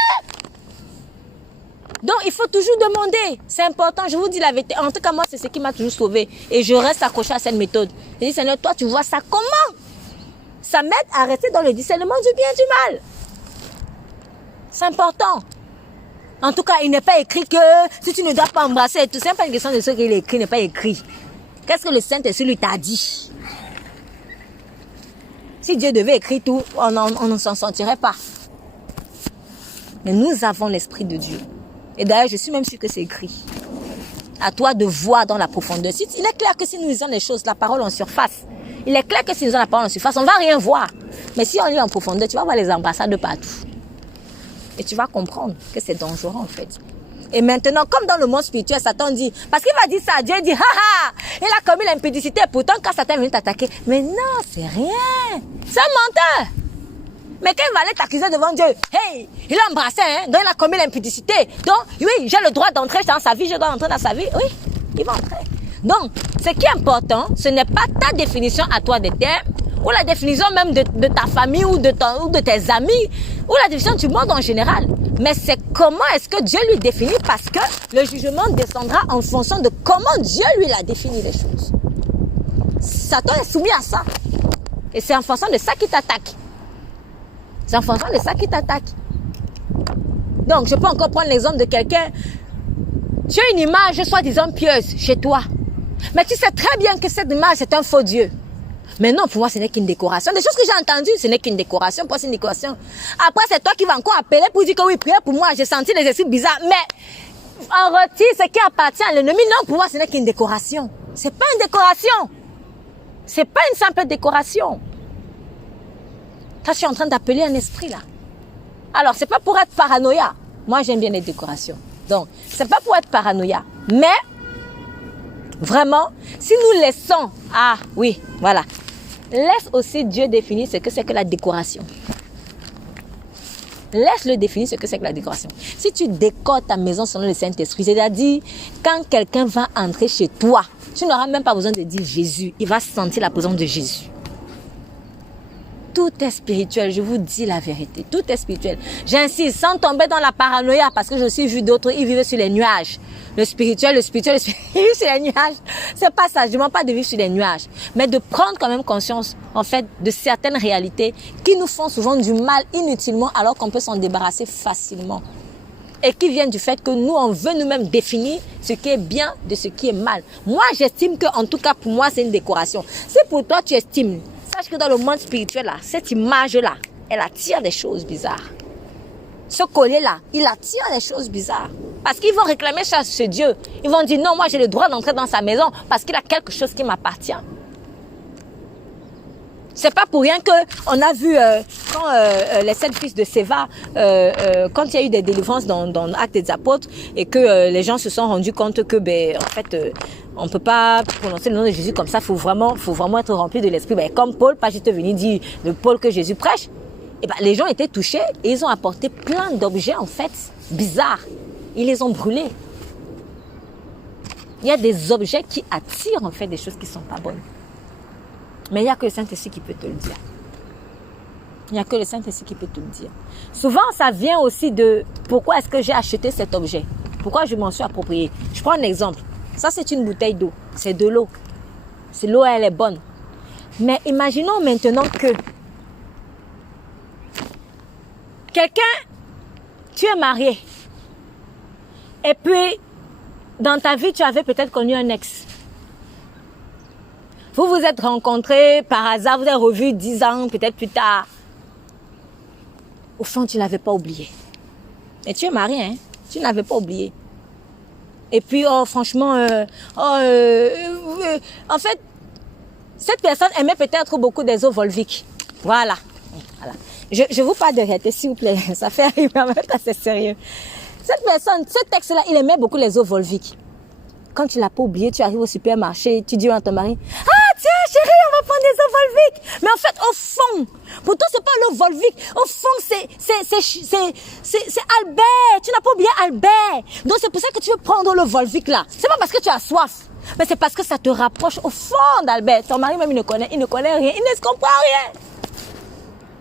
Donc, il faut toujours demander. C'est important, je vous dis la vérité. En tout cas, moi, c'est ce qui m'a toujours sauvé. Et je reste accroché à cette méthode. Je dis, Seigneur, toi, tu vois ça comment? Ça m'aide à rester dans le discernement du bien et du mal. C'est important. En tout cas, il n'est pas écrit que si tu ne dois pas embrasser et tout, c'est pas une question de ce qu'il est écrit, n'est pas écrit. Qu'est-ce que le Saint-Esprit lui t'a dit? Si Dieu devait écrire tout, on ne s'en sentirait pas. Mais nous avons l'Esprit de Dieu. Et d'ailleurs, je suis même sûre que c'est écrit. À toi de voir dans la profondeur. Il est clair que si nous lisons les choses, la parole en surface, il est clair que si nous lisons la parole en surface, on ne va rien voir. Mais si on lit en profondeur, tu vas voir les ambassades de partout. Et tu vas comprendre que c'est dangereux en fait. Et maintenant, comme dans le monde spirituel, Satan dit, parce qu'il va dire ça, Dieu dit, haha, il a commis l'impudicité. Pourtant, quand Satan vient t'attaquer, mais non, c'est rien. C'est un menteur. Mais quand il va aller t'accuser devant Dieu, hey, il a embrassé, hein, donc il a commis l'impudicité. Donc, oui, j'ai le droit d'entrer dans sa vie, je dois entrer dans sa vie. Oui, il va entrer. Donc, ce qui est important, ce n'est pas ta définition à toi des termes, ou la définition même de ta famille ou de tes amis, ou la définition du monde en général. Mais c'est comment est-ce que Dieu lui définit, parce que le jugement descendra en fonction de comment Dieu lui a défini les choses. Satan est soumis à ça. Et c'est en fonction de ça qu'il t'attaque. C'est en fonction de ça qu'il t'attaque. Donc, je peux encore prendre l'exemple de quelqu'un. Tu as une image soi-disant pieuse chez toi. Mais tu sais très bien que cette image, c'est un faux Dieu. Mais non, pour moi, ce n'est qu'une décoration. Des choses que j'ai entendues, ce n'est qu'une décoration. Pour moi, c'est une décoration. Après, c'est toi qui vas encore appeler pour dire que oui, priez pour moi. J'ai senti des esprits bizarres. Mais on retire ce qui appartient à l'ennemi. Non, pour moi, ce n'est qu'une décoration. C'est pas une décoration. C'est pas une simple décoration. Toi, je suis en train d'appeler un esprit là. Alors, c'est pas pour être paranoïa. Moi, j'aime bien les décorations. Donc, c'est pas pour être paranoïa. Mais, vraiment, si nous laissons... Ah, oui, voilà. Laisse aussi Dieu définir ce que c'est que la décoration. Laisse-le définir ce que c'est que la décoration. Si tu décores ta maison selon le Saint-Esprit, c'est-à-dire, quand quelqu'un va entrer chez toi, tu n'auras même pas besoin de dire Jésus. Il va sentir la présence de Jésus. Tout est spirituel, je vous dis la vérité. Tout est spirituel. J'insiste, sans tomber dans la paranoïa, parce que je suis vu d'autres, ils vivent sur les nuages. Le spirituel, ils vivent sur les nuages. C'est pas ça, je ne demande pas de vivre sur les nuages. Mais de prendre quand même conscience, en fait, de certaines réalités qui nous font souvent du mal inutilement, alors qu'on peut s'en débarrasser facilement. Et qui viennent du fait que nous, on veut nous-mêmes définir ce qui est bien de ce qui est mal. Moi, j'estime que, en tout cas, pour moi, c'est une décoration. Si pour toi, tu estimes, sache que dans le monde spirituel, là, cette image-là, elle attire des choses bizarres. Ce collier-là, il attire des choses bizarres. Parce qu'ils vont réclamer ça à ce Dieu. Ils vont dire, non, moi, j'ai le droit d'entrer dans sa maison parce qu'il a quelque chose qui m'appartient. C'est pas pour rien qu'on a vu quand les 7 fils de Séva, quand il y a eu des délivrances dans l'Acte des Apôtres et que les gens se sont rendus compte que, en fait, on ne peut pas prononcer le nom de Jésus comme ça. Faut vraiment être rempli de l'esprit. Comme Paul, pas juste venir dire le Paul que Jésus prêche. Et les gens étaient touchés et ils ont apporté plein d'objets en fait bizarres. Ils les ont brûlés. Il y a des objets qui attirent en fait des choses qui ne sont pas bonnes. Mais il n'y a que le Saint-Esprit qui peut te le dire. Il n'y a que le Saint-Esprit qui peut te le dire. Souvent, ça vient aussi de pourquoi est-ce que j'ai acheté cet objet? Pourquoi je m'en suis approprié? Je prends un exemple. Ça, c'est une bouteille d'eau. C'est de l'eau. L'eau, elle est bonne. Mais imaginons maintenant que Quelqu'un, tu es marié. Et puis, dans ta vie, tu avais peut-être connu un ex. Vous vous êtes rencontrés par hasard, vous avez revu 10 ans, peut-être plus tard. Au fond, tu ne l'avais pas oublié. Et tu es marié, hein? Tu ne l'avais pas oublié. Et puis, oh, franchement, en fait, cette personne aimait peut-être beaucoup des eaux volviques. Voilà. Je vous parle de réalité, s'il vous plaît. Ça fait arriver, en même temps, c'est sérieux. Cette personne, cet ex-là, il aimait beaucoup les eaux volviques. Quand tu ne l'as pas oublié, tu arrives au supermarché, tu dis à ton mari, ah tiens chérie, on va prendre des eaux volviques. Mais en fait, au fond, pour toi, c'est pas l'eau volvique. Au fond, c'est Albert. Tu n'as pas oublié Albert. Donc, c'est pour ça que tu veux prendre l'eau volvique là. C'est pas parce que tu as soif. Mais c'est parce que ça te rapproche au fond d'Albert. Ton mari même, il ne connaît rien. Il ne se comprend rien.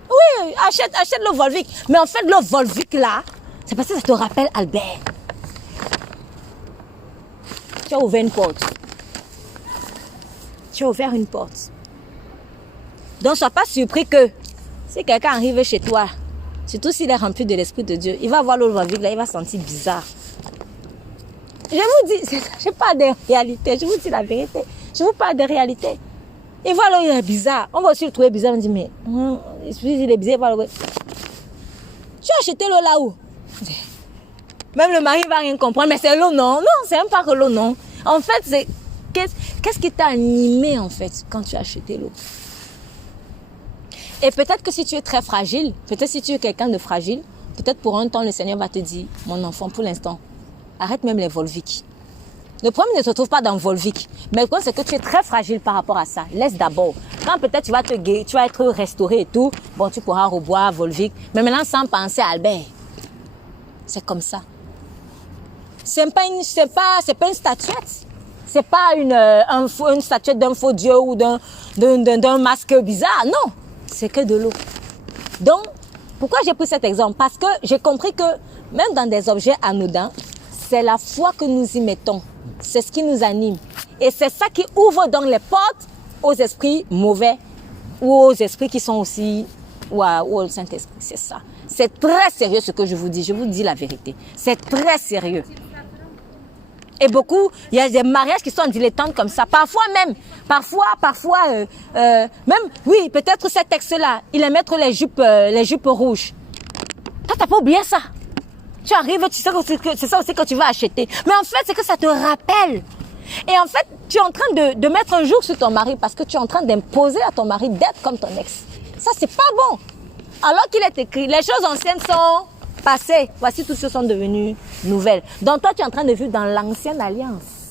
Oui, achète l'eau volvique. Mais en fait, l'eau volvique là, c'est parce que ça te rappelle Albert. Tu as ouvert une porte. Tu as ouvert une porte. Donc, sois pas surpris que si quelqu'un arrive chez toi, surtout s'il est rempli de l'Esprit de Dieu, il va voir l'eau volvique là, il va sentir bizarre. Je vous dis, je parle de réalité, je vous dis la vérité. Je vous parle de réalité. Il voit l'eau, il est bizarre. On va aussi le trouver bizarre, on dit, mais il est bizarre, il voit l'eau. Tu as acheté l'eau là où? Même le mari va rien comprendre, mais c'est l'eau, non? Non, c'est même pas que l'eau, non. En fait, c'est qu'est-ce qui t'a animé, en fait, quand tu as acheté l'eau? Et peut-être que si tu es très fragile, peut-être si tu es quelqu'un de fragile, peut-être pour un temps, le Seigneur va te dire, mon enfant, pour l'instant, arrête même les volviques. Le problème ne se trouve pas dans le volvique. Mais le problème, c'est que tu es très fragile par rapport à ça. Laisse d'abord. Quand peut-être tu vas être restauré et tout, bon, tu pourras reboire volvique. Mais maintenant, sans penser à Albert. C'est comme ça. C'est pas une statuette. C'est pas une statuette d'un faux dieu ou d'un masque bizarre. Non, c'est que de l'eau. Donc, pourquoi j'ai pris cet exemple? Parce que j'ai compris que même dans des objets anodins, c'est la foi que nous y mettons. C'est ce qui nous anime. Et c'est ça qui ouvre donc les portes aux esprits mauvais ou aux esprits qui sont aussi ou au Saint-Esprit. C'est ça. C'est très sérieux ce que je vous dis. Je vous dis la vérité. C'est très sérieux. Et beaucoup, il y a des mariages qui sont dilettantes comme ça. Parfois, même, oui, peut-être cet texte-là, il aime mettre les jupes rouges. Toi, t'as pas oublié ça. Tu arrives, tu sais que c'est ça aussi que tu vas acheter. Mais en fait, c'est que ça te rappelle. Et en fait, tu es en train de mettre un jour sur ton mari parce que tu es en train d'imposer à ton mari d'être comme ton ex. Ça, c'est pas bon. Alors qu'il est écrit, les choses anciennes sont passées. Voici, toutes choses sont devenues nouvelles. Donc, toi, tu es en train de vivre dans l'ancienne alliance.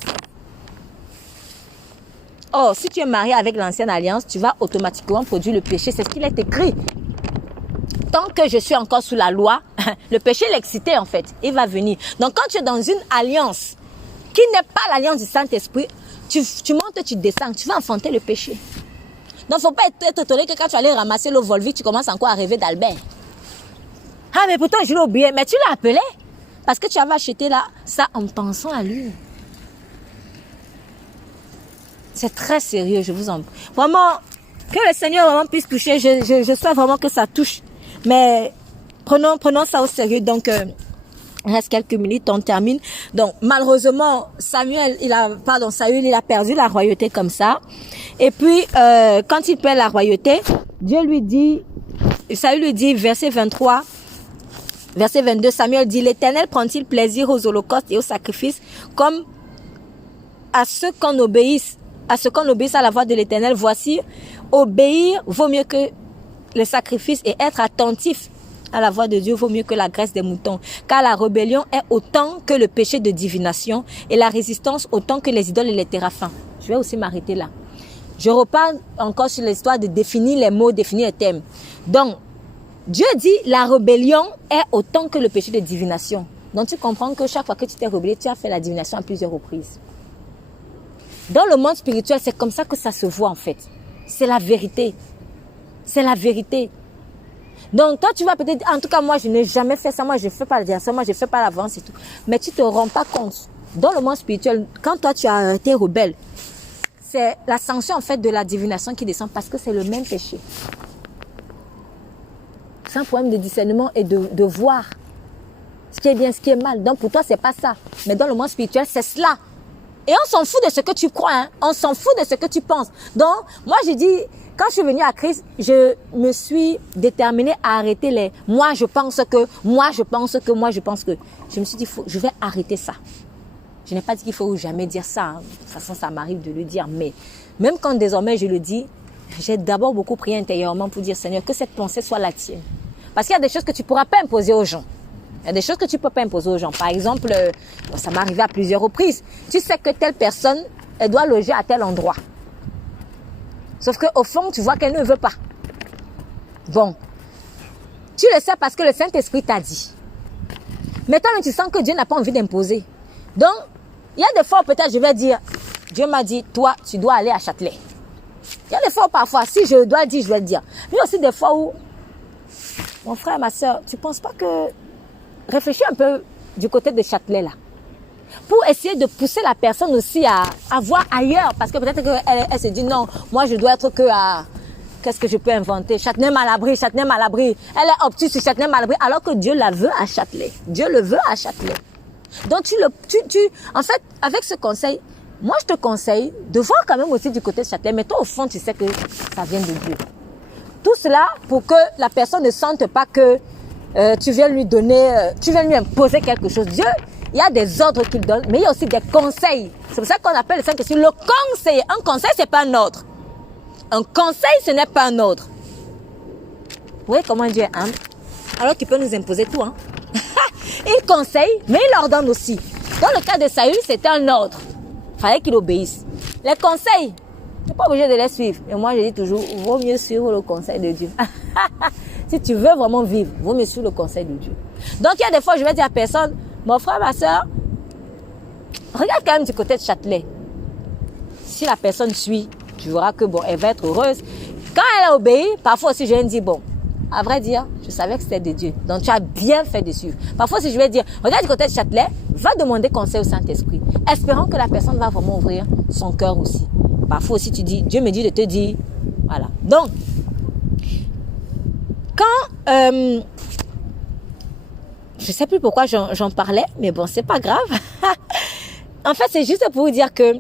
Or, si tu es marié avec l'ancienne alliance, tu vas automatiquement produire le péché. C'est ce qu'il est écrit. Tant que je suis encore sous la loi, le péché, l'excité en fait, il va venir. Donc quand tu es dans une alliance qui n'est pas l'alliance du Saint-Esprit, tu montes, tu descends, tu vas enfanter le péché. Donc il ne faut pas être étonné que quand tu allais ramasser l'eau volvique, tu commences encore à rêver d'Albert. Ah mais pourtant je l'ai oublié, mais tu l'as appelé parce que tu avais acheté là, ça en pensant à lui. C'est très sérieux, je vous en prie. Vraiment, que le Seigneur vraiment puisse toucher, je souhaite vraiment que ça touche. Mais prenons ça au sérieux. Donc, il reste quelques minutes, on termine. Donc, malheureusement, Saül, il a perdu la royauté comme ça. Et puis, quand il perd la royauté, Saül lui dit, verset 23, verset 22, Samuel dit, l'Éternel prend-il plaisir aux holocaustes et aux sacrifices comme à ce qu'on obéisse à la voix de l'Éternel? Voici, obéir vaut mieux que le sacrifice et être attentif à la voix de Dieu vaut mieux que la graisse des moutons. Car la rébellion est autant que le péché de divination et la résistance autant que les idoles et les téraphins. Je vais aussi m'arrêter là. Je repars encore sur l'histoire de définir les mots, définir les thèmes. Donc, Dieu dit la rébellion est autant que le péché de divination. Donc, tu comprends que chaque fois que tu t'es rebellé, tu as fait la divination à plusieurs reprises. Dans le monde spirituel, c'est comme ça que ça se voit en fait. C'est la vérité. C'est la vérité. Donc, toi, tu vas peut-être dire, en tout cas, moi, je n'ai jamais fait ça. Moi, je ne fais pas la divination. Moi, je ne fais pas l'avance et tout. Mais tu ne te rends pas compte. Dans le monde spirituel, quand toi, tu as été rebelle, c'est la sanction, en fait, de la divination qui descend parce que c'est le même péché. C'est un problème de discernement et de voir ce qui est bien, ce qui est mal. Donc pour toi, c'est pas ça. Mais dans le monde spirituel, c'est cela. Et on s'en fout de ce que tu crois, hein. On s'en fout de ce que tu penses. Donc, moi, j'ai dit, quand je suis venue à Christ, je me suis déterminée à arrêter les « moi, je pense que »,« moi, je pense que »,« moi, je pense que ». Je me suis dit, je vais arrêter ça. Je n'ai pas dit qu'il faut jamais dire ça, hein. De toute façon, ça m'arrive de le dire. Mais même quand désormais je le dis, j'ai d'abord beaucoup prié intérieurement pour dire « Seigneur, que cette pensée soit la tienne ». Parce qu'il y a des choses que tu ne pourras pas imposer aux gens. Il y a des choses que tu ne peux pas imposer aux gens. Par exemple, ça m'est arrivé à plusieurs reprises. Tu sais que telle personne, elle doit loger à tel endroit. Sauf qu'au fond, tu vois qu'elle ne veut pas. Bon. Tu le sais parce que le Saint-Esprit t'a dit. Mais toi, tu sens que Dieu n'a pas envie d'imposer. Donc, il y a des fois où peut-être je vais dire, Dieu m'a dit, toi, tu dois aller à Châtelet. Il y a des fois où parfois, si je dois le dire, je vais le dire. Mais il y a aussi des fois où, mon frère, ma soeur, tu ne penses pas que... Réfléchis un peu du côté de Châtelet là. Pour essayer de pousser la personne aussi à voir ailleurs. Parce que peut-être qu'elle se dit non, moi je dois être que à... Qu'est-ce que je peux inventer? Châtenay-Malabry, Châtenay-Malabry. Elle est obtuse sur Châtenay-Malabry alors que Dieu la veut à Châtelet. Dieu le veut à Châtelet. Donc en fait, avec ce conseil, moi je te conseille de voir quand même aussi du côté de Châtelet. Mais toi au fond tu sais que ça vient de Dieu. Tout cela pour que la personne ne sente pas que tu viens lui donner, tu viens lui imposer quelque chose. Dieu, il y a des ordres qu'il donne, mais il y a aussi des conseils. C'est pour ça qu'on appelle le Saint-Esprit le conseil. Un conseil, c'est pas un ordre. Un conseil, ce n'est pas un ordre. Vous voyez comment Dieu est humble? Alors qu'il peut nous imposer tout. Hein? Il conseille, mais il ordonne aussi. Dans le cas de Saül, c'était un ordre. Il fallait qu'il obéisse. Les conseils, tu n'es pas obligé de les suivre. Et moi, je dis toujours, il vaut mieux suivre le conseil de Dieu. Si tu veux vraiment vivre, il vaut mieux suivre le conseil de Dieu. Donc, il y a des fois, je vais dire à personne, mon frère, ma soeur, regarde quand même du côté de Châtelet. Si la personne suit, tu verras que bon, elle va être heureuse. Quand elle a obéi, parfois aussi, je vais me dire, bon, à vrai dire, je savais que c'était de Dieu. Donc, tu as bien fait de suivre. Parfois, si je vais dire, regarde du côté de Châtelet, va demander conseil au Saint-Esprit. Espérons que la personne va vraiment ouvrir son cœur aussi. Parfois aussi, tu dis, Dieu me dit de te dire, voilà. Donc, quand, je ne sais plus pourquoi j'en parlais, mais bon, c'est pas grave. En fait, c'est juste pour vous dire que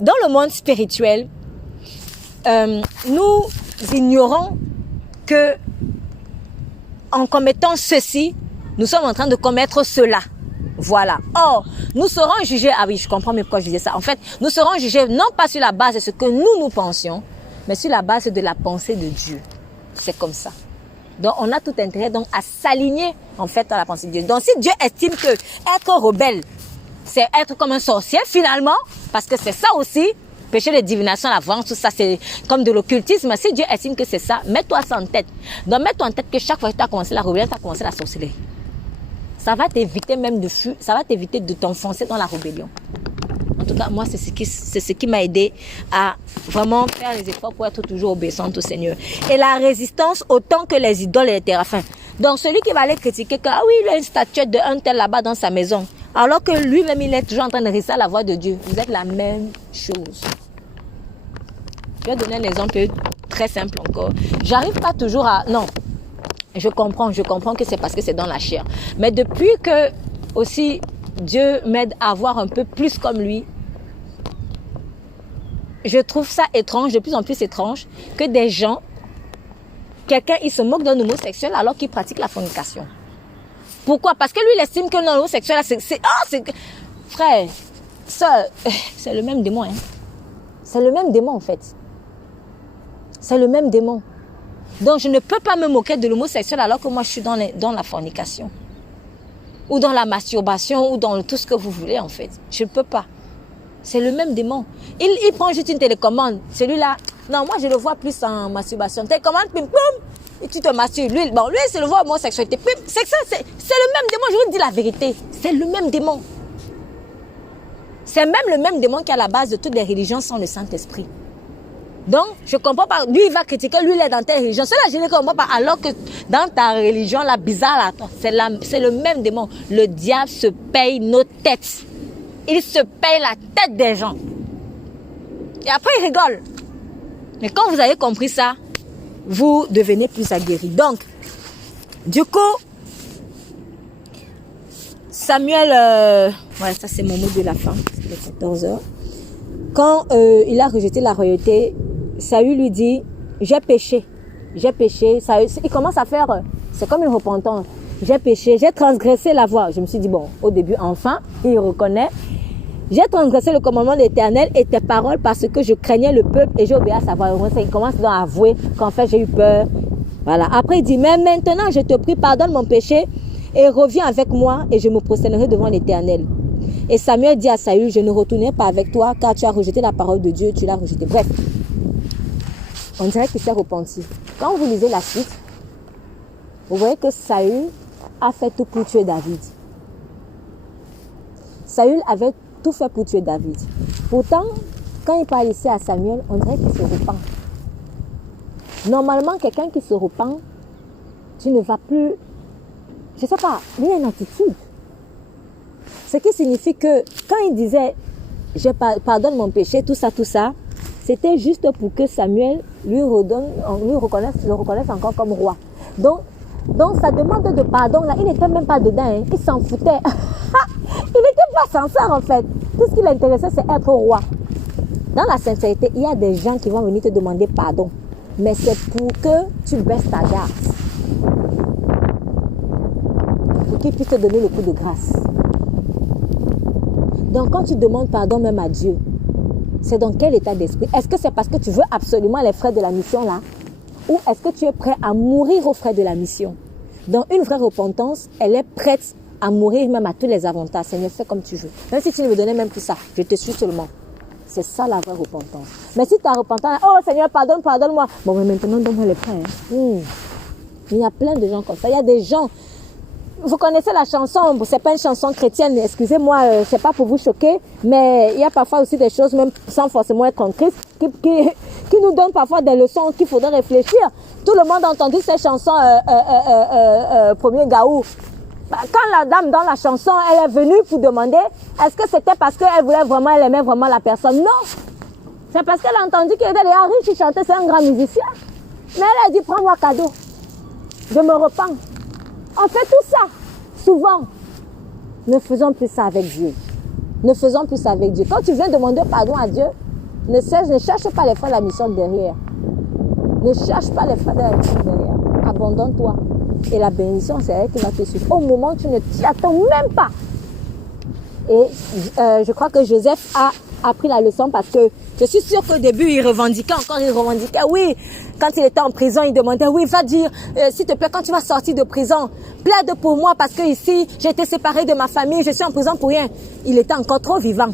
dans le monde spirituel, nous ignorons que en commettant ceci, nous sommes en train de commettre cela. Voilà. Or, nous serons jugés, ah oui, je comprends mais pourquoi je disais ça. En fait, nous serons jugés non pas sur la base de ce que nous pensions, mais sur la base de la pensée de Dieu. C'est comme ça. Donc, on a tout intérêt donc à s'aligner en fait à la pensée de Dieu. Donc, si Dieu estime que être rebelle, c'est être comme un sorcier finalement, parce que c'est ça aussi, péché de divination, la violence, tout ça, c'est comme de l'occultisme. Si Dieu estime que c'est ça, mets-toi ça en tête. Donc, mets-toi en tête que chaque fois que tu as commencé la rébellion, tu as commencé la sorcellerie. Ça va t'éviter même ça va t'éviter de t'enfoncer dans la rébellion. En tout cas, moi, c'est ce qui m'a aidé à vraiment faire les efforts pour être toujours obéissante au Seigneur. Et la résistance autant que les idoles et les téraphins. Donc, celui qui va aller critiquer que, ah oui, il a une statuette d'un tel là-bas dans sa maison. Alors que lui-même, il est toujours en train de réciter la voix de Dieu. Vous êtes la même chose. Je vais donner un exemple très simple encore. J'arrive pas toujours à... Non, je comprends que c'est parce que c'est dans la chair. Mais depuis que aussi Dieu m'aide à voir un peu plus comme lui, je trouve ça étrange, de plus en plus étrange, que des gens, quelqu'un, il se moque d'un homosexuel alors qu'il pratique la fornication. Pourquoi? Parce que lui, il estime que l'homosexuel, frère, ça, c'est le même démon. Hein. C'est le même démon, en fait. C'est le même démon. Donc, je ne peux pas me moquer de l'homosexuel alors que moi, je suis dans la fornication. Ou dans la masturbation, ou dans tout ce que vous voulez, en fait. Je ne peux pas. C'est le même démon. Il prend juste une télécommande. Celui-là, non, moi, je le vois plus en masturbation. Télécommande, pim, pim, et tu te masturbes. Lui, c'est le voit homosexualité. Pim, c'est le même démon, je vous dis la vérité. C'est le même démon. C'est même le même démon qui est à la base de toutes les religions sans le Saint-Esprit. Donc, je ne comprends pas. Lui, il va critiquer, lui, il est dans telle religion. Cela, je ne comprends pas. Alors que dans ta religion, la bizarre, là, c'est le même démon. Le diable se paye nos têtes. Il se paye la tête des gens. Et après, il rigole. Mais quand vous avez compris ça, vous devenez plus aguerri. Donc, Du coup, Samuel, ça c'est mon mot de la fin, c'est 14 heures. Quand il a rejeté la royauté, Saül lui dit, j'ai péché. Il commence à faire, c'est comme une repentance. J'ai péché, j'ai transgressé la voie. Je me suis dit, bon, au début, enfin, il reconnaît. J'ai transgressé le commandement de l'Éternel et tes paroles parce que je craignais le peuple et j'ai obéi à sa voix. Il commence donc à avouer qu'en fait, j'ai eu peur. Voilà. Après, il dit, mais maintenant, je te prie, pardonne mon péché et reviens avec moi et je me prosternerai devant l'Éternel. Et Samuel dit à Saül, je ne retournerai pas avec toi car tu as rejeté la parole de Dieu, tu l'as rejeté. Bref, on dirait qu'il s'est repenti. Quand vous lisez la suite, vous voyez que Saül a fait tout pour tuer David. Saül avait tout fait pour tuer David. Pourtant, quand il parle ici à Samuel, on dirait qu'il se repent. Normalement, quelqu'un qui se repent, tu ne vas plus... Je ne sais pas, il y a une attitude. Ce qui signifie que quand il disait « Je pardonne mon péché », tout ça, c'était juste pour que Samuel le reconnaisse encore comme roi. Donc sa demande de pardon, là, il n'était même pas dedans, hein. Il s'en foutait. Il n'était pas sincère en fait. Tout ce qui l'intéressait, c'est être roi. Dans la sincérité, il y a des gens qui vont venir te demander pardon. Mais c'est pour que tu baisses ta garde. Pour qu'il puisse te donner le coup de grâce. Donc quand tu demandes pardon même à Dieu, c'est dans quel état d'esprit? Est-ce que c'est parce que tu veux absolument les frais de la mission là? Ou est-ce que tu es prêt à mourir aux frais de la mission? Donc une vraie repentance, elle est prête à mourir même à tous les avantages. Seigneur, fais comme tu veux. Même si tu ne me donnais même plus ça, je te suis seulement. C'est ça la vraie repentance. Mais si tu as repentance, oh Seigneur, pardonne-moi. Bon, mais maintenant, donne-moi les frais. Il y a plein de gens comme ça. Il y a des gens... Vous connaissez la chanson, c'est pas une chanson chrétienne, excusez-moi, c'est pas pour vous choquer, mais il y a parfois aussi des choses, même sans forcément être en Christ, qui nous donnent parfois des leçons qu'il faudrait réfléchir. Tout le monde a entendu ces chansons, Premier Gaou. Quand la dame dans la chanson, elle est venue pour demander, est-ce que c'était parce qu'elle voulait vraiment, elle aimait vraiment la personne? Non. C'est parce qu'elle a entendu qu'il était déjà riche, il chantait, c'est un grand musicien. Mais elle a dit, prends-moi cadeau. Je me repens. On fait tout ça. Souvent, ne faisons plus ça avec Dieu. Ne faisons plus ça avec Dieu. Quand tu viens demander pardon à Dieu, ne cherche pas les frères de la mission derrière. Ne cherche pas les frères de la mission derrière. Abandonne-toi. Et la bénédiction, c'est elle qui va te suivre. Au moment où tu ne t'y attends même pas. Et je crois que Joseph a appris la leçon parce que je suis sûre qu'au début, il revendiquait. Oui, quand il était en prison, il demandait, oui, va dire, s'il te plaît, quand tu vas sortir de prison, plaide pour moi parce que ici, j'ai été séparé de ma famille, je suis en prison pour rien. Il était encore trop vivant.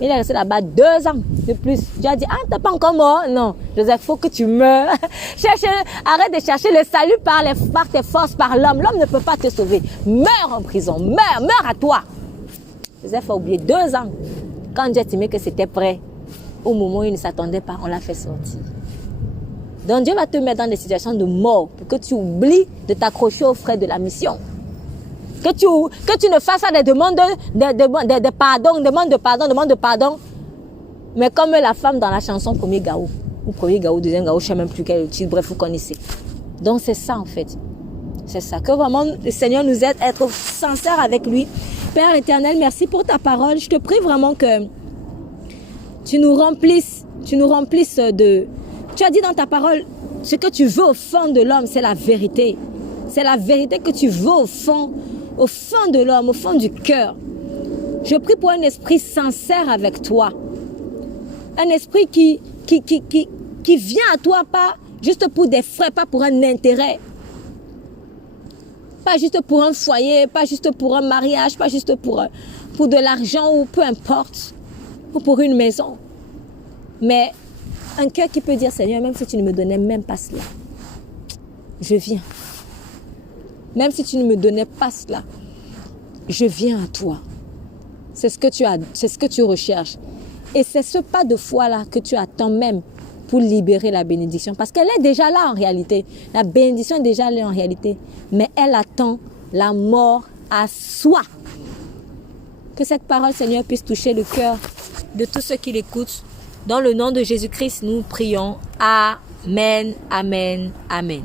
Il est resté là-bas 2 ans de plus. Dieu a dit, ah, t'es pas encore mort? Non, Joseph, faut que tu meurs. Arrête de chercher le salut par tes forces, par l'homme. L'homme ne peut pas te sauver. Meurs en prison, meurs à toi. Joseph a oublié 2 ans. Quand Dieu a estimé que c'était prêt, au moment où il ne s'attendait pas, on l'a fait sortir. Donc Dieu va te mettre dans des situations de mort pour que tu oublies de t'accrocher aux frais de la mission. Que tu ne fasses pas des demandes de pardon. Mais comme la femme dans la chanson Premier Gaou, ou Premier Gaou, Deuxième Gaou, je ne sais même plus quel titre, bref, vous connaissez. Donc c'est ça en fait. C'est ça, que vraiment le Seigneur nous aide à être sincères avec lui. Père éternel, merci pour ta parole. Je te prie vraiment que tu nous remplisses de... Tu as dit dans ta parole, ce que tu veux au fond de l'homme, c'est la vérité. C'est la vérité que tu veux au fond de l'homme, au fond du cœur. Je prie pour un esprit sincère avec toi. Un esprit qui vient à toi, pas juste pour des frais, pas pour un intérêt. Pas juste pour un foyer, pas juste pour un mariage, pas juste pour de l'argent ou peu importe. Ou pour une maison. Mais un cœur qui peut dire, Seigneur, même si tu ne me donnais même pas cela, je viens. Même si tu ne me donnais pas cela, je viens à toi. C'est ce que tu recherches. Et c'est ce pas de foi-là que tu attends même pour libérer la bénédiction. Parce qu'elle est déjà là en réalité. La bénédiction est déjà là en réalité. Mais elle attend la mort à soi. Que cette parole, Seigneur, puisse toucher le cœur de tous ceux qui l'écoutent. Dans le nom de Jésus-Christ, nous prions. Amen, amen, amen.